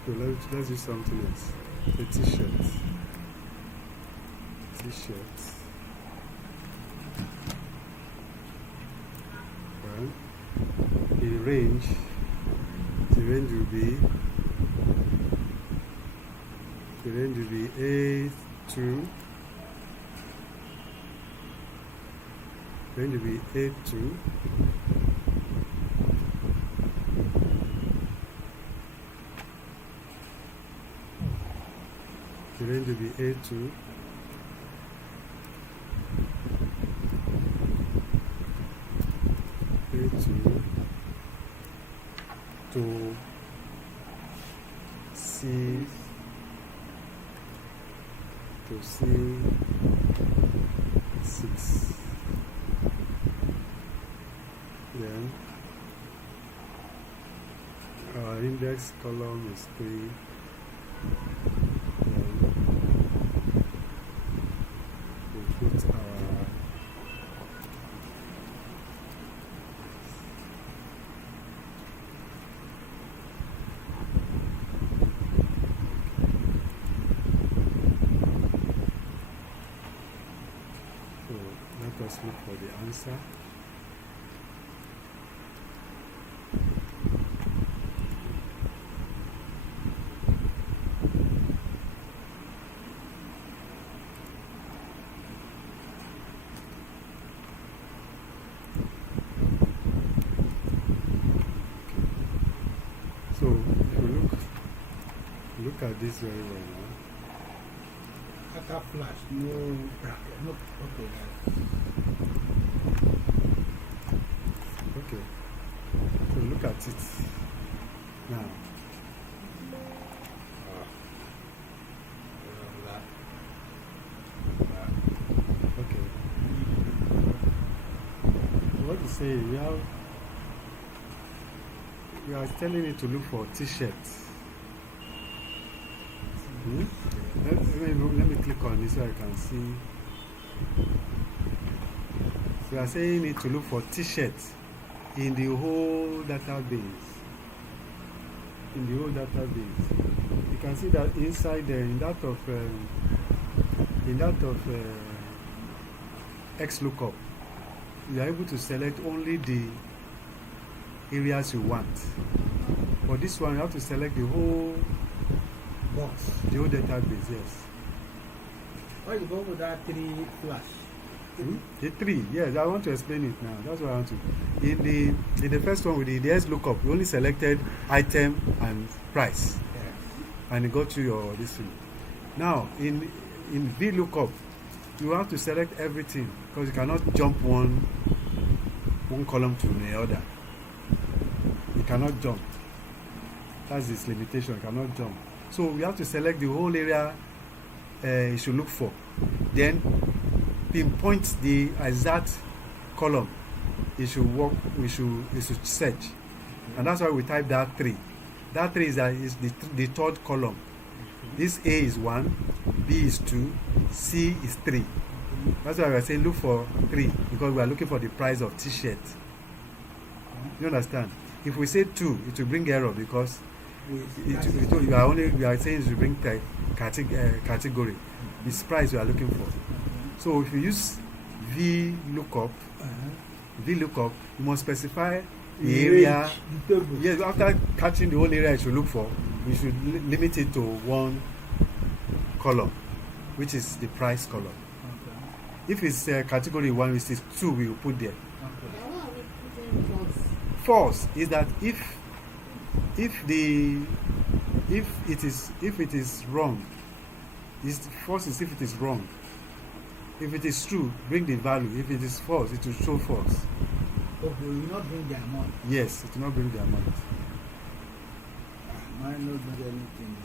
So let's do something else. A t-shirt. Right. The range will be The range will be A2. Range will be A2. The range will be A2. A2 to C to C6. Then our index column is 3. Then we put our so let us look for the answer. So if you look at this very well now. After flash, no bracket, no. Okay. So look at it now. Okay. What you say? We are telling you to look for T-shirts. Let me click on this so I can see. We are saying it to look for T-shirts in the whole database. In the whole database, you can see that inside there, in that of XLOOKUP, you are able to select only the areas you want. For this one, you have to select the whole Box. the whole database. Yes. Why you go with that 3 flash? The 3, yes, I want to explain it now. That's what I want to. In the first one with the XLOOKUP, you only selected item and price, and it got you your this thing. Now in VLOOKUP, you have to select everything because you cannot jump one column to the other. You cannot jump. That's its limitation. You cannot jump. So we have to select the whole area you should look for. Then pinpoint the exact column you should work. You should search, and that's why we type that 3. That 3 is the third column. This A is 1, B is 2, C is 3. That's why we are saying look for 3 because we are looking for the price of T-shirt. You understand? If we say 2, it will bring error because we are saying it will bring category. This price we are looking for. So if you use VLOOKUP, you must specify the area. Yes, after catching the whole area you should look for, we should limit it to one column, which is the price column. Okay. If it's category 1, which is 2, we will put there. Okay. Now, what are we putting false? False is that if it is wrong, false is if it is wrong. If it is true, bring the value. If it is false, it will show false. Okay, we will not bring the amount. Yes, it will not bring the amount. Mine not bring anything.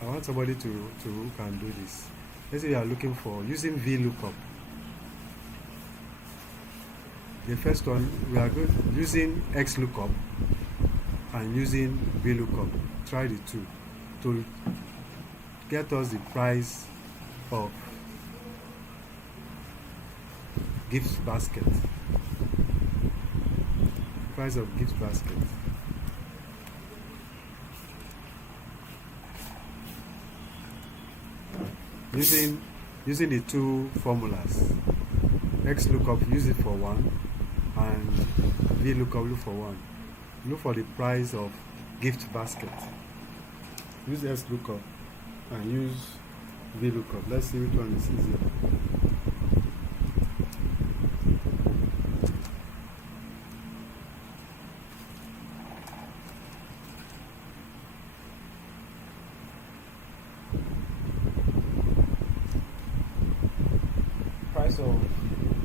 I want somebody to who can do this. Let's say you are looking for using VLOOKUP. The first one, we are good using XLOOKUP and using VLOOKUP. Try the two to get us the price of gift basket. Price of gift basket. Using the two formulas. XLOOKUP, use it for one, and VLOOKUP, look for one. Look for the price of gift basket. Use XLOOKUP. and use VLOOKUP. Let's see which one is easier.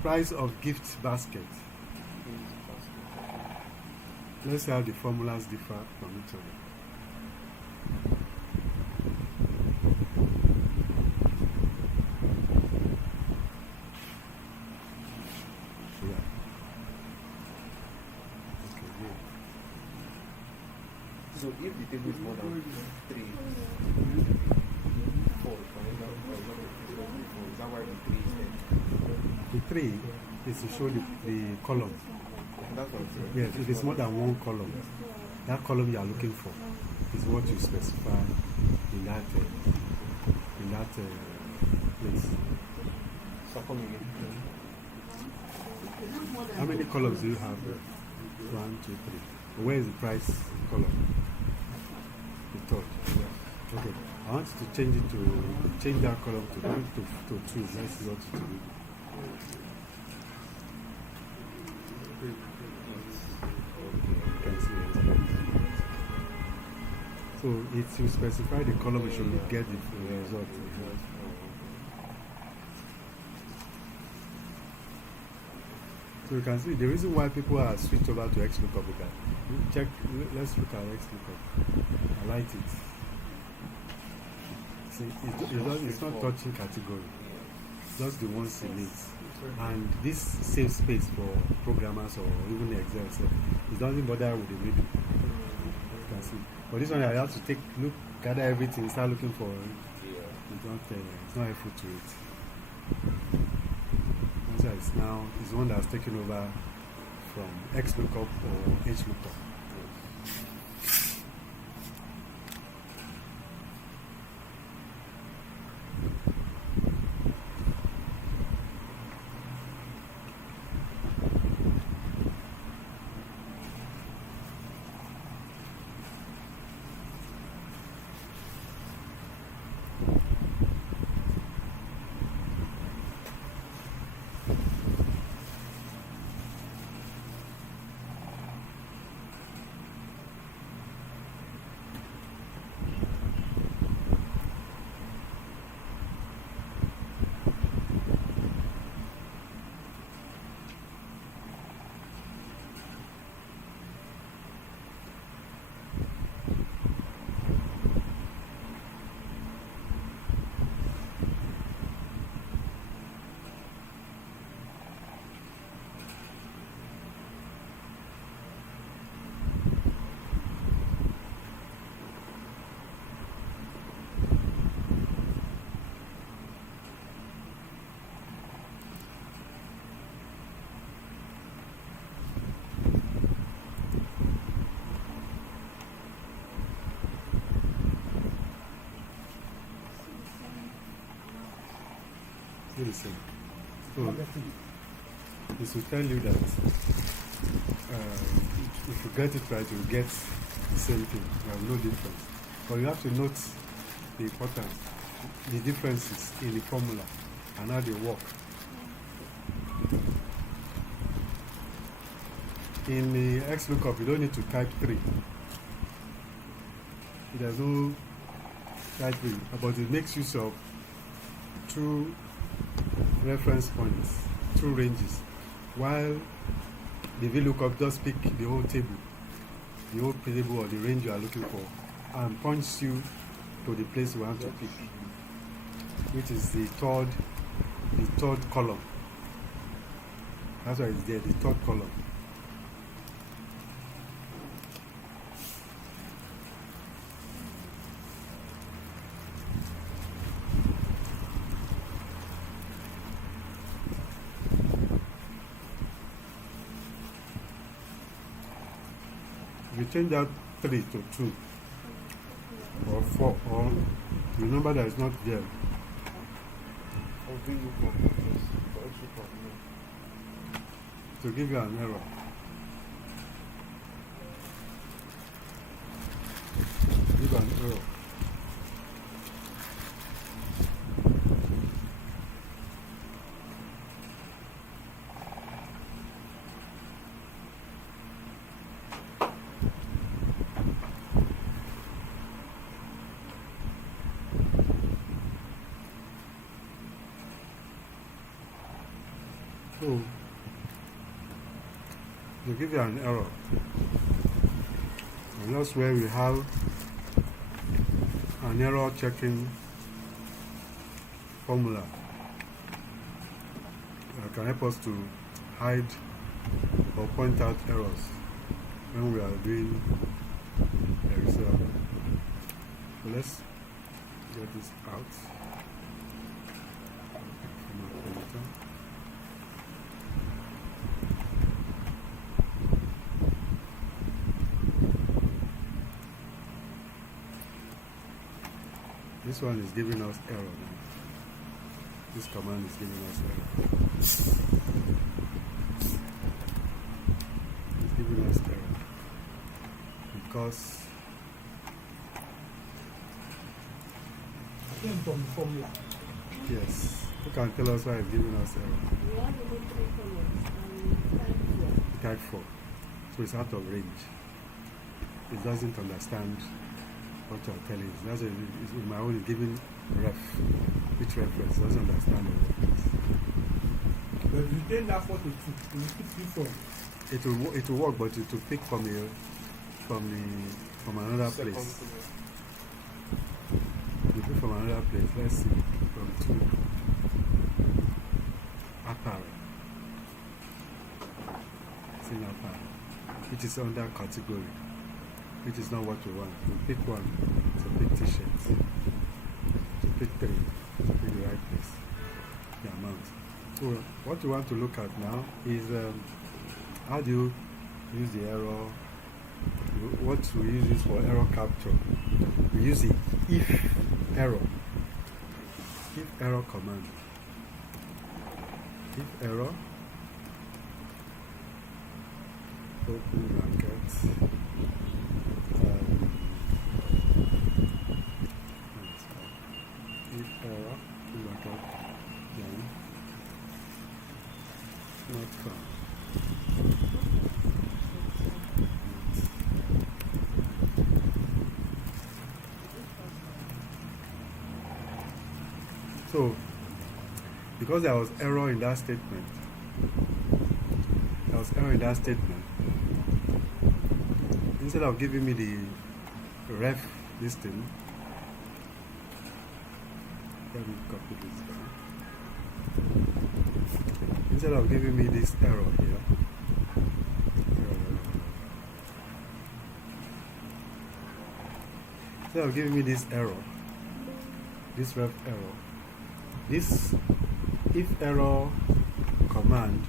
Price of gift basket. Let's see how the formulas differ from each other. Yeah. Okay, good. So if the table is more than 3, 4, for example, is that why the 3 is there? The 3 is to show the column. That's what I'm saying. Yes, if it's more than one column, that column you are looking for is what you specify in that place. So come again. How many columns do you have? 1, 2, 3. Where is the price column? The third. Okay. I want to change it to change that column to 2. Let's see what to do. So if you specify the column, you should get the result. So you can see the reason why people are switched over to XLOOKUP is that check. Let's look at XLOOKUp. I like it. See, it's not touching category. Just the ones it needs. And this saves space for programmers or even Excel itself. It doesn't bother with the middle. You can see. But this one I have to gather everything, start looking for it. It's not helpful to it. That's why it's the one that's taken over from XLOOKUP or HLOOKUP. The same. So this will tell you that if you get it right, you get the same thing. You have no difference. But you have to note the importance, the differences in the formula and how they work. In the XLOOKUP, you don't need to type 3. There's no type 3, but it makes use of 2 reference points, 2 ranges, while the VLOOKUP just pick the whole table or the range you are looking for and points you to the place you want to pick, which is the third column. That's why it's there, the third column. You change that 3 to 2 or 4, or the number that is not there. Or VLOOKUP, yes. For XLOOKUP, no. To give you an error. Give an error. give you an error. And that's where we have an error checking formula that can help us to hide or point out errors when we are doing a result. So let's get this out from our computer. This one is giving us error now. This command is giving us error. It's giving us error because Came from the formula. yes, who can tell us why it's giving us error? We have only 3 columns and type 4. Type 4, so it's out of range. It doesn't understand what you're telling it. That's my own is giving ref. Which reference doesn't understand the reference. But if you take that 4 to 2, you keep 3 4. It will work, but it will pick from another Second place. column. You pick from another place. Let's see, from 2 apparel. It's in apparel, which is under category, which is not what we want. We pick one, so pick t-shirts. So pick 3, so pick the right place, the amount. So what we want to look at now is how do you use the error. What we use is for error capture. We use the if error command. If error, open brackets, if error, bracket, then not found. So, because there was error in that statement, instead of giving me the ref listing, let me copy this down. Instead of giving me this error here, instead of giving me this error, this ref error, this if error command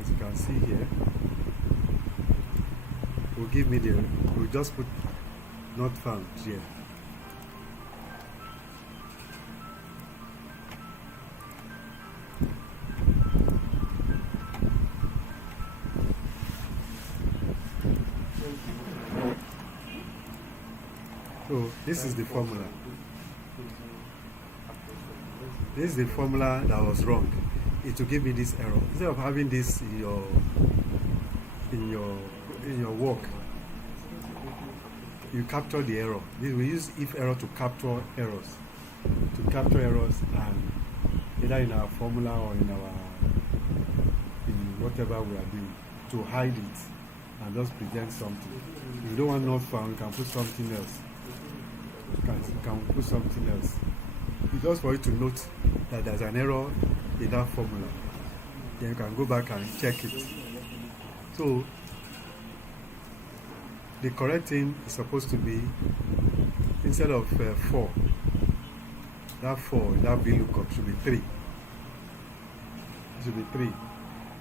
as you can see here, will give me we'll just put not found here. So this is the formula. This is the formula that was wrong. It will give me this error. Instead of having this in your work, you capture the error. We use if error to capture errors. And either in our formula or in whatever we are doing, to hide it and just present something. If you don't want not found, you can put something else. You can put something else. It's just for you to note that there's an error in that formula. Then you can go back and check it. So the correct thing is supposed to be, instead of 4, that VLOOKUP should be 3. It should be 3.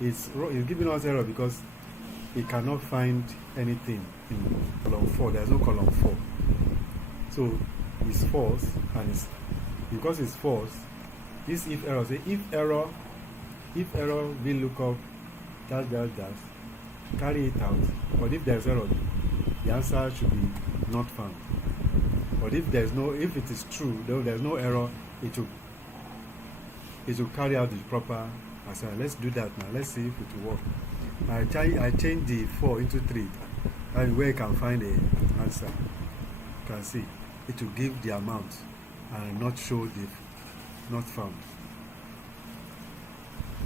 It's giving us error because it cannot find anything in column 4. There's no column 4. So it's false, and because it's false, this if error, say if error VLOOKUP dash, carry it out. But if there's error, the answer should be not found. But if it is true, though there's no error, it will carry out the proper answer. Let's do that now. Let's see if it will work. I change the 4 into 3, and where you can find the answer. You can see it will give the amount and not show the not found.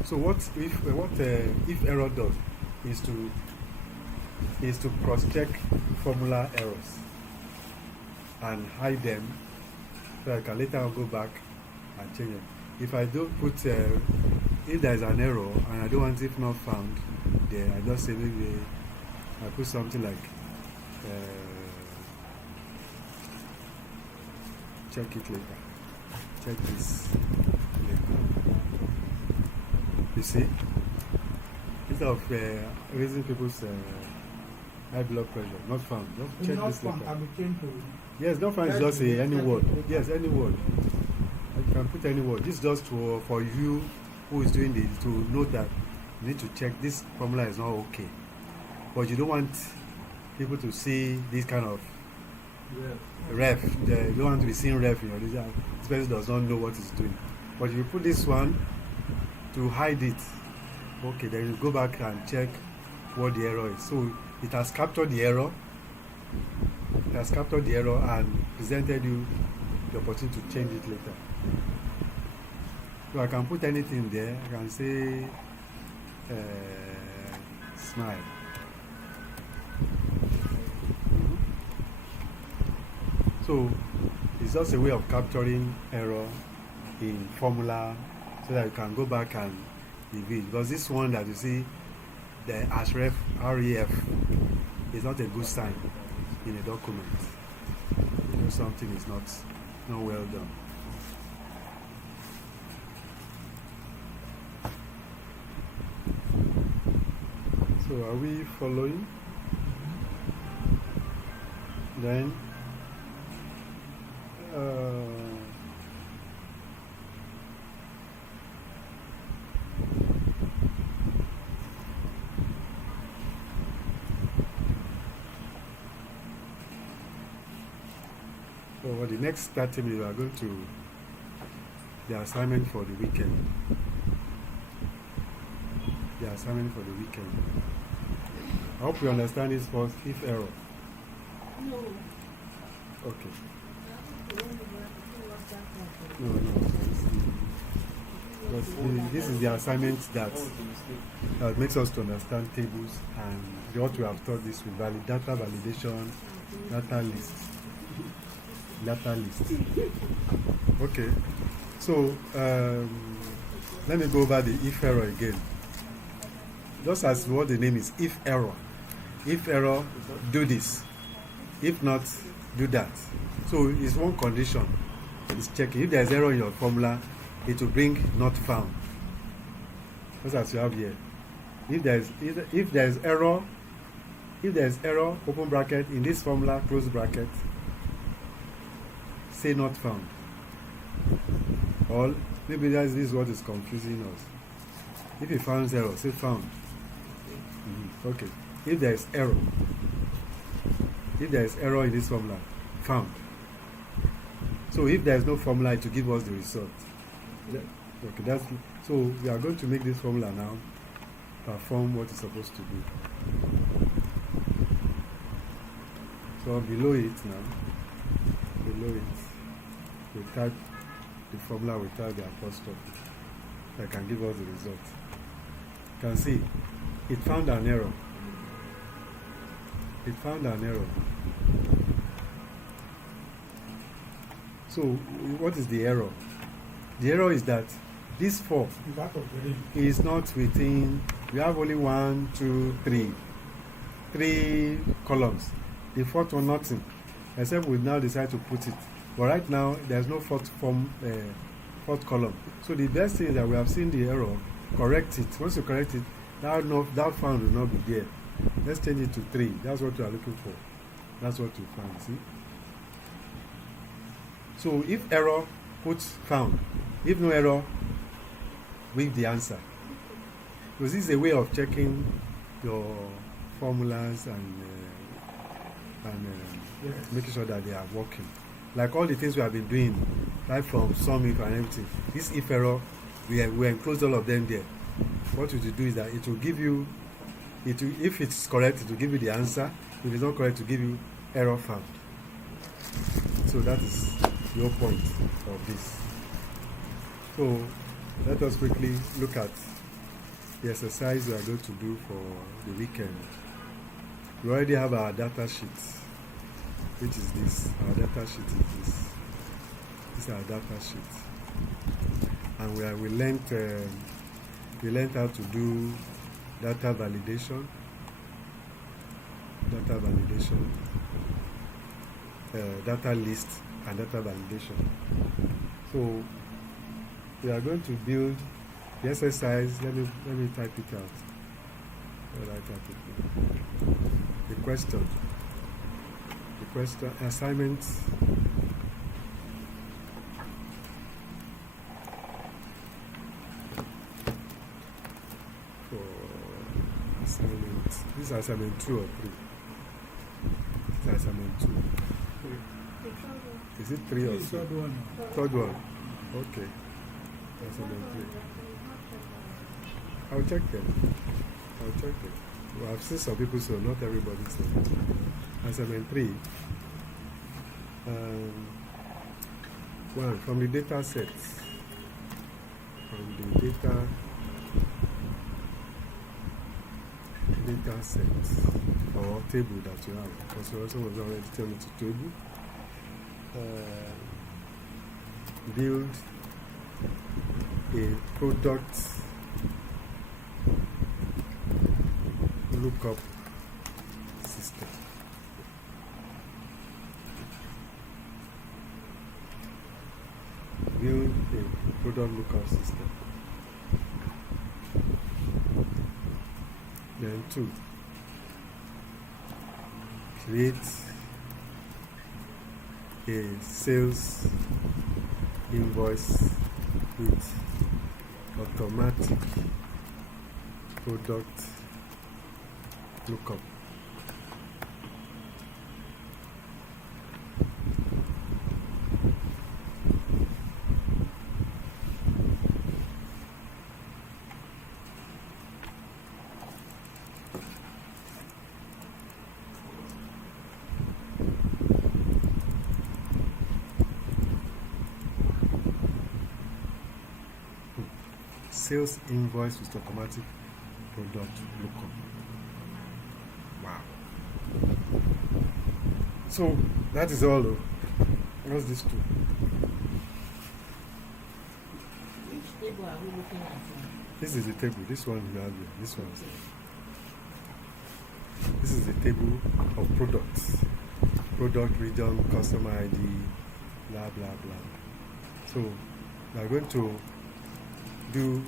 So what if error does is to cross-check formula errors and hide them, so I can later go back and change them. If I don't put if there is an error and I don't want it not found there, I just say maybe I put something like check it later. Check this later. You see? Instead of raising people's high blood pressure, not found. Just check this later. Can be changed to Yes, not found is just any word. Yes, any word. You can put any word. This is just for you who is doing this to know that you need to check this formula is not okay. But you don't want people to see this kind of ref. You don't want to be seeing ref. This person does not know what he's doing. But if you put this one to hide it, okay, then you go back and check what the error is. So it has captured the error. It has captured the error and presented you the opportunity to change it later. So I can put anything there. I can say smile. So it's just a way of capturing error in formula so that you can go back and review it. Because this one that you see, the ref is not a good sign in a document. You know something is not well done. So are we following? Then for the next 30 minutes, we are going to the assignment for the weekend. The assignment for the weekend. I hope you understand this first. If error. No. Okay. No. But this is the assignment that makes us to understand tables and what we have taught this with data validation, data list. Okay. So let me go over the if error again. Just as what the name is, if error. If error, do this. If not, do that. So it's one condition. It's checking. If there's error in your formula, it will bring not found. Just as you have here. If there's error, open bracket, in this formula, close bracket, say not found. Or maybe this is what is confusing us. If you found error, say found. Okay. If there is error in this formula, found. So if there is no formula, it will give us the result. Okay, so we are going to make this formula now perform what it's supposed to do. So below it now, we type the formula without the apostrophe. That can give us the result. You can see it found an error. It found an error. So what is the error? The error is that this 4 is not within. We have only 1, 2, 3 columns. The fourth one, nothing, except we now decide to put it. But right now there's no fourth column. So the best thing is that we have seen the error. Correct it. Once you correct it, that found will not be there. Let's change it to 3. That's what we are looking for. That's what you find. See. So if error, put found. If no error, with the answer. Because this is a way of checking your formulas and making sure that they are working. Like all the things we have been doing, right from sum if and everything. This if error, we enclose all of them there. What you do is that it will give you, if it's correct, it will give you the answer. If it's not correct, it will give you error found. So that is your point of this. So let us quickly look at the exercise we are going to do for the weekend. We already have our data sheet, which is this. Our data sheet is this. This is our data sheet, and we learned how to do data validation, data list, and data validation. So we are going to build the exercise. Let me type it out. Where will I type it? The question assignment. For assignment. This is assignment 2 or 3. This is assignment 2. Is it 3 or 2? Third one. Okay. Assignment 3. I'll check them. Well, I've seen some people, so not everybody's there. Assignment 3. One, from the data sets. Data sets or table that you have. Because some of them already tell me to table. Build a product lookup system. Build a product lookup system. Then 2, create a sales invoice with automatic product lookup. Sales invoice with automatic product lookup. Wow. So that is all. What's this 2? Which table are we looking at? This is the table. This one you have here. This one. This is the table of products. Product region, customer ID, blah blah blah. So we are going to do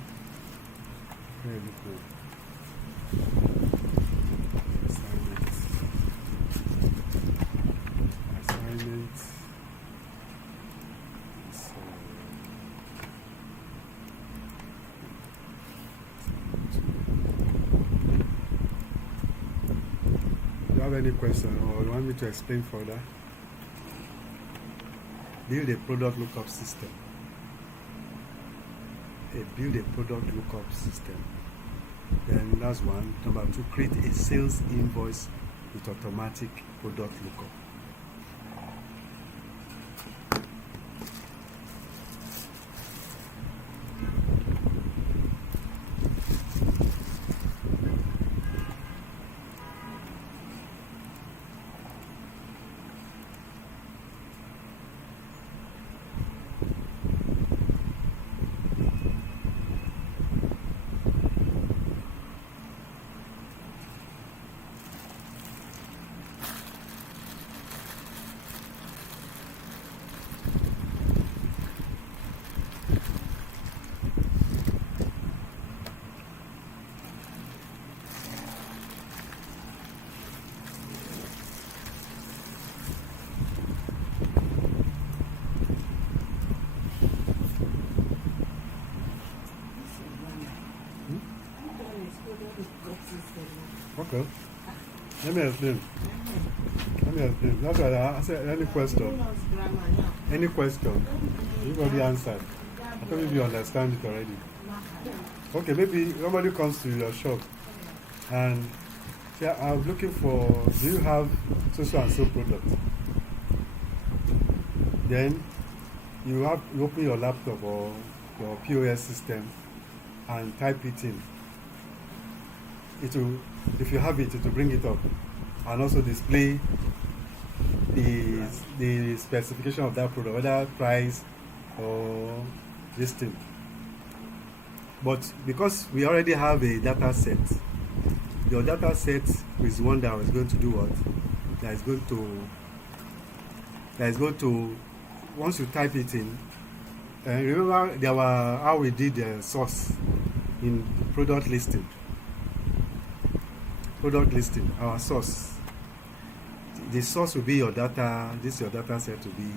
assignment. Do you have any question or you want me to explain further? Build a product lookup system. Build a product lookup system. Then that's 1. Number 2, create a sales invoice with automatic product lookup. Okay. Let me explain. That's why I said any question. Any question. Everybody answered. I thought maybe you understand it already. Okay, maybe somebody comes to your shop and say, I'm looking for, do you have so and so product? Then you open your laptop or your POS system and type it in. It will, if you have it, it will bring it up and also display the specification of that product, whether price or this thing. But because we already have a data set, your data set is one that is going to do what? That is going to once you type it in, remember there were how we did the source in product listing. Product listing, our source. The source will be your data. This your data set will be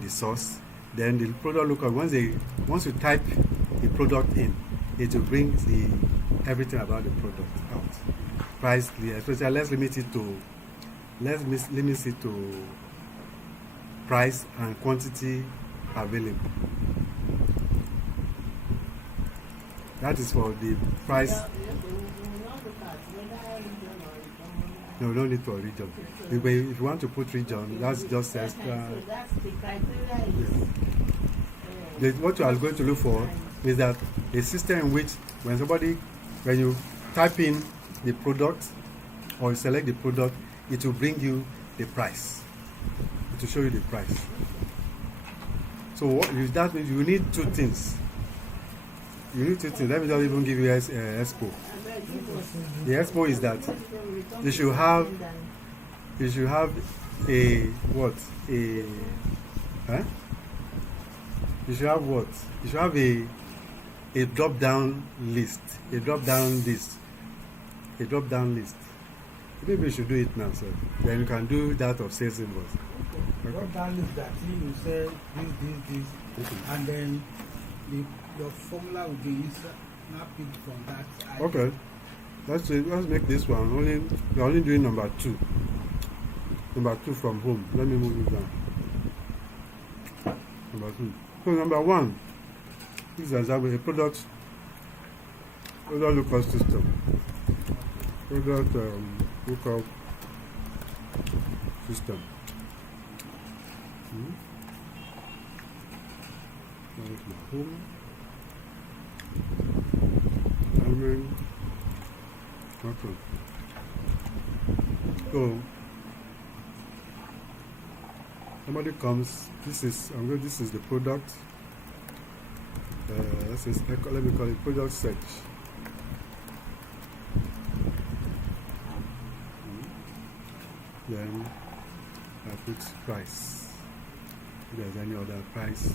the source. Then the product lookup. Once you type the product in, it will bring everything about the product out. Price, especially let's limit it to price and quantity available. That is for the price. No, we don't need for region. If you want to put region, that's just extra. So that's the criteria. Yes. What you are going to look for is that a system in which when you type in the product or you select the product, it will bring you the price. It will show you the price. So that means you need two things. You need two things. Let me just even give you Expo. The Expo is that you should have a what? You should have what? You should have a drop down list. A drop down list. Maybe you should do it now, sir. Then you can do that of sales invoice. Okay. Drop down list that you say this, Okay. and then your formula will be snapped from that. Okay. Let's make this one. We're only doing number 2. Number 2 from home. Let me move it down. Number 2. So number 1. This is example a product lookup system. Product lookup system. That is my home. Okay. So somebody comes. This is the product. Let me call it product search. Then I put price. If there's any other price,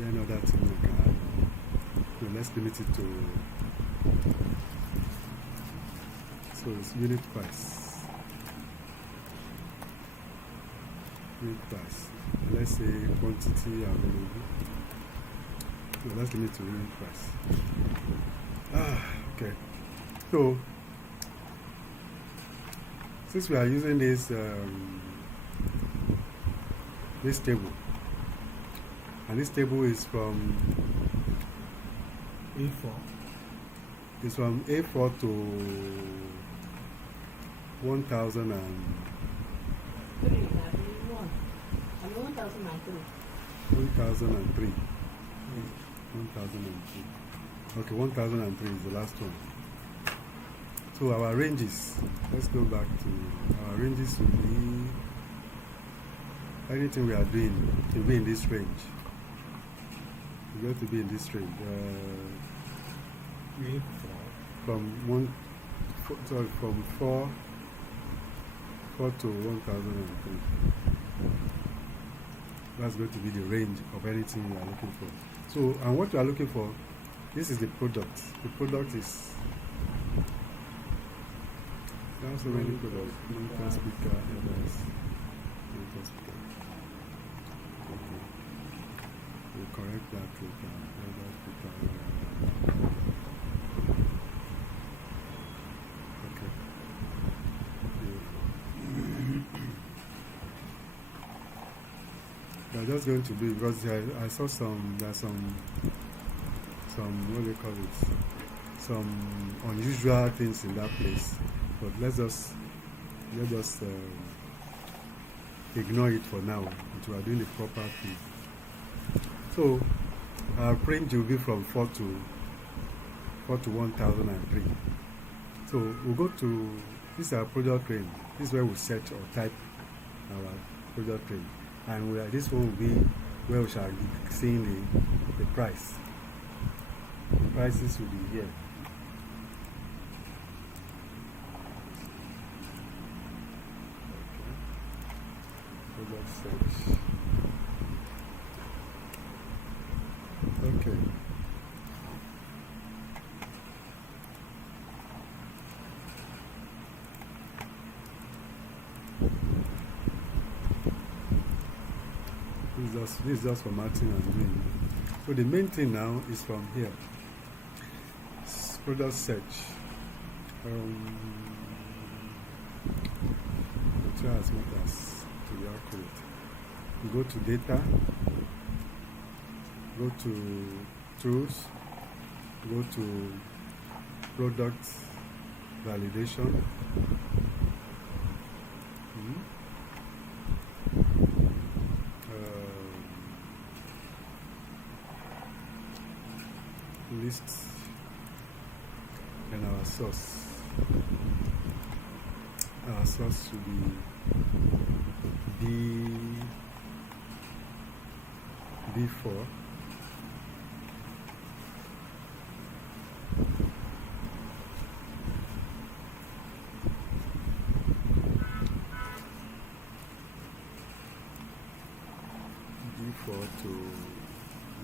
any other thing we can add. So let's limit it to. So it's unit price. Unit price. Let's say quantity available. So let's limit to unit price. Okay. So since we are using this table, and this table is from A4. It's from A4 to 1000 and 1003. 1003. Okay, 1003 is the last one. So our ranges, let's go back to our ranges will be anything we are doing to be in this range. We're going to be in this range. From 4 to 1003. That's going to be the range of anything we are looking for. So, and what we are looking for, this is the product. The product is, there are so many products. Monitor speaker, others. Monitor speaker. Okay. We'll correct that later. Other speaker. Okay. They're just going to be, because I saw there's some what do you call it, some unusual things in that place. But let's just ignore it for now until we are doing the proper thing. So our range will be from 4 to 1003. So we'll go to this is our product range. This is where we search or type our product range, and this one will be where we shall be seeing the price. The prices will be here. Product search. Okay. This is just formatting and doing. So the main thing now is from here. Product search. Try as much as to be accurate. You go to data, go to tools, go to product validation. List and our source. Our source should be B4. B4 to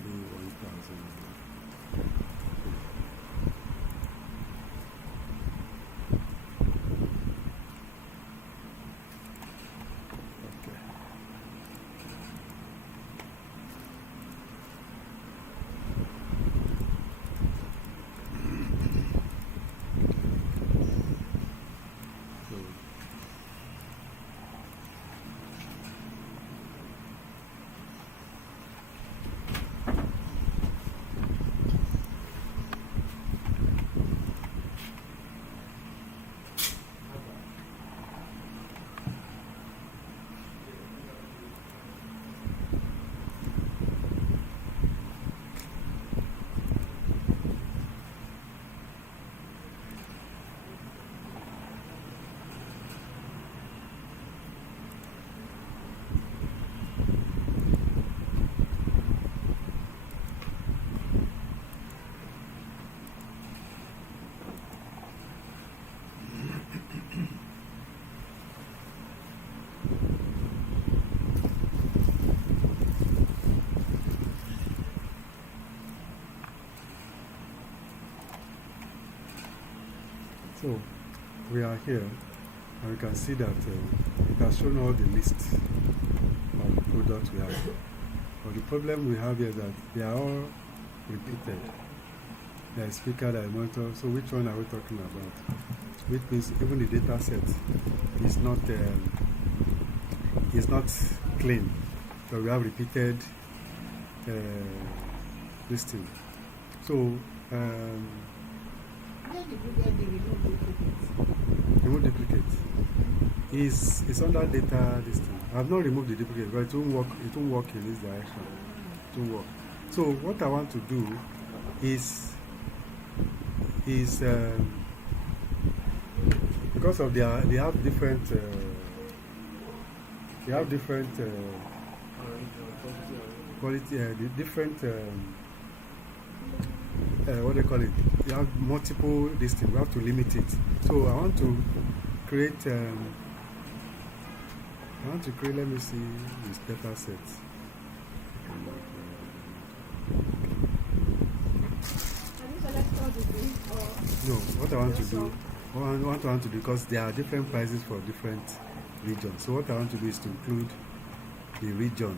B1000. So we are here, and we can see that it has shown all the list of products we have. But the problem we have here is that they are all repeated. There is speaker, there is monitor. So which one are we talking about? Which means even the data set is not clean. So we have repeated listing. So Where did you get the remove duplicates. It's under data this thing. I have not removed the duplicate, but it won't work in this direction. It won't work. So what I want to do is because of they have different quality, different what they call it. You have multiple this thing. We have to limit it. So I want to create. Let me see this data set. Have you selected all the things or? No, what I want to do, what I want to do, because there are different prices for different regions. So what I want to do is to include the region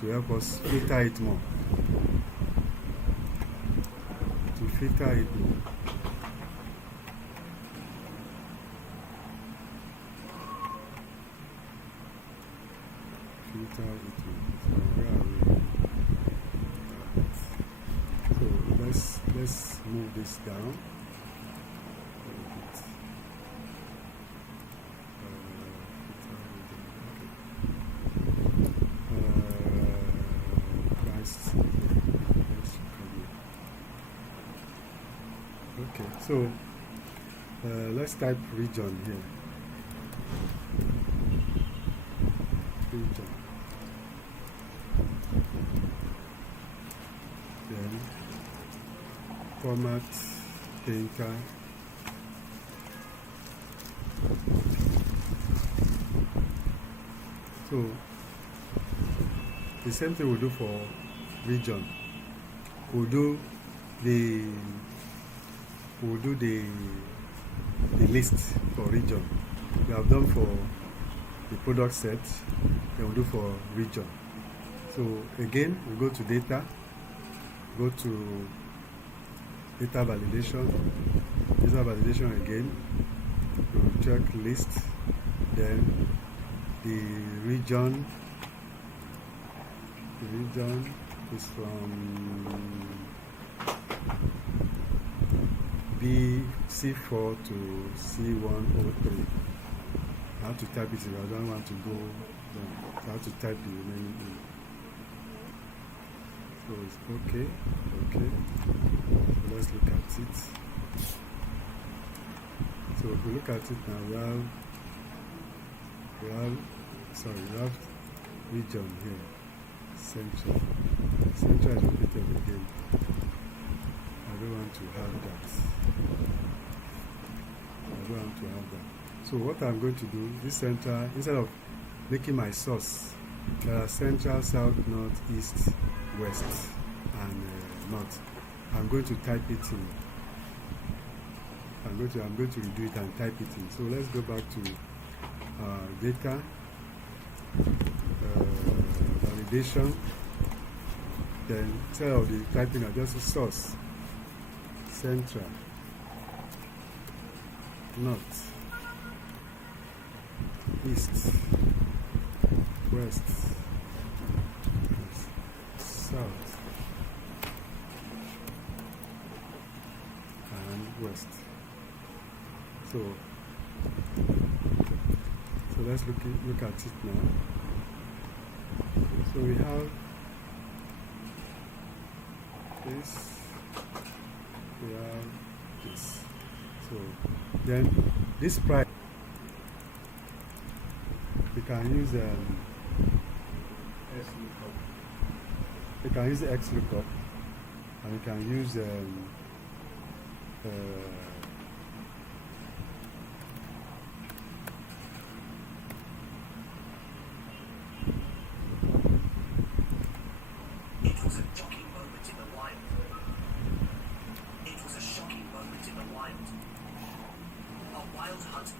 to help us filter it more. To filter it more. Filter it more. So where are we? So let's move this down. Okay, so let's type region here. Region. Then format painter. So the same thing we'll do for region. We'll do the list for region. We have done for the product set, then we'll do for region. So again, we go to data, go to data validation again, we'll check list, then the region is from C4 to C103. I have to type it if I don't want to go down. I have to type the remaining in. So it's okay. So let's look at it. So if we look at it now, we have region here. Central. Central is repeated again. I don't want to have that. So what I'm going to do, this center, instead of making my source, there are central, south, north, east, west, and north. I'm going to type it in. I'm going to redo it and type it in. So let's go back to data, validation. Then instead of the typing, I just source, central, north, east, west, south, and west. So let's look at it now. So we have this, we have this. So then this price, we can use XLOOKUP. we can use XLOOKUP, and we can use It was a shocking moment in the wild. It was a shocking moment in the wild. A wild hunt.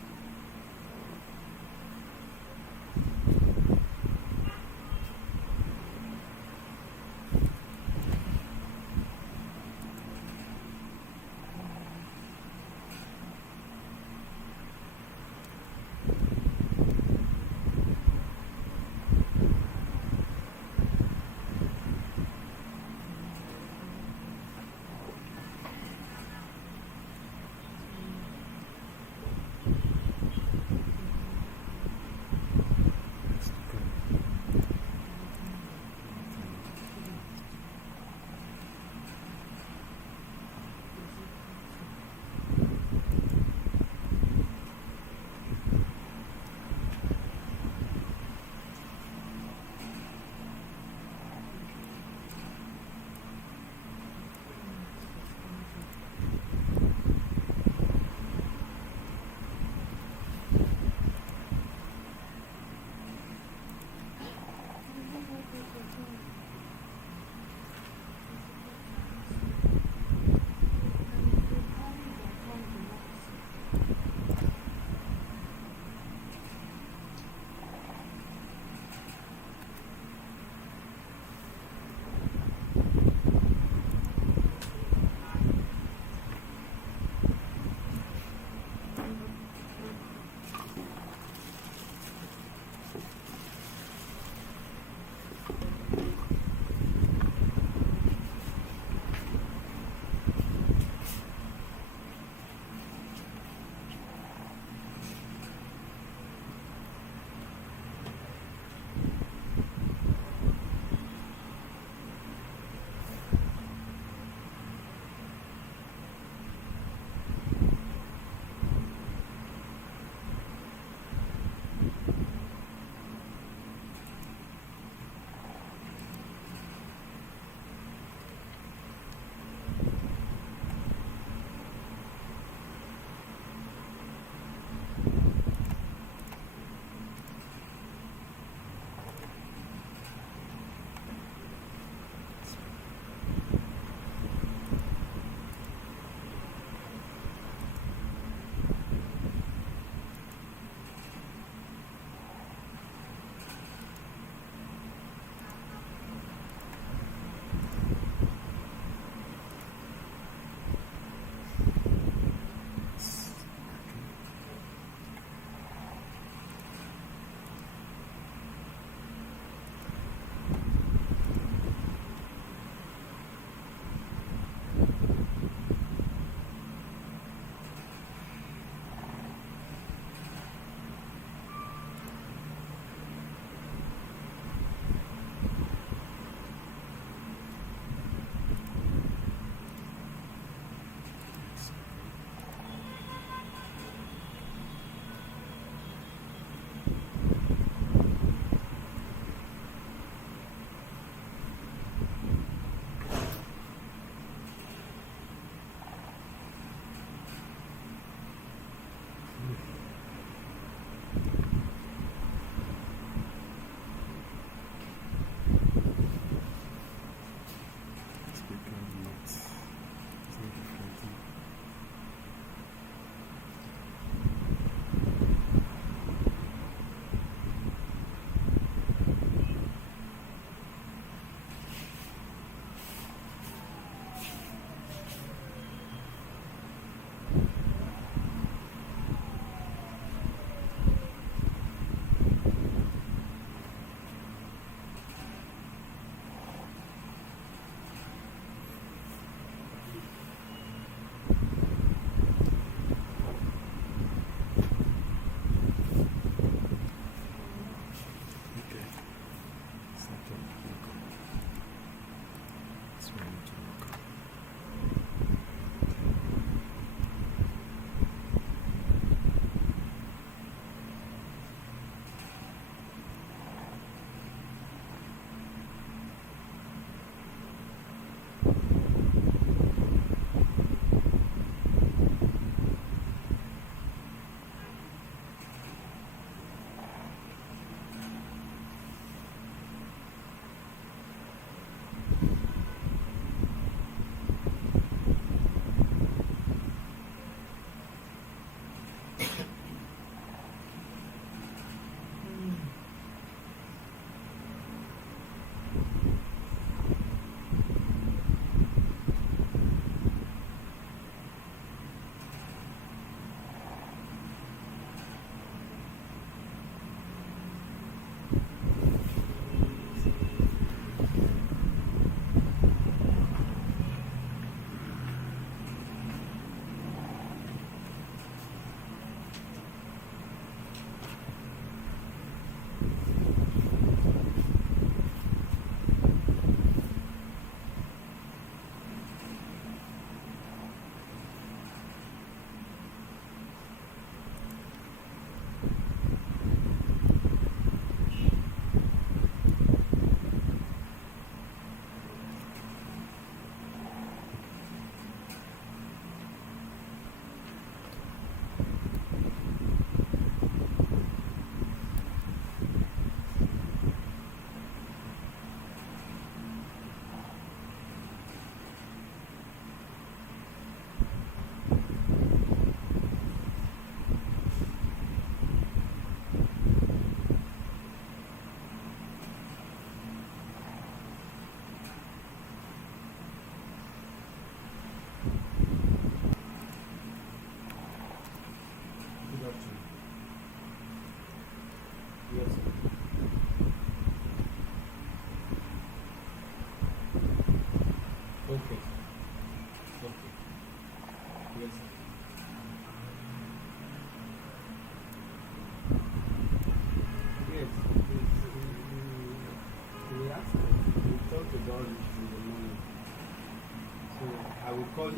will call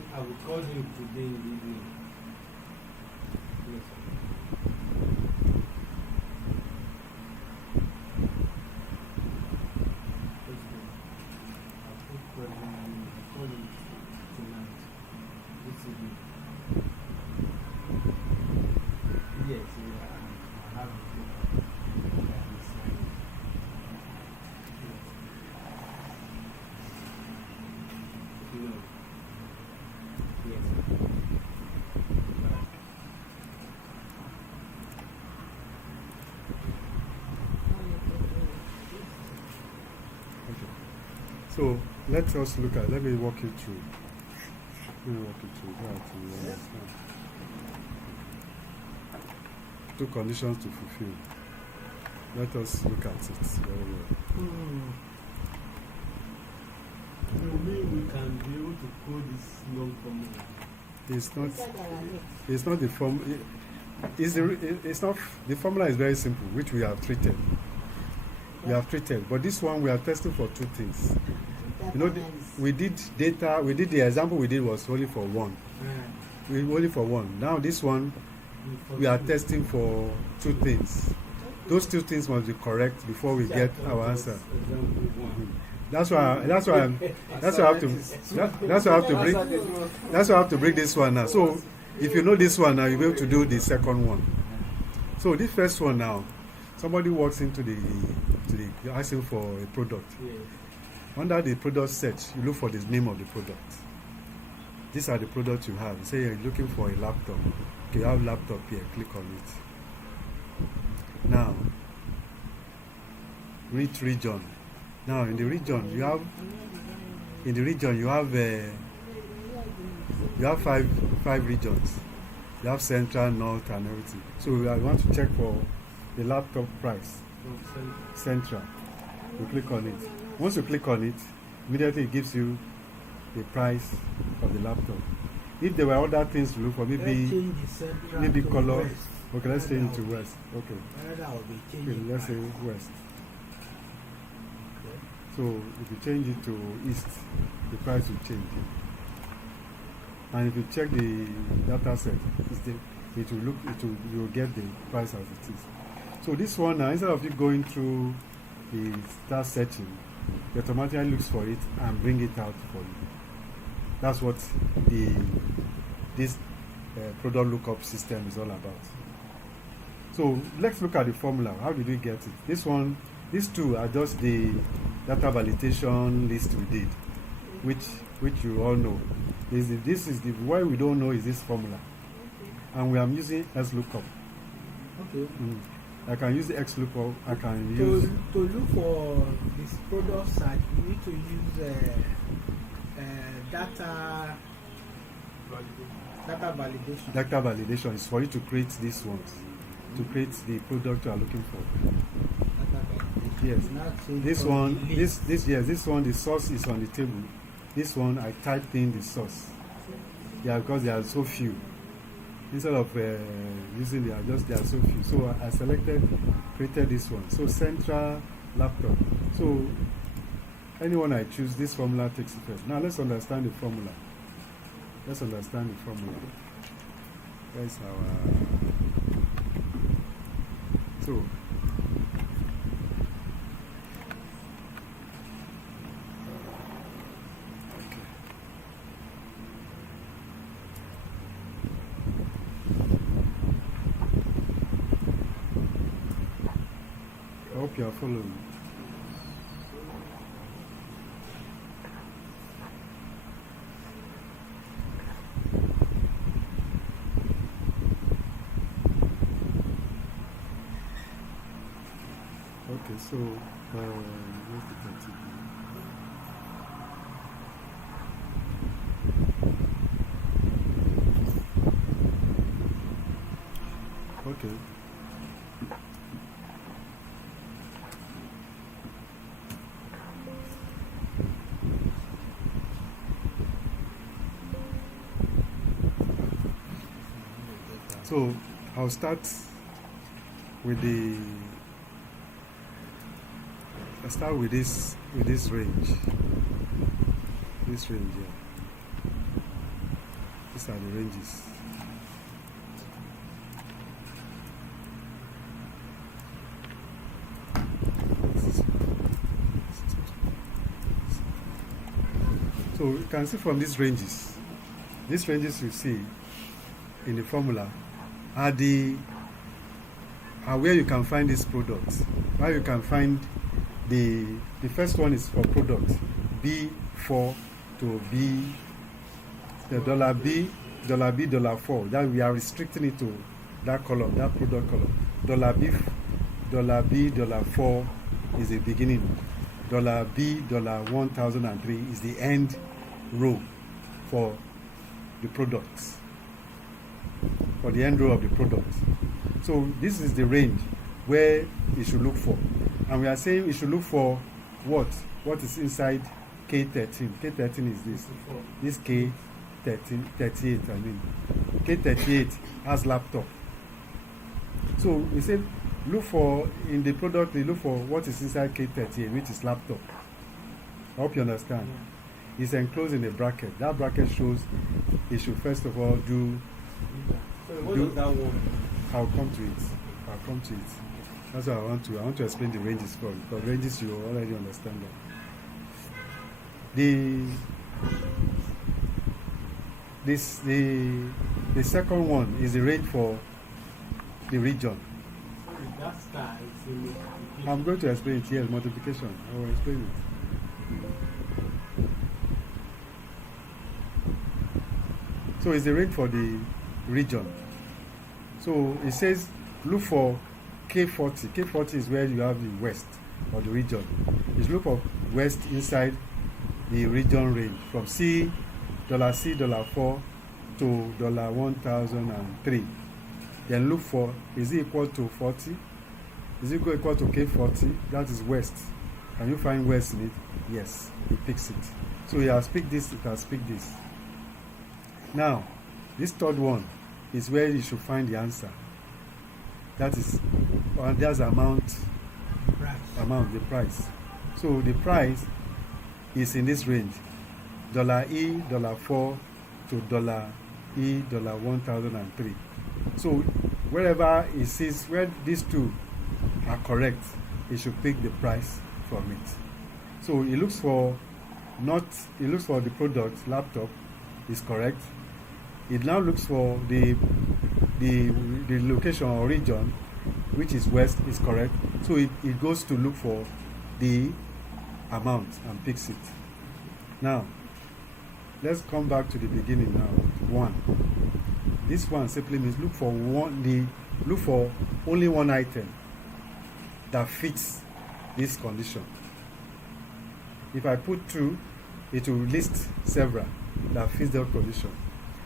him today in the evening. Yes, sir. I'll put pressure on him. I'll call him tonight. This evening. Yes, I have a book that he signed. Yes. No. Yes. Right. Okay. So let us look at. Let me walk you through. Let me walk you through that. You understand. Two conditions to fulfill. Let us look at it very well. You mean we can be able to code this long formula? It's not. Inside there are legs. It's not the form. It's not. The formula is very simple, which we have treated. We have treated, but this one we are testing for two things. You know, we did data. We did the example we did was only for one. Only for one. Now this one, we are testing for two things. Those two things must be correct before we get our answer. That's why I have to break this one now. So if you know this one now, you'll be able to do the second one. So this first one now, somebody walks into you're asking for a product. Yes. Under the product search, you look for the name of the product. These are the products you have. You say you're looking for a laptop. Okay, you have laptop here. Click on it. Now, reach region. Now in the region you have five regions. You have central, north, and everything. So I want to check for the laptop price. Central. You click on it. Once you click on it, immediately it gives you the price of the laptop. If there were other things to look for, maybe color. Okay, let's change it to west. Okay, let's say west. So if you change it to east, the price will change. And if you check the data set, you will get the price as it is. So this one now, instead of you going through the start searching, it automatically looks for it and bring it out for you. That's what this product lookup system is all about. So let's look at the formula. How did we get it? These two are just the data validation list we did, which you all know. This is the why we don't know is this formula, and we are using XLOOKUP. Okay. I can use the XLOOKUP. I can use to look for this product search. You need to use data validation. Data validation is for you to create these ones, to create the product you are looking for. Yes. This one, this one, the source is on the table. This one, I typed in the source. Yeah, because there are so few. Instead of using there are so few. So I created this one. So central laptop. So anyone I choose, this formula takes it first. Now let's understand the formula. That's our. So. I hope you are following. Okay, so where's the content? Okay. So I'll start with this range. This range here. These are the ranges. So you can see from these ranges you see in the formula are where you can find these products. Where you can find the first one is for product B4 to B, the $B, $4. That we are restricting it to that column, that product column. $B, $4 is the beginning. $B, $1003 is the end row for the products. For the end row of the product. So this is the range where you should look for. And we are saying you should look for what? What is inside K13? K13 is this. This K38, I mean. K38 has laptop. So we said look for, in the product, they look for what is inside K38, which is laptop. I hope you understand. Yeah. It's enclosed in a bracket. That bracket shows you should first of all do. So what does that one? I'll come to it. That's what I want to explain the ranges for, because ranges you already understand that. The second one is the range for the region. I'm going to explain it here, multiplication. I will explain it. So it's the range for the region. So it says look for K40. K40 is where you have the west or the region. It's look for west inside the region range from C, $4 to $1003. Then look for, is it equal to 40? Is it equal to K40? That is west. Can you find west in it? Yes, it picks it. So it has picked this, it has picked this. Now, this third one is where you should find the answer. That is, there's amount, the price. So the price is in this range, $E, $4 to $E, $1003. So wherever it says, where these two are correct, it should pick the price from it. So it looks for the product, laptop, is correct. It now looks for the location or region, which is west, is correct. So it goes to look for the amount and picks it. Now, let's come back to the beginning now. 1. This one simply means look for only one item that fits this condition. If I put 2, it will list several that fits that condition,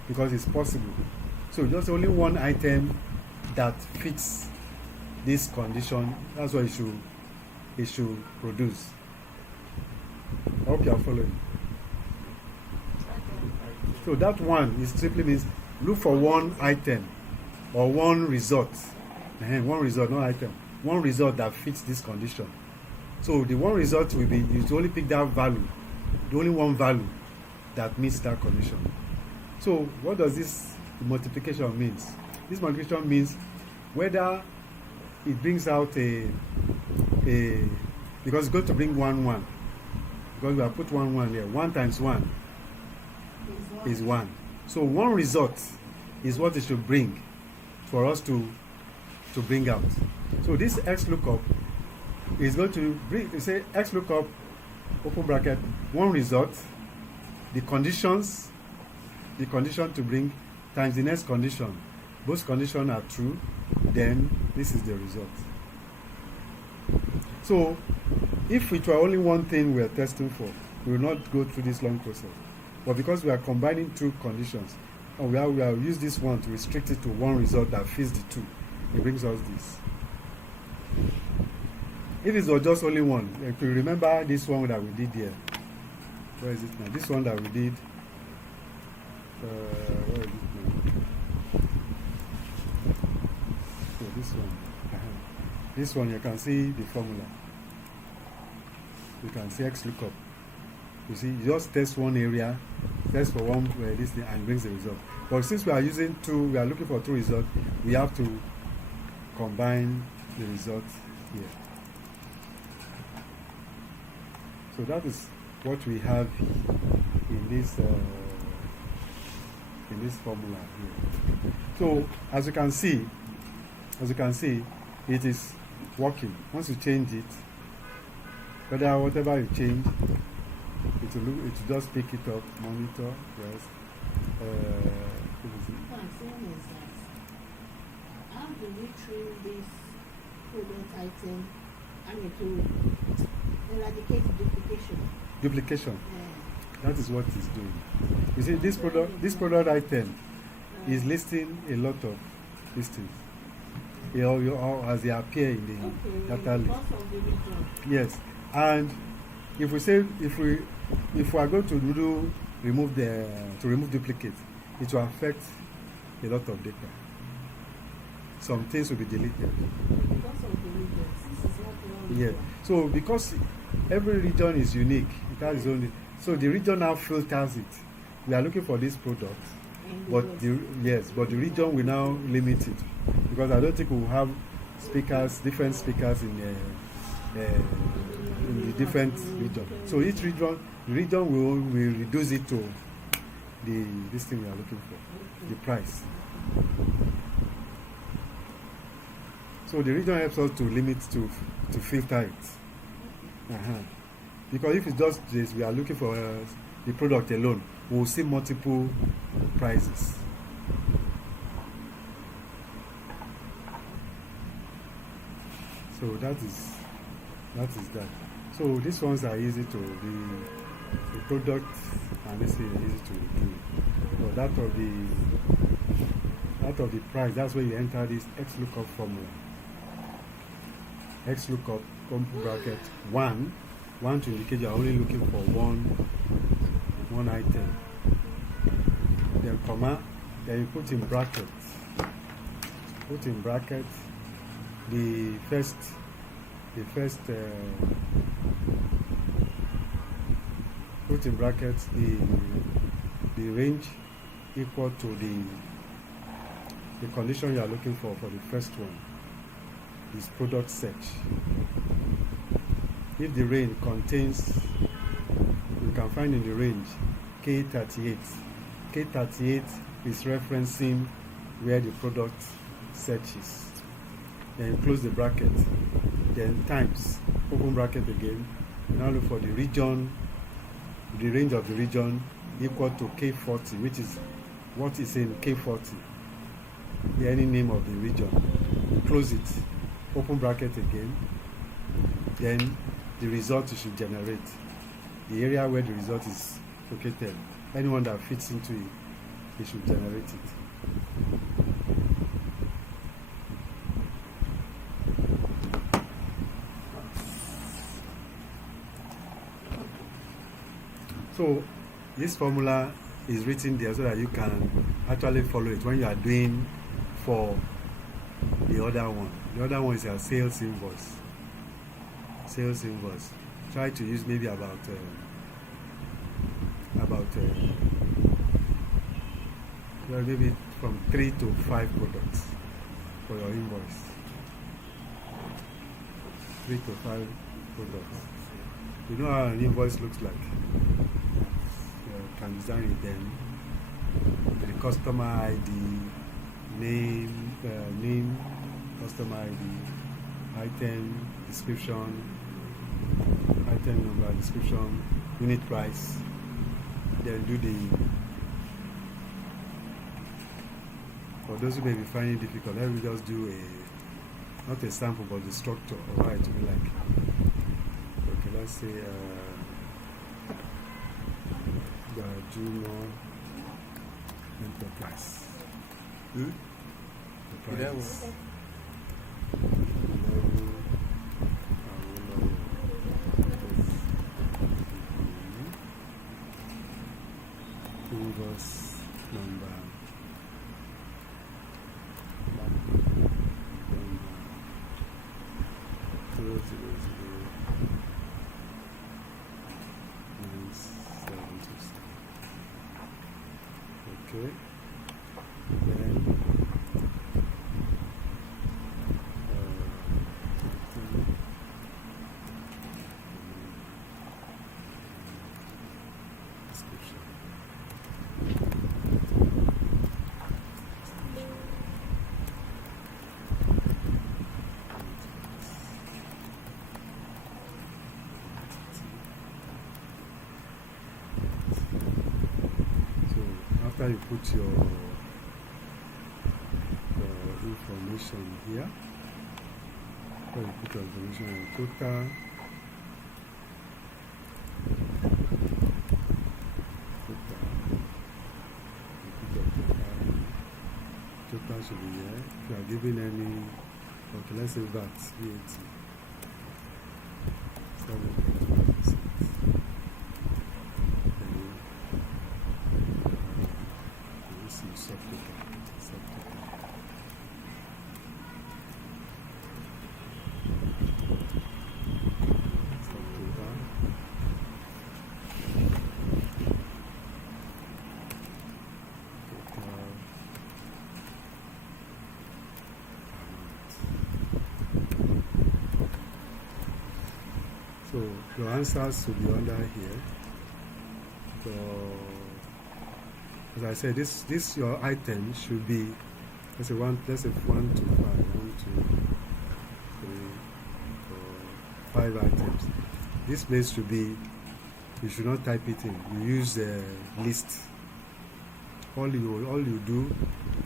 because it's possible. So just only one item that fits this condition, that's what it should produce. I hope you are following. So that one is simply means look for one item or one result. One result, not item. One result that fits this condition. So the one result will be, you only pick that value, the only one value that meets that condition. So what does this multiplication means? This multiplication means whether it brings out a because it's going to bring 1, 1. Because we have put 1, 1 here. 1 times 1 is 1. So one result is what it should bring for us to bring out. So this XLOOKUP is going to bring, you say XLOOKUP, open bracket, one result, the condition to bring times the next condition. Both conditions are true, then this is the result. So if it were only one thing we are testing for, we will not go through this long process. But because we are combining two conditions, and we will use this one to restrict it to one result that fits the two, it brings us this. If it was just only one, if you remember this one that we did here, where is it now? This one that we did, where is it now? So this one. This one, you can see the formula. You can see XLOOKUP. You see, you just test one area, test for one this thing, and brings the result. But since we are using two, we are looking for two results, we have to combine the results here. So that is what we have in this formula here. So as you can see, it is working. Once you change it, whatever you change, it will just pick it up, monitor, yes. Concern is that how do we train this product item and to eradicate duplication? Duplication. That is what it's doing. You see, this product item is listing a lot of listings. As they appear in the data list. Because of the region. Yes, and if we are going to remove duplicates, it will affect a lot of data. Some things will be deleted. Because of the region. This is not one Yeah. region. So because every region is unique, it has its own. So the region now filters it. We are looking for this product, but the region will now limit it, because I don't think we will have different speakers in the different region. So each region will reduce it to this thing we are looking for, the price. So the region helps us to limit to filter it. Because if it's just this, we are looking for the product alone, we will see multiple prices. So that is that. So these ones are easy to the product, and this is easy to do. So that of the price, that's where you enter this XLOOKUP formula. XLOOKUP bracket 1 to indicate you are only looking for one item. Then comma, then you put in brackets. Put in brackets the first put in brackets the range equal to the condition you are looking for the first one is product search. If the range contains, you can find in the range K38. K38 is referencing where the product search is. Then close the bracket. Then times, open bracket again. Now look for the region, the range of the region equal to K40, which is what is in K40. Any name of the region. Close it. Open bracket again. Then the result you should generate. The area where the result is located. Anyone that fits into it, you should generate it. So this formula is written there so that you can actually follow it when you are doing for the other one. The other one is a sales invoice. Sales invoice. Try to use maybe about maybe from 3 to 5 products for your invoice. 3 to 5 products. You know how an invoice looks like. You can design it then. The customer ID, name, customer ID, item, description, item number, description, unit price. Then do for those who may be finding it difficult, let me just do not a sample but the structure of how it will be like. Okay, let's say the junior enterprise. The price. Invoice number. Number 000 9 Okay. Then description. So after you put your information here, after you put your information on total, you put your total should be here. If you are giving any, okay, let's say VAT, 7.1%. This is subtotal. So your answers will be under here. So, as I said, this your item should be, let's say 1 to 5, 1, 2, 3, 4, 5 items. This place should be, you should not type it in. You use a list. All you do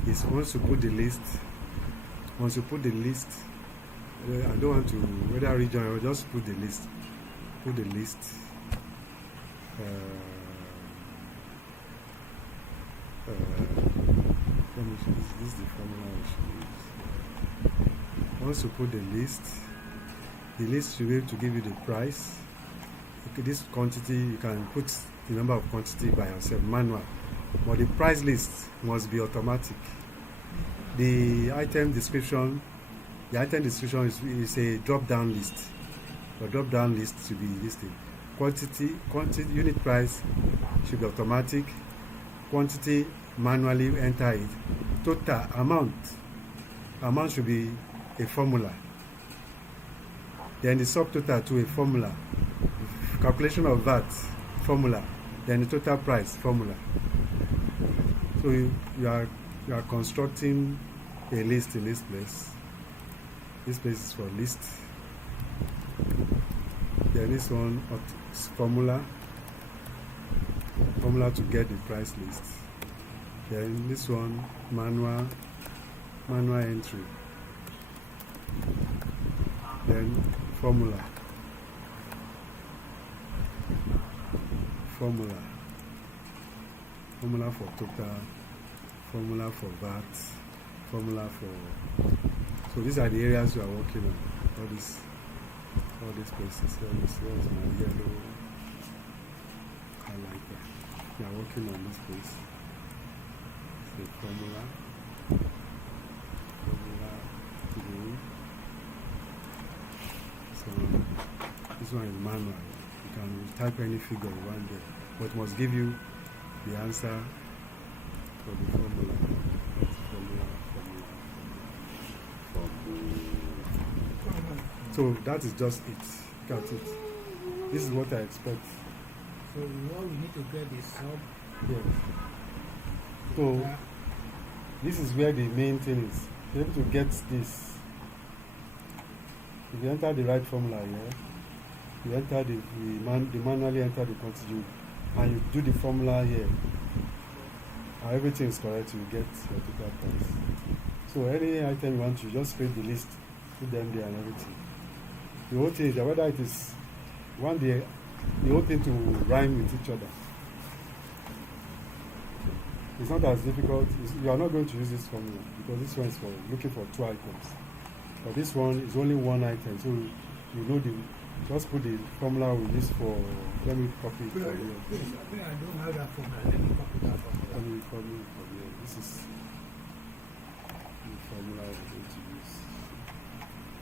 is once you put the list, I don't want to, whether region, I will just put the list. Put the list. This is the formula I should use. Once you put the list should be able to give you the price. Okay, this quantity, you can put the number of quantity by yourself, manual, but the price list must be automatic. The item description is a drop-down list. The drop-down list should be this thing. Quantity, unit price should be automatic. Quantity, manually enter it. Total amount should be a formula. Then the subtotal to a formula. Calculation of that formula. Then the total price formula. So you are constructing a list in this place. This place is for list. Then this one is formula to get the price list. Then this one manual entry. Then formula for total, formula for VAT, formula for. So these are the areas you are working on. All these places. Here's my yellow highlighter. You are working on this place. So formula blue. So this one is manual. You can type any figure you want there, but it must give you the answer for the formula. That's formula. So that is just it. Got it. This is what I expect. So what we need to get is sub. Yes. So this is where the main thing is. Be able to get this. If you enter the right formula here, you enter the manually enter the quantity, and you do the formula here, and everything is correct, you get your total price. So any item you want, you just create the list, put them there and everything. The whole thing is that whether it is one day, the whole thing to rhyme with each other. It's not as difficult. You are not going to use this formula because this one is for looking for 2 items. But this one is only 1 item, so you know just put the formula we use for. Let me copy it for you. I don't have that formula. Let me copy that formula. Let me copy it for you. This is the formula we're going to use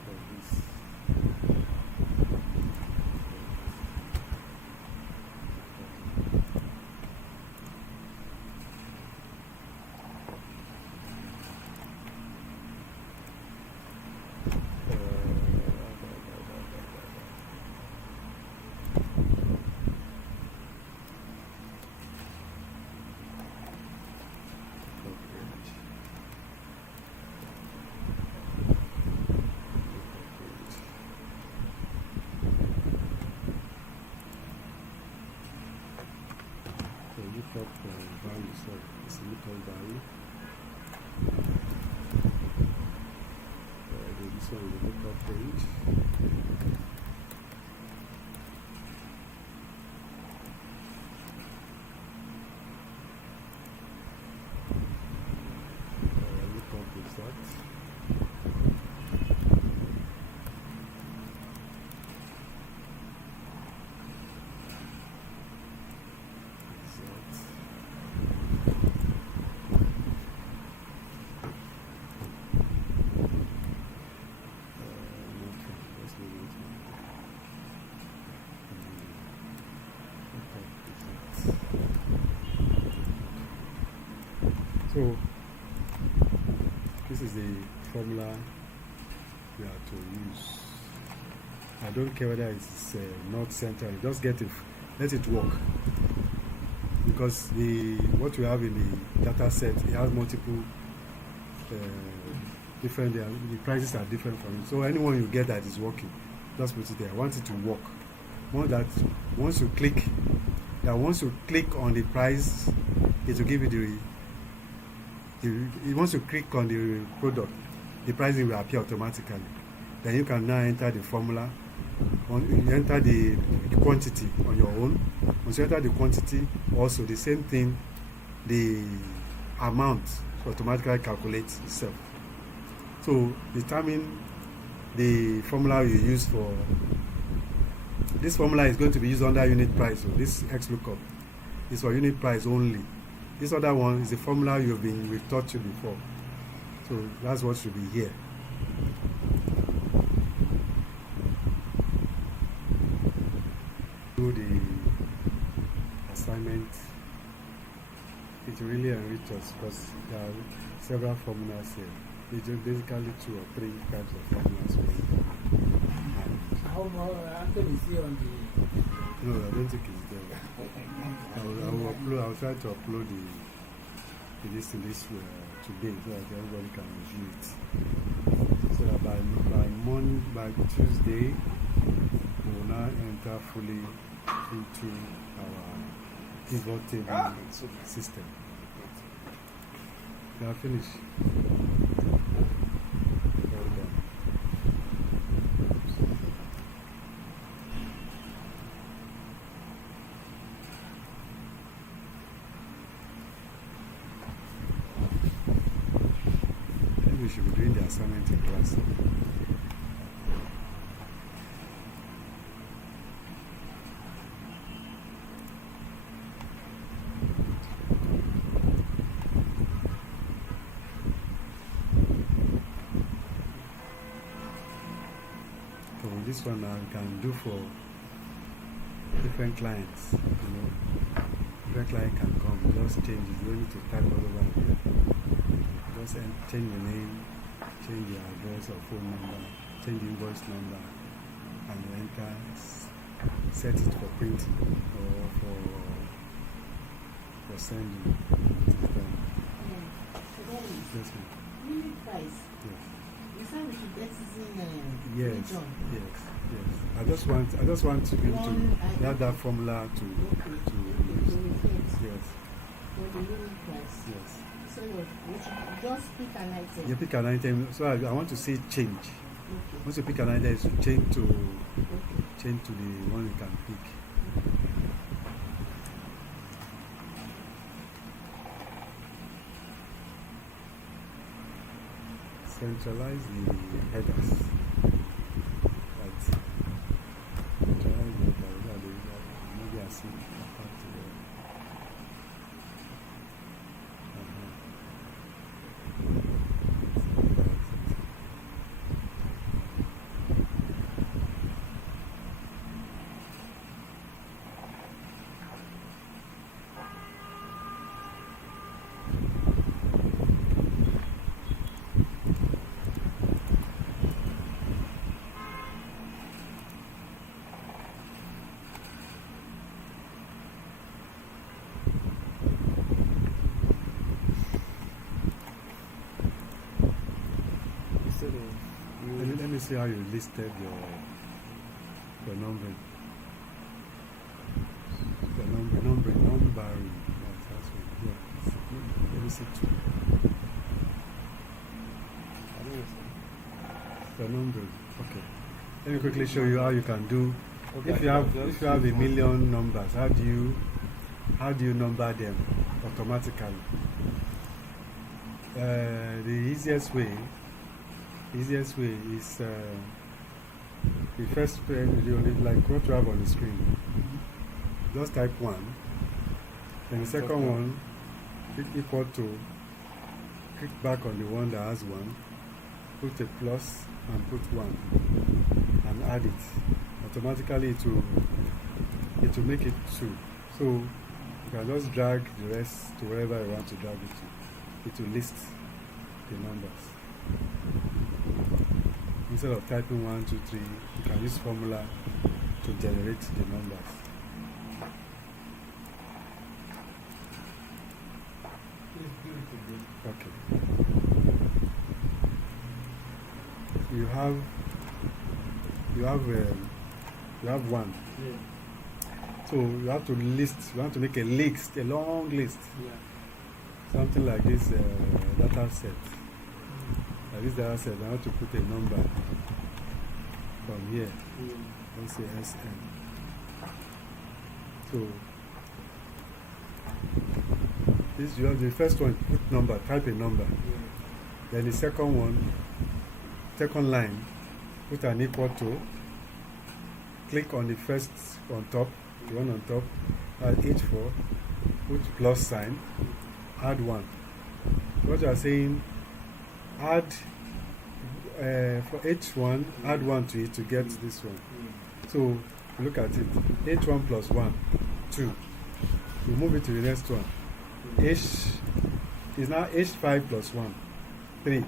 for this. value. This one is the lookup page. Lookup is that. So this is the formula we are to use. I don't care whether it's north, center, just get it, let it work. Because what we have in the data set, it has multiple different, the prices are different from it. So anyone you get that is working, just put it there. I want it to work. Once you click on the price, it will give you once you click on the product, the pricing will appear automatically. Then you can now enter the formula. You enter the quantity on your own. Once you enter the quantity, also the same thing, the amount automatically calculates itself. So determine the formula you use for this formula is going to be used under unit price. So this XLOOKUP is for unit price only. This other one is the formula we've taught you before. So that's what should be here. Do the assignment. It really enriches us because there are several formulas here. It's basically 2 or 3 types of formulas. How can you see on the? No, I don't think it's there. I'll try to upload this today so that everybody can review it. So that by Tuesday, we will now enter fully into our pivot table system. We are finished. Well done. We should be doing the assignment in class. So this one now we can do for different clients. Different client can come, just change it. You don't need to type all over here. Just change the name, change the address or phone number, change the invoice number, and you enter, set it for printing or for sending. Yes, ma'am. Unit price. Yes. You said we should get this in Yes. I just want to be to add that formula to use. Yes. For the unit price. Yes. So we should just pick an item. You pick an item, so I want to see change. Okay. Once you pick an item, you change to Okay. the one you can pick. Centralize the headers. Right. Centralize the headers. Maybe I see apart to the. Let me see how you listed your numbering. Numbering. Yes, that's what. Yeah. ABC2. The number. Okay. Let me quickly show you how you can do. Okay, If you have a million numbers, how do you number them automatically? The easiest way is the first like what you have on the screen. Just type 1. Then the second one, click equal to. Click back on the one that has 1. Put a plus and put 1 and add it. Automatically it will make it 2. So you can just drag the rest to wherever you want to drag it to. It will list the numbers. Instead of typing 1, 2, 3, you can use formula to generate the numbers. Okay. You have 1. So you have to list. You want to make a list, a long list. Something like this data set. Like this data set, I want to put a number from here. Let's say SN. So this you have the first one, put number, type a number. Then the second one, second line, put an equal to. Click on the first on top, the one on top, add H4, put plus sign, add 1. What you are saying, add for H1, add 1 to it to get this one. So look at it, H1 plus 1, 2. We move it to the next one. H is now H5 plus 1, 3.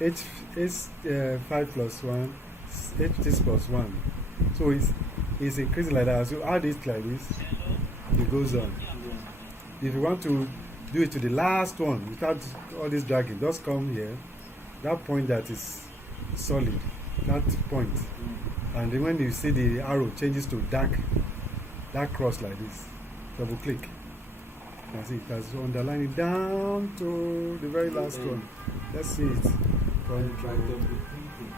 H5 plus 1, H6 plus 1. So it's increasing like that. So add it like this, it goes on. If you want to do it to the last one without all this dragging, just come here, that point that is solid, that point. And then when you see the arrow changes to dark cross like this, double click. You can see it has underlined it down to the very last one. Let's see it.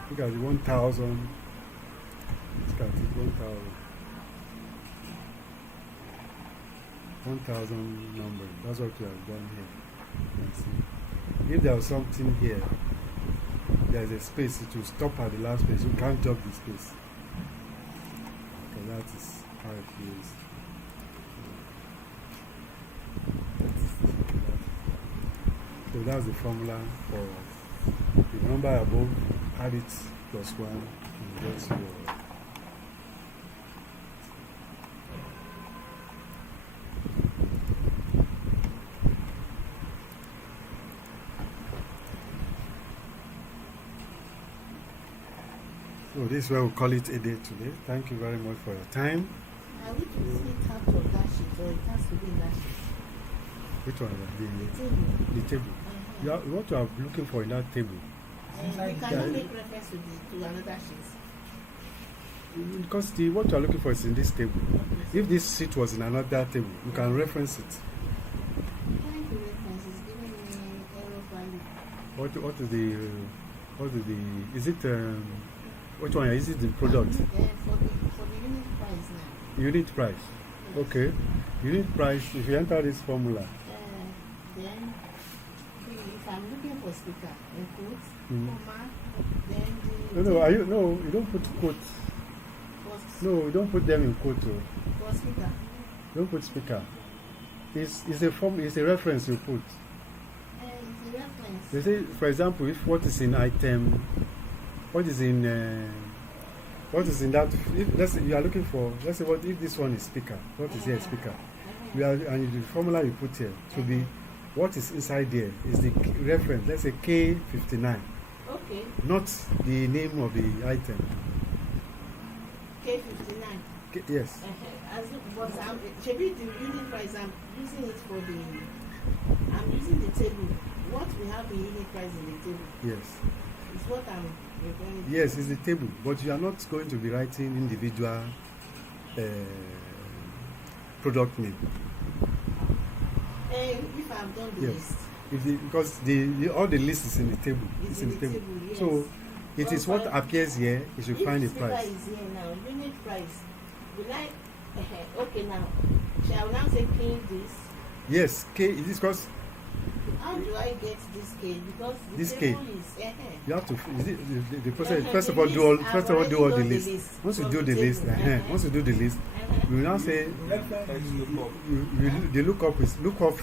Look at the 1,000. Look at it, 1,000. 1,000 number. That's what we have done here. You can see. If there was something here, there is a space, it will stop at the last space. You can't jump the space. So that is how it is. So that's the formula for the number above, add it plus 1, and that's your. So this is where we'll call it a day today. Thank you very much for your time. I wish to see it out of that sheet, or it has to be in that sheet. Which one? The table. The table. What you are looking for in that table? You cannot make reference to another sheet. Because what you are looking for is in this table. If this sheet was in another table, you can reference it. Trying to reference is giving me error value. What is the is it which one is it the product? For the unit price now. Unit price. Yes. Okay. Unit price, if you enter this formula. Then if I'm looking for speaker, quotes, comma, No, then you don't put quotes. No, you don't put them in quote. For speaker. Don't put speaker. It's a reference you put. It's a reference. They say, for example, if what is in item, what is in that, let's say you are looking for, let's say what if this one is speaker, what is here speaker? And the formula you put here to be what is inside there is the reference, let's say K59. Okay. Not the name of the item. K59. Yes. But should be the unit price, I'm using it for I'm using the table. What we have in unit price in the table. Yes. Is what I'm referring to. Yes, it's the table, but you are not going to be writing individual product name. If I've done the Yes. list, Because all the list is in the table. it's It's in in the table. yes. So it Well, is what but appears here. You should if find the silver price. is here now, unit price. Will I? Okay, now shall I now say K this? Yes, K. It is because How do I get this K? Because the This K. table is you have to. The process. Uh-huh, First the of all, list, do all. I've First of all, do all already the done the list. list Once you from do the the list, table. once you do the list, we will now say XLOOKUP. the lookup is lookup.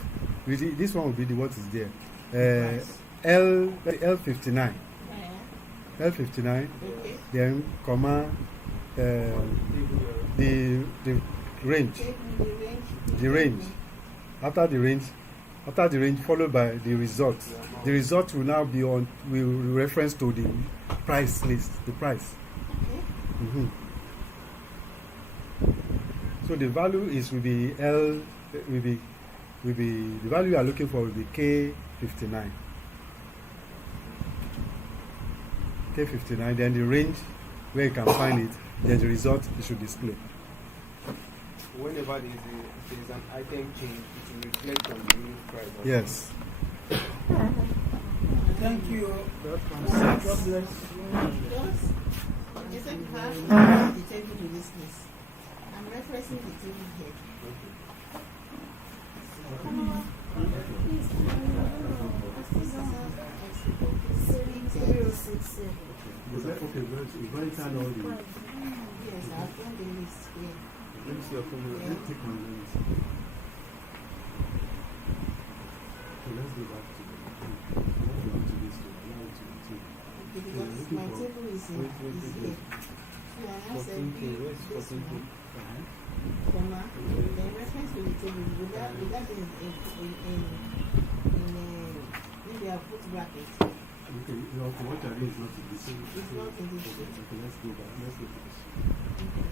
This one will be the what is there. Price. L59. L59. Okay. Then comma the range. Take me the range. The range. After the range followed by the result. The result will now be on will reference to the price list, the price. Okay. So the value will be the value you are looking for will be K59. K59, then the range where you can find it, then the result it should display. Whenever there is an item change, it will reflect on the unit price. Yes. Thank you. Welcome. God bless. Because you said you have the table to this list. I'm referencing the table here. Okay, very kind all the. Yes, I've done the list here. Let me see your phone. Yeah. Let's take one. So let's go back to this to allow it to continue. Because my table is in is here. So I now said this one, comma, then reference to the table. Would that be in maybe I'll put brackets. Okay, what I mean is not in this. It's not in this. Okay, let's go back. Let's go to this. Okay.